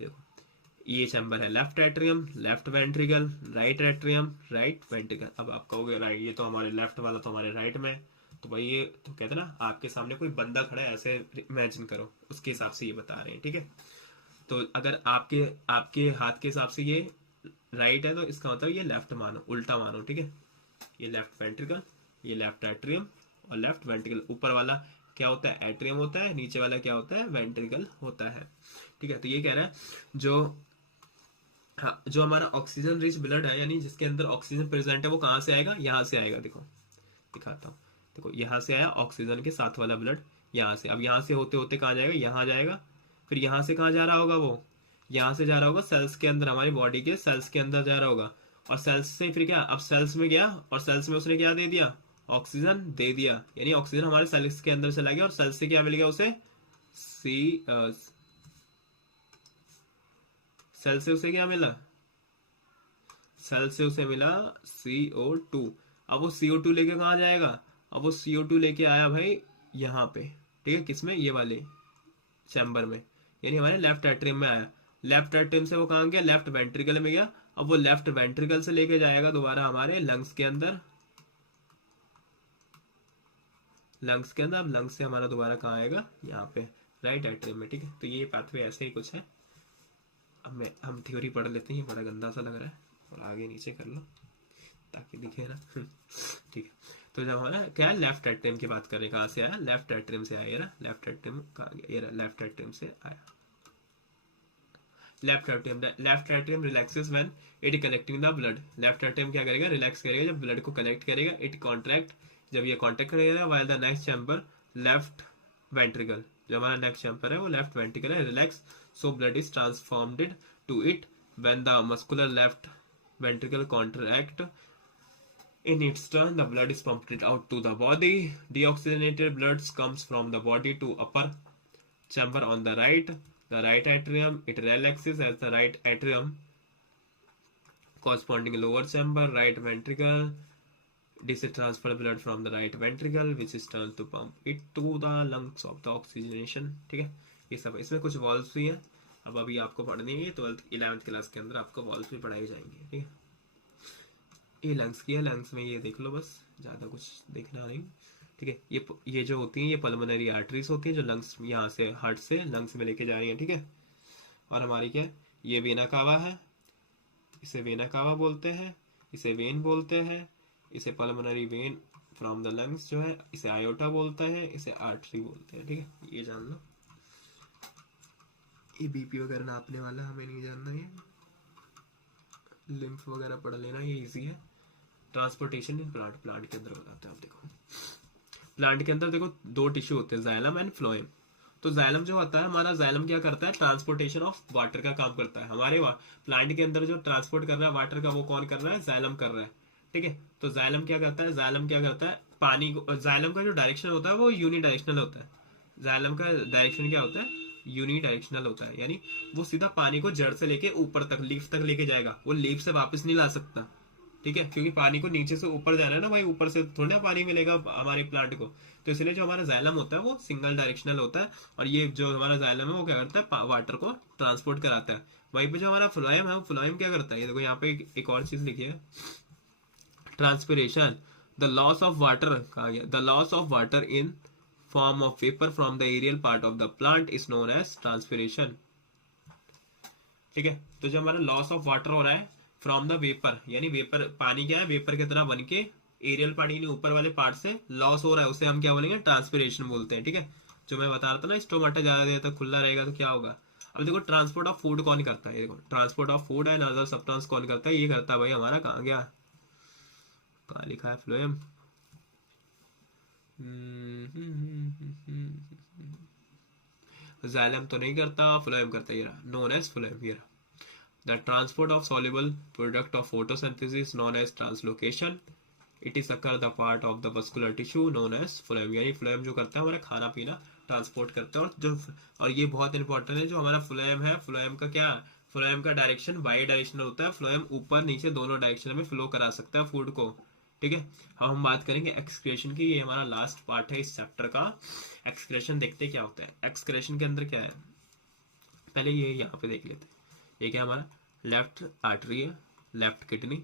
देखो ये चैम्बर है left atrium, left ventricle, right atrium, right ventricle. अब आप कहोगे राइट, ये तो हमारे लेफ्ट वाला तो हमारे राइट में, तो भाई ये तो कहते हैं ना आपके सामने कोई बंदा खड़ा है ऐसे इमेजिन करो, उसके हिसाब से ये बता रहे हैं। ठीक है, तो अगर आपके आपके हाथ के हिसाब से ये राइट है तो इसका मतलब ये लेफ्ट मानो, उल्टा मानो। ठीक है, ये लेफ्ट वेंट्रिकल, ये लेफ्ट एट्रियम और लेफ्ट वेंट्रिकल। ऊपर वाला क्या होता है, एट्रियम होता है, नीचे वाला क्या होता है, वेंट्रिकल होता है। ठीक है, तो ये कह रहा है जो, हाँ, जो हमारा ऑक्सीजन रिच ब्लड है यानी जिसके अंदर ऑक्सीजन प्रेजेंट है वो कहाँ से आएगा, यहाँ से आएगा। देखो दिखाता हूँ, देखो यहाँ से आया ऑक्सीजन के साथ वाला ब्लड, यहाँ से। अब यहाँ से होते होते कहाँ जाएगा, यहाँ जाएगा। फिर यहाँ से कहाँ जा रहा होगा वो, यहाँ से जा रहा होगा सेल्स के अंदर, हमारी बॉडी के सेल्स के अंदर जा रहा होगा। और सेल्स से फिर क्या, अब सेल्स में गया और सेल्स में उसने क्या दे दिया, ऑक्सीजन दे दिया। यानी ऑक्सीजन हमारे सेल्स के अंदर चला गया और सेल्स से क्या मिल गया उसे, सेल से उसे क्या मिला, सेल से उसे मिला CO2। अब वो CO2 लेके कहाँ जाएगा, अब वो CO2 लेके आया भाई यहाँ पे। ठीक है, किसमें, ये वाले चैम्बर में, यानी हमारे लेफ्ट एट्रियम में आया। लेफ्ट एट्रियम से वो कहाँ गया, लेफ्ट वेंट्रिकल में गया। अब वो लेफ्ट वेंट्रिकल से लेके जाएगा दोबारा हमारे लंग्स के अंदर, लंग्स के अंदर। अब लंग्स से हमारा दोबारा कहाँ आएगा, यहाँ पे राइट एट्रियम में। ठीक है, तो ये पाथवे ऐसे ही कुछ है। अब हम थ्योरी पढ़ लेते हैं, ये बड़ा गंदा सा लग रहा है, और आगे नीचे कर लो ताकि दिखे ना। ठीक है, तो जब हमारा क्या है, लेफ्ट एट्रियम की बात करें, कहाँ से आया, लेफ्ट एट्रियम से आया। ये रहा लेफ्ट एट्रियम, कहाँ गया, ये रहा लेफ्ट एट्रियम से आया। Left atrium relaxes when it collecting the blood. Left atrium क्या करेगा, रिलैक्स करेगा जब ब्लड को कलेक्ट करेगा। इट कॉन्ट्रैक्ट, जब ये कॉन्ट्रैक्ट करेगा। While the next chamber left ventricle, जो हमारा नेक्स्ट चैम्बर है वो लेफ्ट वेंट्रिकल है, relax, so blood is transformed to it when the muscular left ventricle contract. In its turn, the blood is pumped out to the body. Deoxygenated blood comes from the body to upper chamber on the right, the right atrium. It relaxes as the right atrium corresponding lower chamber, right ventricle. This transfer blood from the right ventricle, which is turned to pump it to the lungs of the oxygenation. ठीक है, ये सब इसमें कुछ वॉल्व्स भी हैं। अब अभी आपको पढ़नी है 12th 11th क्लास के अंदर आपको वॉल्व्स भी पढ़ाई जाएंगे। ठीक है, ये लंग्स की है, लंग्स में ये देख लो बस, ज़्यादा कुछ देखना नहीं। ठीक है, ये जो होती हैं ये पल्मोनरी आर्टरीज होती हैं जो लंग्स यहाँ से हार्ट से लंग्स में लेके जा रही हैं। ठीक है, और हमारी क्या, ये वेना कावा है, इसे वेना कावा बोलते हैं, इसे वेन बोलते हैं, इसे pulmonary vein from the lungs जो है इसे आयोटा बोलते हैं, इसे आर्टरी बोलते हैं। ठीक है, ये जान लो। ये बीपी वगैरह नापने वाला हमें नहीं जानना, ये लिम्फ वगैरह पढ़ लेना, ये इजी है। ट्रांसपोर्टेशन इन प्लांट, प्लांट के अंदर बताते हैं। आप देखो प्लांट के अंदर देखो दो टिश्यू होते हैं, जाइलम एंड फ्लोएम। तो जाइलम जो होता है हमारा, जाइलम क्या करता है, ट्रांसपोर्टेशन ऑफ वाटर का काम करता है। हमारे प्लांट के अंदर जो ट्रांसपोर्ट कर रहा है वाटर का वो कौन कर रहा है, जाइलम कर रहा है। ठीक है, तो जाइलम क्या करता है, जाइलम क्या करता है, पानी को, जाइलम का जो डायरेक्शन होता है वो यूनि डायरेक्शनल होता है। जाइलम का डायरेक्शन क्या होता है, यूनि डायरेक्शनल होता है, यानी वो सीधा पानी को जड़ से लेके ऊपर तक, लीफ तक लेके जाएगा, वो लीफ से वापस नहीं ला सकता। ठीक है, क्योंकि पानी को नीचे से ऊपर जाना है ना भाई, ऊपर से थोड़ी ना पानी मिलेगा हमारे प्लांट को। तो इसलिए जो हमारा जाइलम होता है वो सिंगल डायरेक्शनल होता है, और ये जो हमारा जाइलम है वो क्या करता है, वाटर को ट्रांसपोर्ट कराता है। वहीं पे जो हमारा फ्लोएम है वो फ्लोएम क्या करता है, ये देखो यहाँ पे एक और चीज लिखी है, transpiration, the loss of water, कहा गया, the loss of water in form of vapor from the aerial part of the plant is known as transpiration. ठीक है, तो जो हमारा लॉस ऑफ वाटर हो रहा है फ्रॉम द वेपर, यानी वेपर, पानी क्या है, वेपर की तरह बन के एरियल पार्ट यानी ऊपर वाले पार्ट से लॉस हो रहा है, उसे हम क्या बोलेंगे, ट्रांसपिरेशन बोलते हैं। ठीक है, जो मैं बता रहा था ना, स्टोमाटा ज्यादा देर तक खुला रहेगा तो क्या होगा। अब देखो ट्रांसपोर्ट ऑफ फूड कौन करता है, देखो transport of food and other substance कौन करता है, ये करता है भाई हमारा, कहाँ गया, कहाँ लिखा है, फ्लोएम। जाइलम तो नहीं करता, फ्लोएम करता है, नोन एज फ्लोएम। ये the transport of soluble product of photosynthesis known as translocation. It is occur the part of the muscular tissue known as phloem, यानी फ्लोएम जो करता है हमारा खाना पीना ट्रांसपोर्ट करते हैं। और ये बहुत इंपॉर्टेंट है, जो हमारा फ्लोएम है, फ्लोएम का क्या, फ्लोएम का डायरेक्शन वाई डायरेक्शनल होता है, फ्लोएम ऊपर नीचे दोनों डायरेक्शन में फ्लो करा सकता है फूड को। ठीक है, अब हम बात करेंगे एक्सक्रेशन की, ये हमारा लास्ट पार्ट है इस चैप्टर का। एक्सक्रेशन देखते क्या होता है। एक्सक्रेशन के अंदर क्या है, पहले ये यहाँ पे देख लेते हैं। ये क्या हमारा लेफ्ट आर्टरी है, left kidney,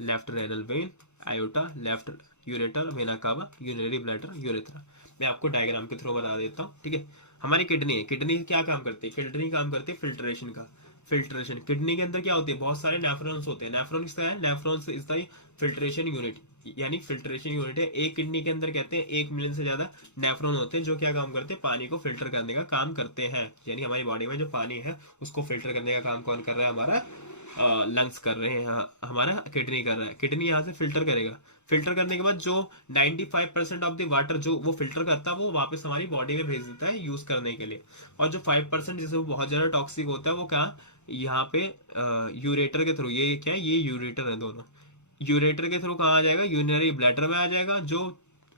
left renal vein, iota, left ureter, vena cava, urinary bladder, urethra. मैं आपको डायग्राम के थ्रू बता देता हूँ। ठीक है, हमारी किडनी है, किडनी क्या काम करती है, किडनी काम करती है फिल्ट्रेशन का। फिल्ट्रेशन किडनी के अंदर क्या होती है, बहुत सारे नेफ्रॉन्स होते हैं। नेफ्रॉन्स क्या है, nephrons is the filtration unit, यानी फिल्ट्रेशन यूनिट है। एक किडनी के अंदर कहते हैं 1 मिलियन से ज्यादा नेफ्रॉन होते हैं जो क्या काम करते हैं, पानी को फिल्टर करने का काम करते हैं। यानी हमारी बॉडी में जो पानी है उसको फिल्टर करने का काम कौन कर रहा है, हमारा लंग्स कर रहे हैं, हमारा किडनी कर रहा है। किडनी यहाँ से फिल्टर करेगा, फिल्टर करने के बाद जो 95% ऑफ द वाटर जो वो फिल्टर करता है वो वापस हमारी बॉडी में भेज देता है यूज करने के लिए। और जो 5% जिसे वो बहुत ज्यादा टॉक्सिक होता है वो क्या, यहाँ पे यूरेटर के थ्रू, ये क्या है, ये यूरेटर है दोनों, यूरेटर के थ्रू कहाँ आ जाएगा, यूरिनरी ब्लैडर में आ जाएगा, जो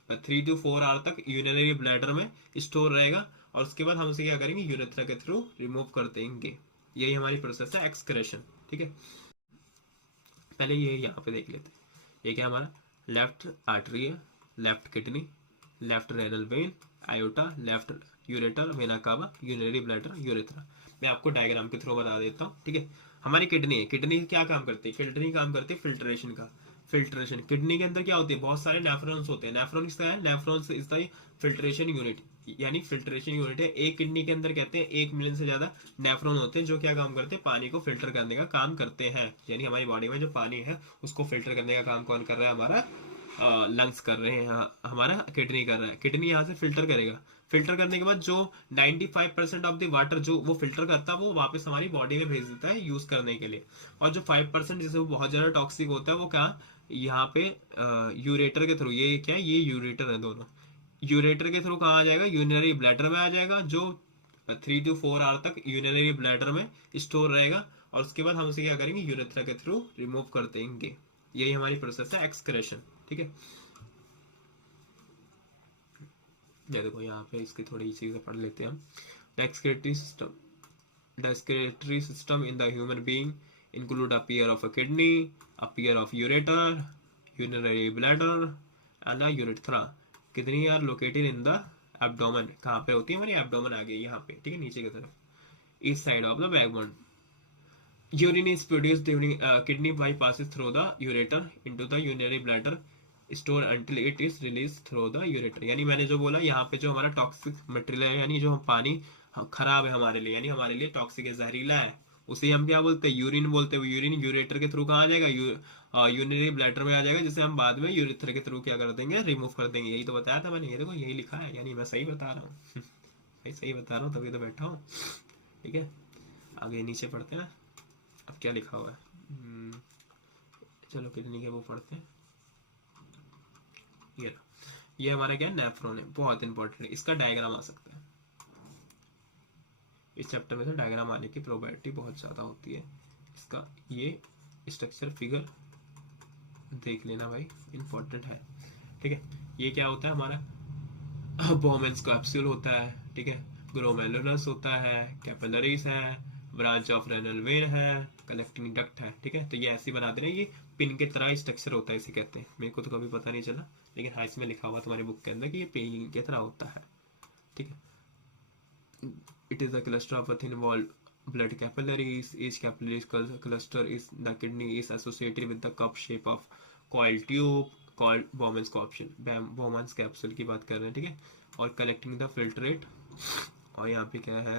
3 to 4 आवर तक यूरिनरी ब्लैडर में स्टोर रहेगा। और उसके बाद हम उसे क्या करेंगे, यूरेथ्रा के थ्रू रिमूव कर देंगे। यही हमारी प्रोसेस है एक्सक्रेशन। ठीक है, पहले ये यहाँ पे देख लेते हैं। ये क्या हमारा लेफ्ट आर्टरी है, left kidney, left renal vein, iota, left ureter, vena cava, urinary bladder, urethra. मैं आपको डायग्राम के थ्रू बता देता हूँ। ठीक है, हमारी किडनी है, किडनी क्या काम करती है, किडनी काम करती है फिल्ट्रेशन का। फिल्ट्रेशन किडनी के अंदर क्या होती है, बहुत सारे नेफ्रॉन्स होते हैं। नेफ्रॉन्स क्या है, nephrons is the filtration unit, यानी फिल्ट्रेशन यूनिट है। एक किडनी के अंदर कहते हैं 1 मिलियन से ज्यादा नेफ्रॉन होते हैं जो क्या काम करते हैं, पानी को फिल्टर करने का काम करते हैं। यानी हमारी बॉडी में जो पानी है उसको फिल्टर करने का काम कौन कर रहा है, हमारा लंग्स कर रहे हैं, हमारा किडनी कर रहा है। किडनी यहाँ से फिल्टर करेगा, फिल्टर करने के बाद जो 95% ऑफ द वाटर जो वो फिल्टर करता है वो वापस हमारी बॉडी में भेज देता है यूज करने के लिए। और जो 5% जिसे वो बहुत ज्यादा टॉक्सिक होता है वो क्या, यहाँ पे यूरेटर के थ्रू, ये क्या है, ये यूरेटर है दोनों, यूरेटर के थ्रू कहाँ आ जाएगा, यूरिनरी ब्लैडर में आ जाएगा, जो 3 to 4 आवर तक यूरिनरी ब्लैडर में स्टोर रहेगा। और उसके बाद हम उसे क्या करेंगे, यूरेथ्रा के थ्रू रिमूव कर देंगे। यही हमारी प्रोसेस है एक्सक्रेशन। ठीक है, ये देखो यहाँ पे इसकी थोड़ी चीजें पढ़ लेते हैं हम। Excretory system, the excretory system in the human being include a pair of a kidney, a pair of ureter, urinary bladder and a urethra. Kidney are located in the abdomen. कहाँ पे होती है, हमारी abdomen आ गई यहाँ पे। ठीक है, नीचे की तरफ, east side of the backbone. Urine is produced during kidney bypasses through the ureter into the urinary bladder store until it is released through the ureter. यानी मैंने जो बोला यहाँ पे जो हमारा टॉक्सिक मटेरियल है, यानी जो पानी खराब है हमारे लिए, यानी हमारे लिए टॉक्सिक है, जहरीला है, उसे हम क्या बोलते हैं, यूरिन बोलते हैं। यूरिन यूरेटर के थ्रू कहाँ आ जाएगा, यूरिनरी ब्लैडर में आ जाएगा, जिसे हम बाद में यूरेथ्रा के थ्रू क्या कर देंगे, रिमूव कर देंगे। यही तो बताया था मैंने, ये देखो यही लिखा है, यानी मैं सही बता रहा हूँ भाई सही बता रहा हूँ, तभी तो बैठा हूँ। ठीक है, आगे नीचे पढ़ते हैं, अब क्या लिखा हुआ है। चलो किडनी के वो पढ़ते हैं। ये हमारा क्या नेफ्रॉन है, बहुत इंपॉर्टेंट है, इसका डायग्राम आ सकता है। इस चैप्टर में से डायग्राम आने की प्रोबेबिलिटी बहुत ज़्यादा होती है। इसका ये स्ट्रक्चर फिगर देख लेना भाई, इंपॉर्टेंट है। ठीक है, ये क्या होता है हमारा बोमेंस कैप्सूल होता है। ठीक है, ग्लोमेरुलस होता है, कैपिलरीज है, ब्रांच ऑफ रेनल वेन है, कलेक्टिंग डक्ट है। ठीक है, तो ये ऐसे बनाते हैं, ये पिन के तरह स्ट्रक्चर होता है, इसे कहते हैं। मेरे को तो कभी पता नहीं चला, लेकिन हाँ इसमें लिखा हुआ तुम्हारी बुक के अंदर कि ये पिन की तरह होता है। ठीक है, it is a cluster of a thin walled blood capillaries. Each capillary cluster is the kidney is associated with the cup shape of coiled tube called Bowman's capsule. Bowman's capsule की बात कर रहे हैं। ठीक है, और collecting the filtrate, और यहाँ पे क्या है,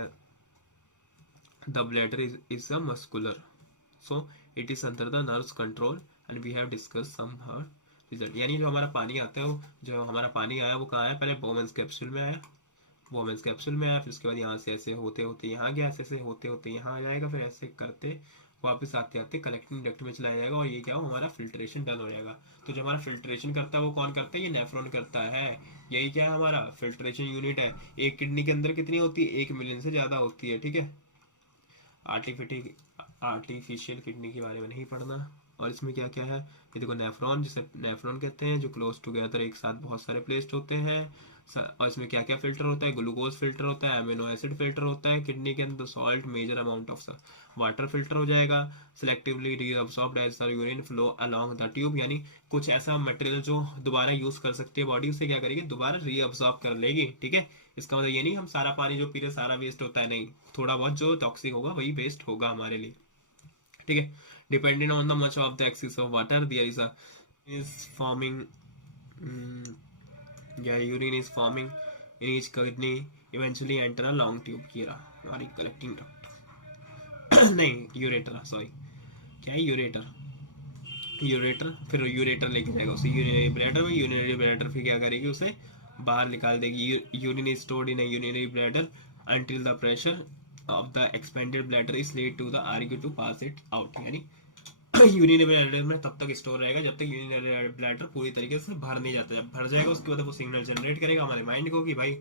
the bladder is a muscular, so it is under the nerves control and we have discussed some her result. यानी जो हमारा पानी आता है, वो जो हमारा पानी आया वो कहाँ आया, पहले बोमेंस कैप्सूल में आया, वोमेंस कैप्सूल में आया, फिर उसके बाद यहाँ से ऐसे होते होते यहाँ गया, ऐसे होते होते यहाँ आ जाएगा, फिर ऐसे करते वापस आते आते कलेक्टिंग डक्ट में चला जाएगा, और ये क्या हो, हमारा फिल्ट्रेशन डन हो जाएगा। तो जो हमारा फिल्ट्रेशन करता है वो कौन करता है, ये नेफ्रॉन करता है। यही क्या है, हमारा फिल्ट्रेशन यूनिट है। एक किडनी के अंदर कितनी होती है, 1 मिलियन से ज्यादा होती है। ठीक है, आर्टिफिशियल किडनी के बारे में नहीं पढ़ना। और इसमें क्या क्या है, ये देखो नेफ्रॉन, जिसे नेफ्रॉन कहते हैं, जो क्लोज टुगेदर एक साथ बहुत सारे प्लेस्ड होते हैं, और इसमें क्या क्या फिल्टर होता है, ग्लूकोज फिल्टर होता है, अमीनो एसिड फिल्टर होता है, किडनी के अंदर salt, major amount of water filter हो जाएगा, selectively reabsorbed as the urine flow along the tube, यानी कुछ ऐसा मटेरियल जो दोबारा यूज कर सकती है बॉडी, उसे क्या करेगी, दोबारा रीअब्सॉर्ब कर लेगी। ठीक है, इसका मतलब ये नहीं हम सारा पानी जो पी रहे सारा वेस्ट होता है, नहीं, थोड़ा बहुत जो टॉक्सिक होगा वही वेस्ट होगा हमारे लिए। ठीक है, dependent on the much of the excess of water there is forming, या urine is forming in each kidney eventually enter a long tube. ये रहा हमारी कलेक्टिंग डक्ट नहीं यूरेटर, सॉरी क्या है यूरेटर, यूरेटर, फिर यूरेटर लेके जाएगा उसे यूरिनरी ब्लैडर में, यूरिनरी ब्लैडर फिर क्या करेगी, उसे बाहर निकाल देगी। Urine is stored in urinary bladder until the pressure of the expanded bladder is led to the argue to pass it out, यानी यूरिनरी ब्लैडर में तब तक स्टोर रहेगा जब तक यूरिनरी ब्लैडर पूरी तरीके से भर नहीं जाता। जब भर जाएगा उसके बाद वो सिग्नल जनरेट करेगा हमारे माइंड को कि भाई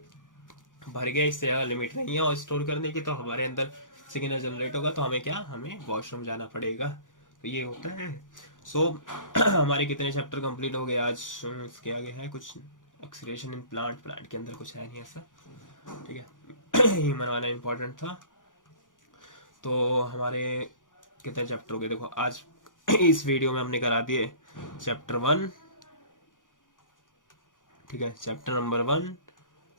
भर गया, इससे ज्यादा लिमिट नहीं है और स्टोर करने की, तो हमारे अंदर सिग्नल जनरेट होगा, तो हमें क्या, हमें वॉशरूम जाना पड़ेगा। तो ये होता है। सो हमारे कितने चैप्टर कंप्लीट हो गए आज, इसके आगे है कुछ एक्सीलेशन इन प्लांट के अंदर कुछ है नहीं ऐसा। ठीक है ये मनवाना इंपॉर्टेंट था। तो हमारे कितने चैप्टर हो गए, देखो आज इस वीडियो में हमने करा दिए चैप्टर 1, ठीक है, चैप्टर नंबर 1,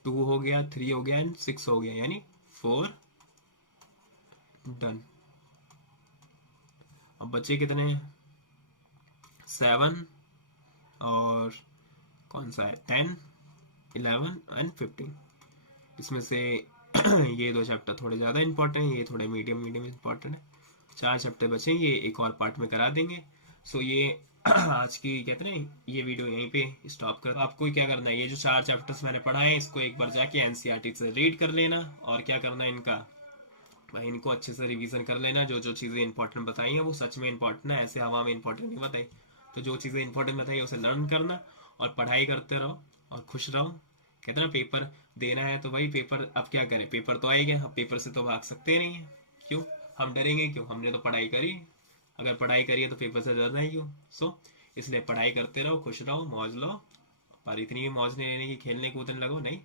2 हो गया, 3 हो गया एंड 6 हो गया, यानी 4 डन। अब बचे कितने, 7 और कौन सा है, 10, 11 एंड 15। इसमें से ये 2 चैप्टर थोड़े ज़्यादा इंपॉर्टेंट है, ये थोड़े मीडियम इंपॉर्टेंट है। 4 चैप्टर बचे, ये एक और पार्ट में करा देंगे। सो ये आज की कहते हैं ये वीडियो यहीं पे स्टॉप कर। आपको क्या करना है, ये जो 4 चैप्टर्स मैंने पढ़ाए हैं इसको एक बार जाके एनसीईआरटी से रीड कर लेना, और क्या करना है इनका, भाई इनको अच्छे से रिवीजन कर लेना। जो जो चीज़ें इंपॉर्टेंट बताई हैं वो सच में इंपॉर्टेंट है, ऐसे हवा में इंपॉर्टेंट नहीं बताई। तो जो चीज़ें इंपॉर्टेंट बताई उसे लर्न करना और पढ़ाई करते रहो और खुश रहो। कहते ना पेपर देना है तो भाई पेपर, अब क्या करें, पेपर तो आएगा, अब पेपर से तो भाग सकते नहीं है, क्यों हम डरेंगे, क्यों, हमने तो पढ़ाई करी, अगर पढ़ाई करी है तो पेपर से डरना ही क्यों। सो इसलिए पढ़ाई करते रहो, खुश रहो, मौज लो, पर इतनी भी मौज नहीं लेने की खेलने कूदने लगो, नहीं,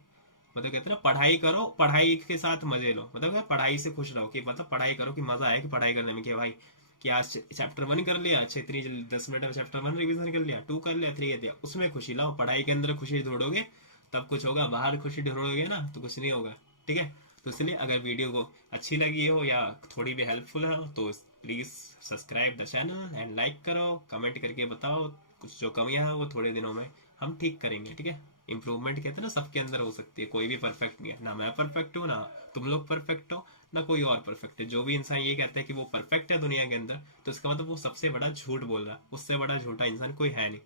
मतलब कहते ना पढ़ाई करो, पढ़ाई के साथ मजे लो, मतलब पढ़ाई से खुश रहो, कि मतलब पढ़ाई करो कि मजा आए कि पढ़ाई करने में, कि भाई कि आज चैप्टर 1 कर लिया, अच्छा इतनी जल्दी 10 मिनट में चैप्टर 1 रिवीजन कर लिया, 2 कर लिया, 3 कर लिया, उसमें खुशी लाओ। पढ़ाई के अंदर खुशी ढूंढोगे तब कुछ होगा, बाहर खुशी ढूंढोगे ना तो कुछ नहीं होगा। ठीक है, तो इसलिए अगर वीडियो को अच्छी लगी हो या थोड़ी भी हेल्पफुल हो तो please subscribe the channel and like करो, कमेंट करके बताओ, कुछ जो कमियां हैं वो थोड़े दिनों में हम ठीक करेंगे। ठीक है, इंप्रूवमेंट कहते हैं ना सबके अंदर हो सकती है, कोई भी परफेक्ट नहीं है, ना मैं परफेक्ट हूँ, ना तुम लोग परफेक्ट हो, ना कोई और परफेक्ट है। जो भी इंसान ये कहता है कि वो परफेक्ट है दुनिया के अंदर, तो इसका मतलब वो सबसे बड़ा झूठ बोल रहा है, उससे बड़ा झूठा इंसान कोई है नहीं।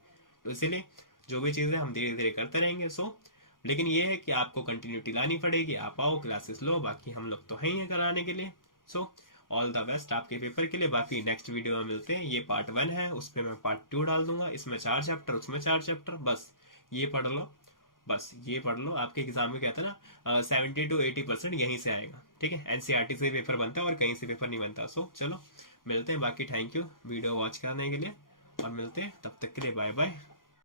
तो इसीलिए जो भी चीजें हम धीरे धीरे करते रहेंगे। सो लेकिन ये है कि आपको कंटिन्यूटी लानी पड़ेगी, आप आओ क्लासेस लो, बाकी हम लोग तो हैं ही कराने के लिए। सो ऑल द बेस्ट आपके पेपर के लिए। बाकी नेक्स्ट वीडियो में मिलते हैं, ये पार्ट 1 है, उस पर मैं पार्ट 2 डाल दूंगा, इसमें 4 चैप्टर उसमें 4 चैप्टर, बस ये पढ़ लो, बस ये पढ़ लो, आपके एग्जाम में कहता है ना 70 to 80% यहीं से आएगा। ठीक है, एनसीईआरटी से पेपर बनता है और कहीं से पेपर नहीं बनता। सो चलो मिलते हैं, बाकी थैंक यू वीडियो वॉच करने के लिए, और मिलते हैं, तब तक के लिए बाय बाय।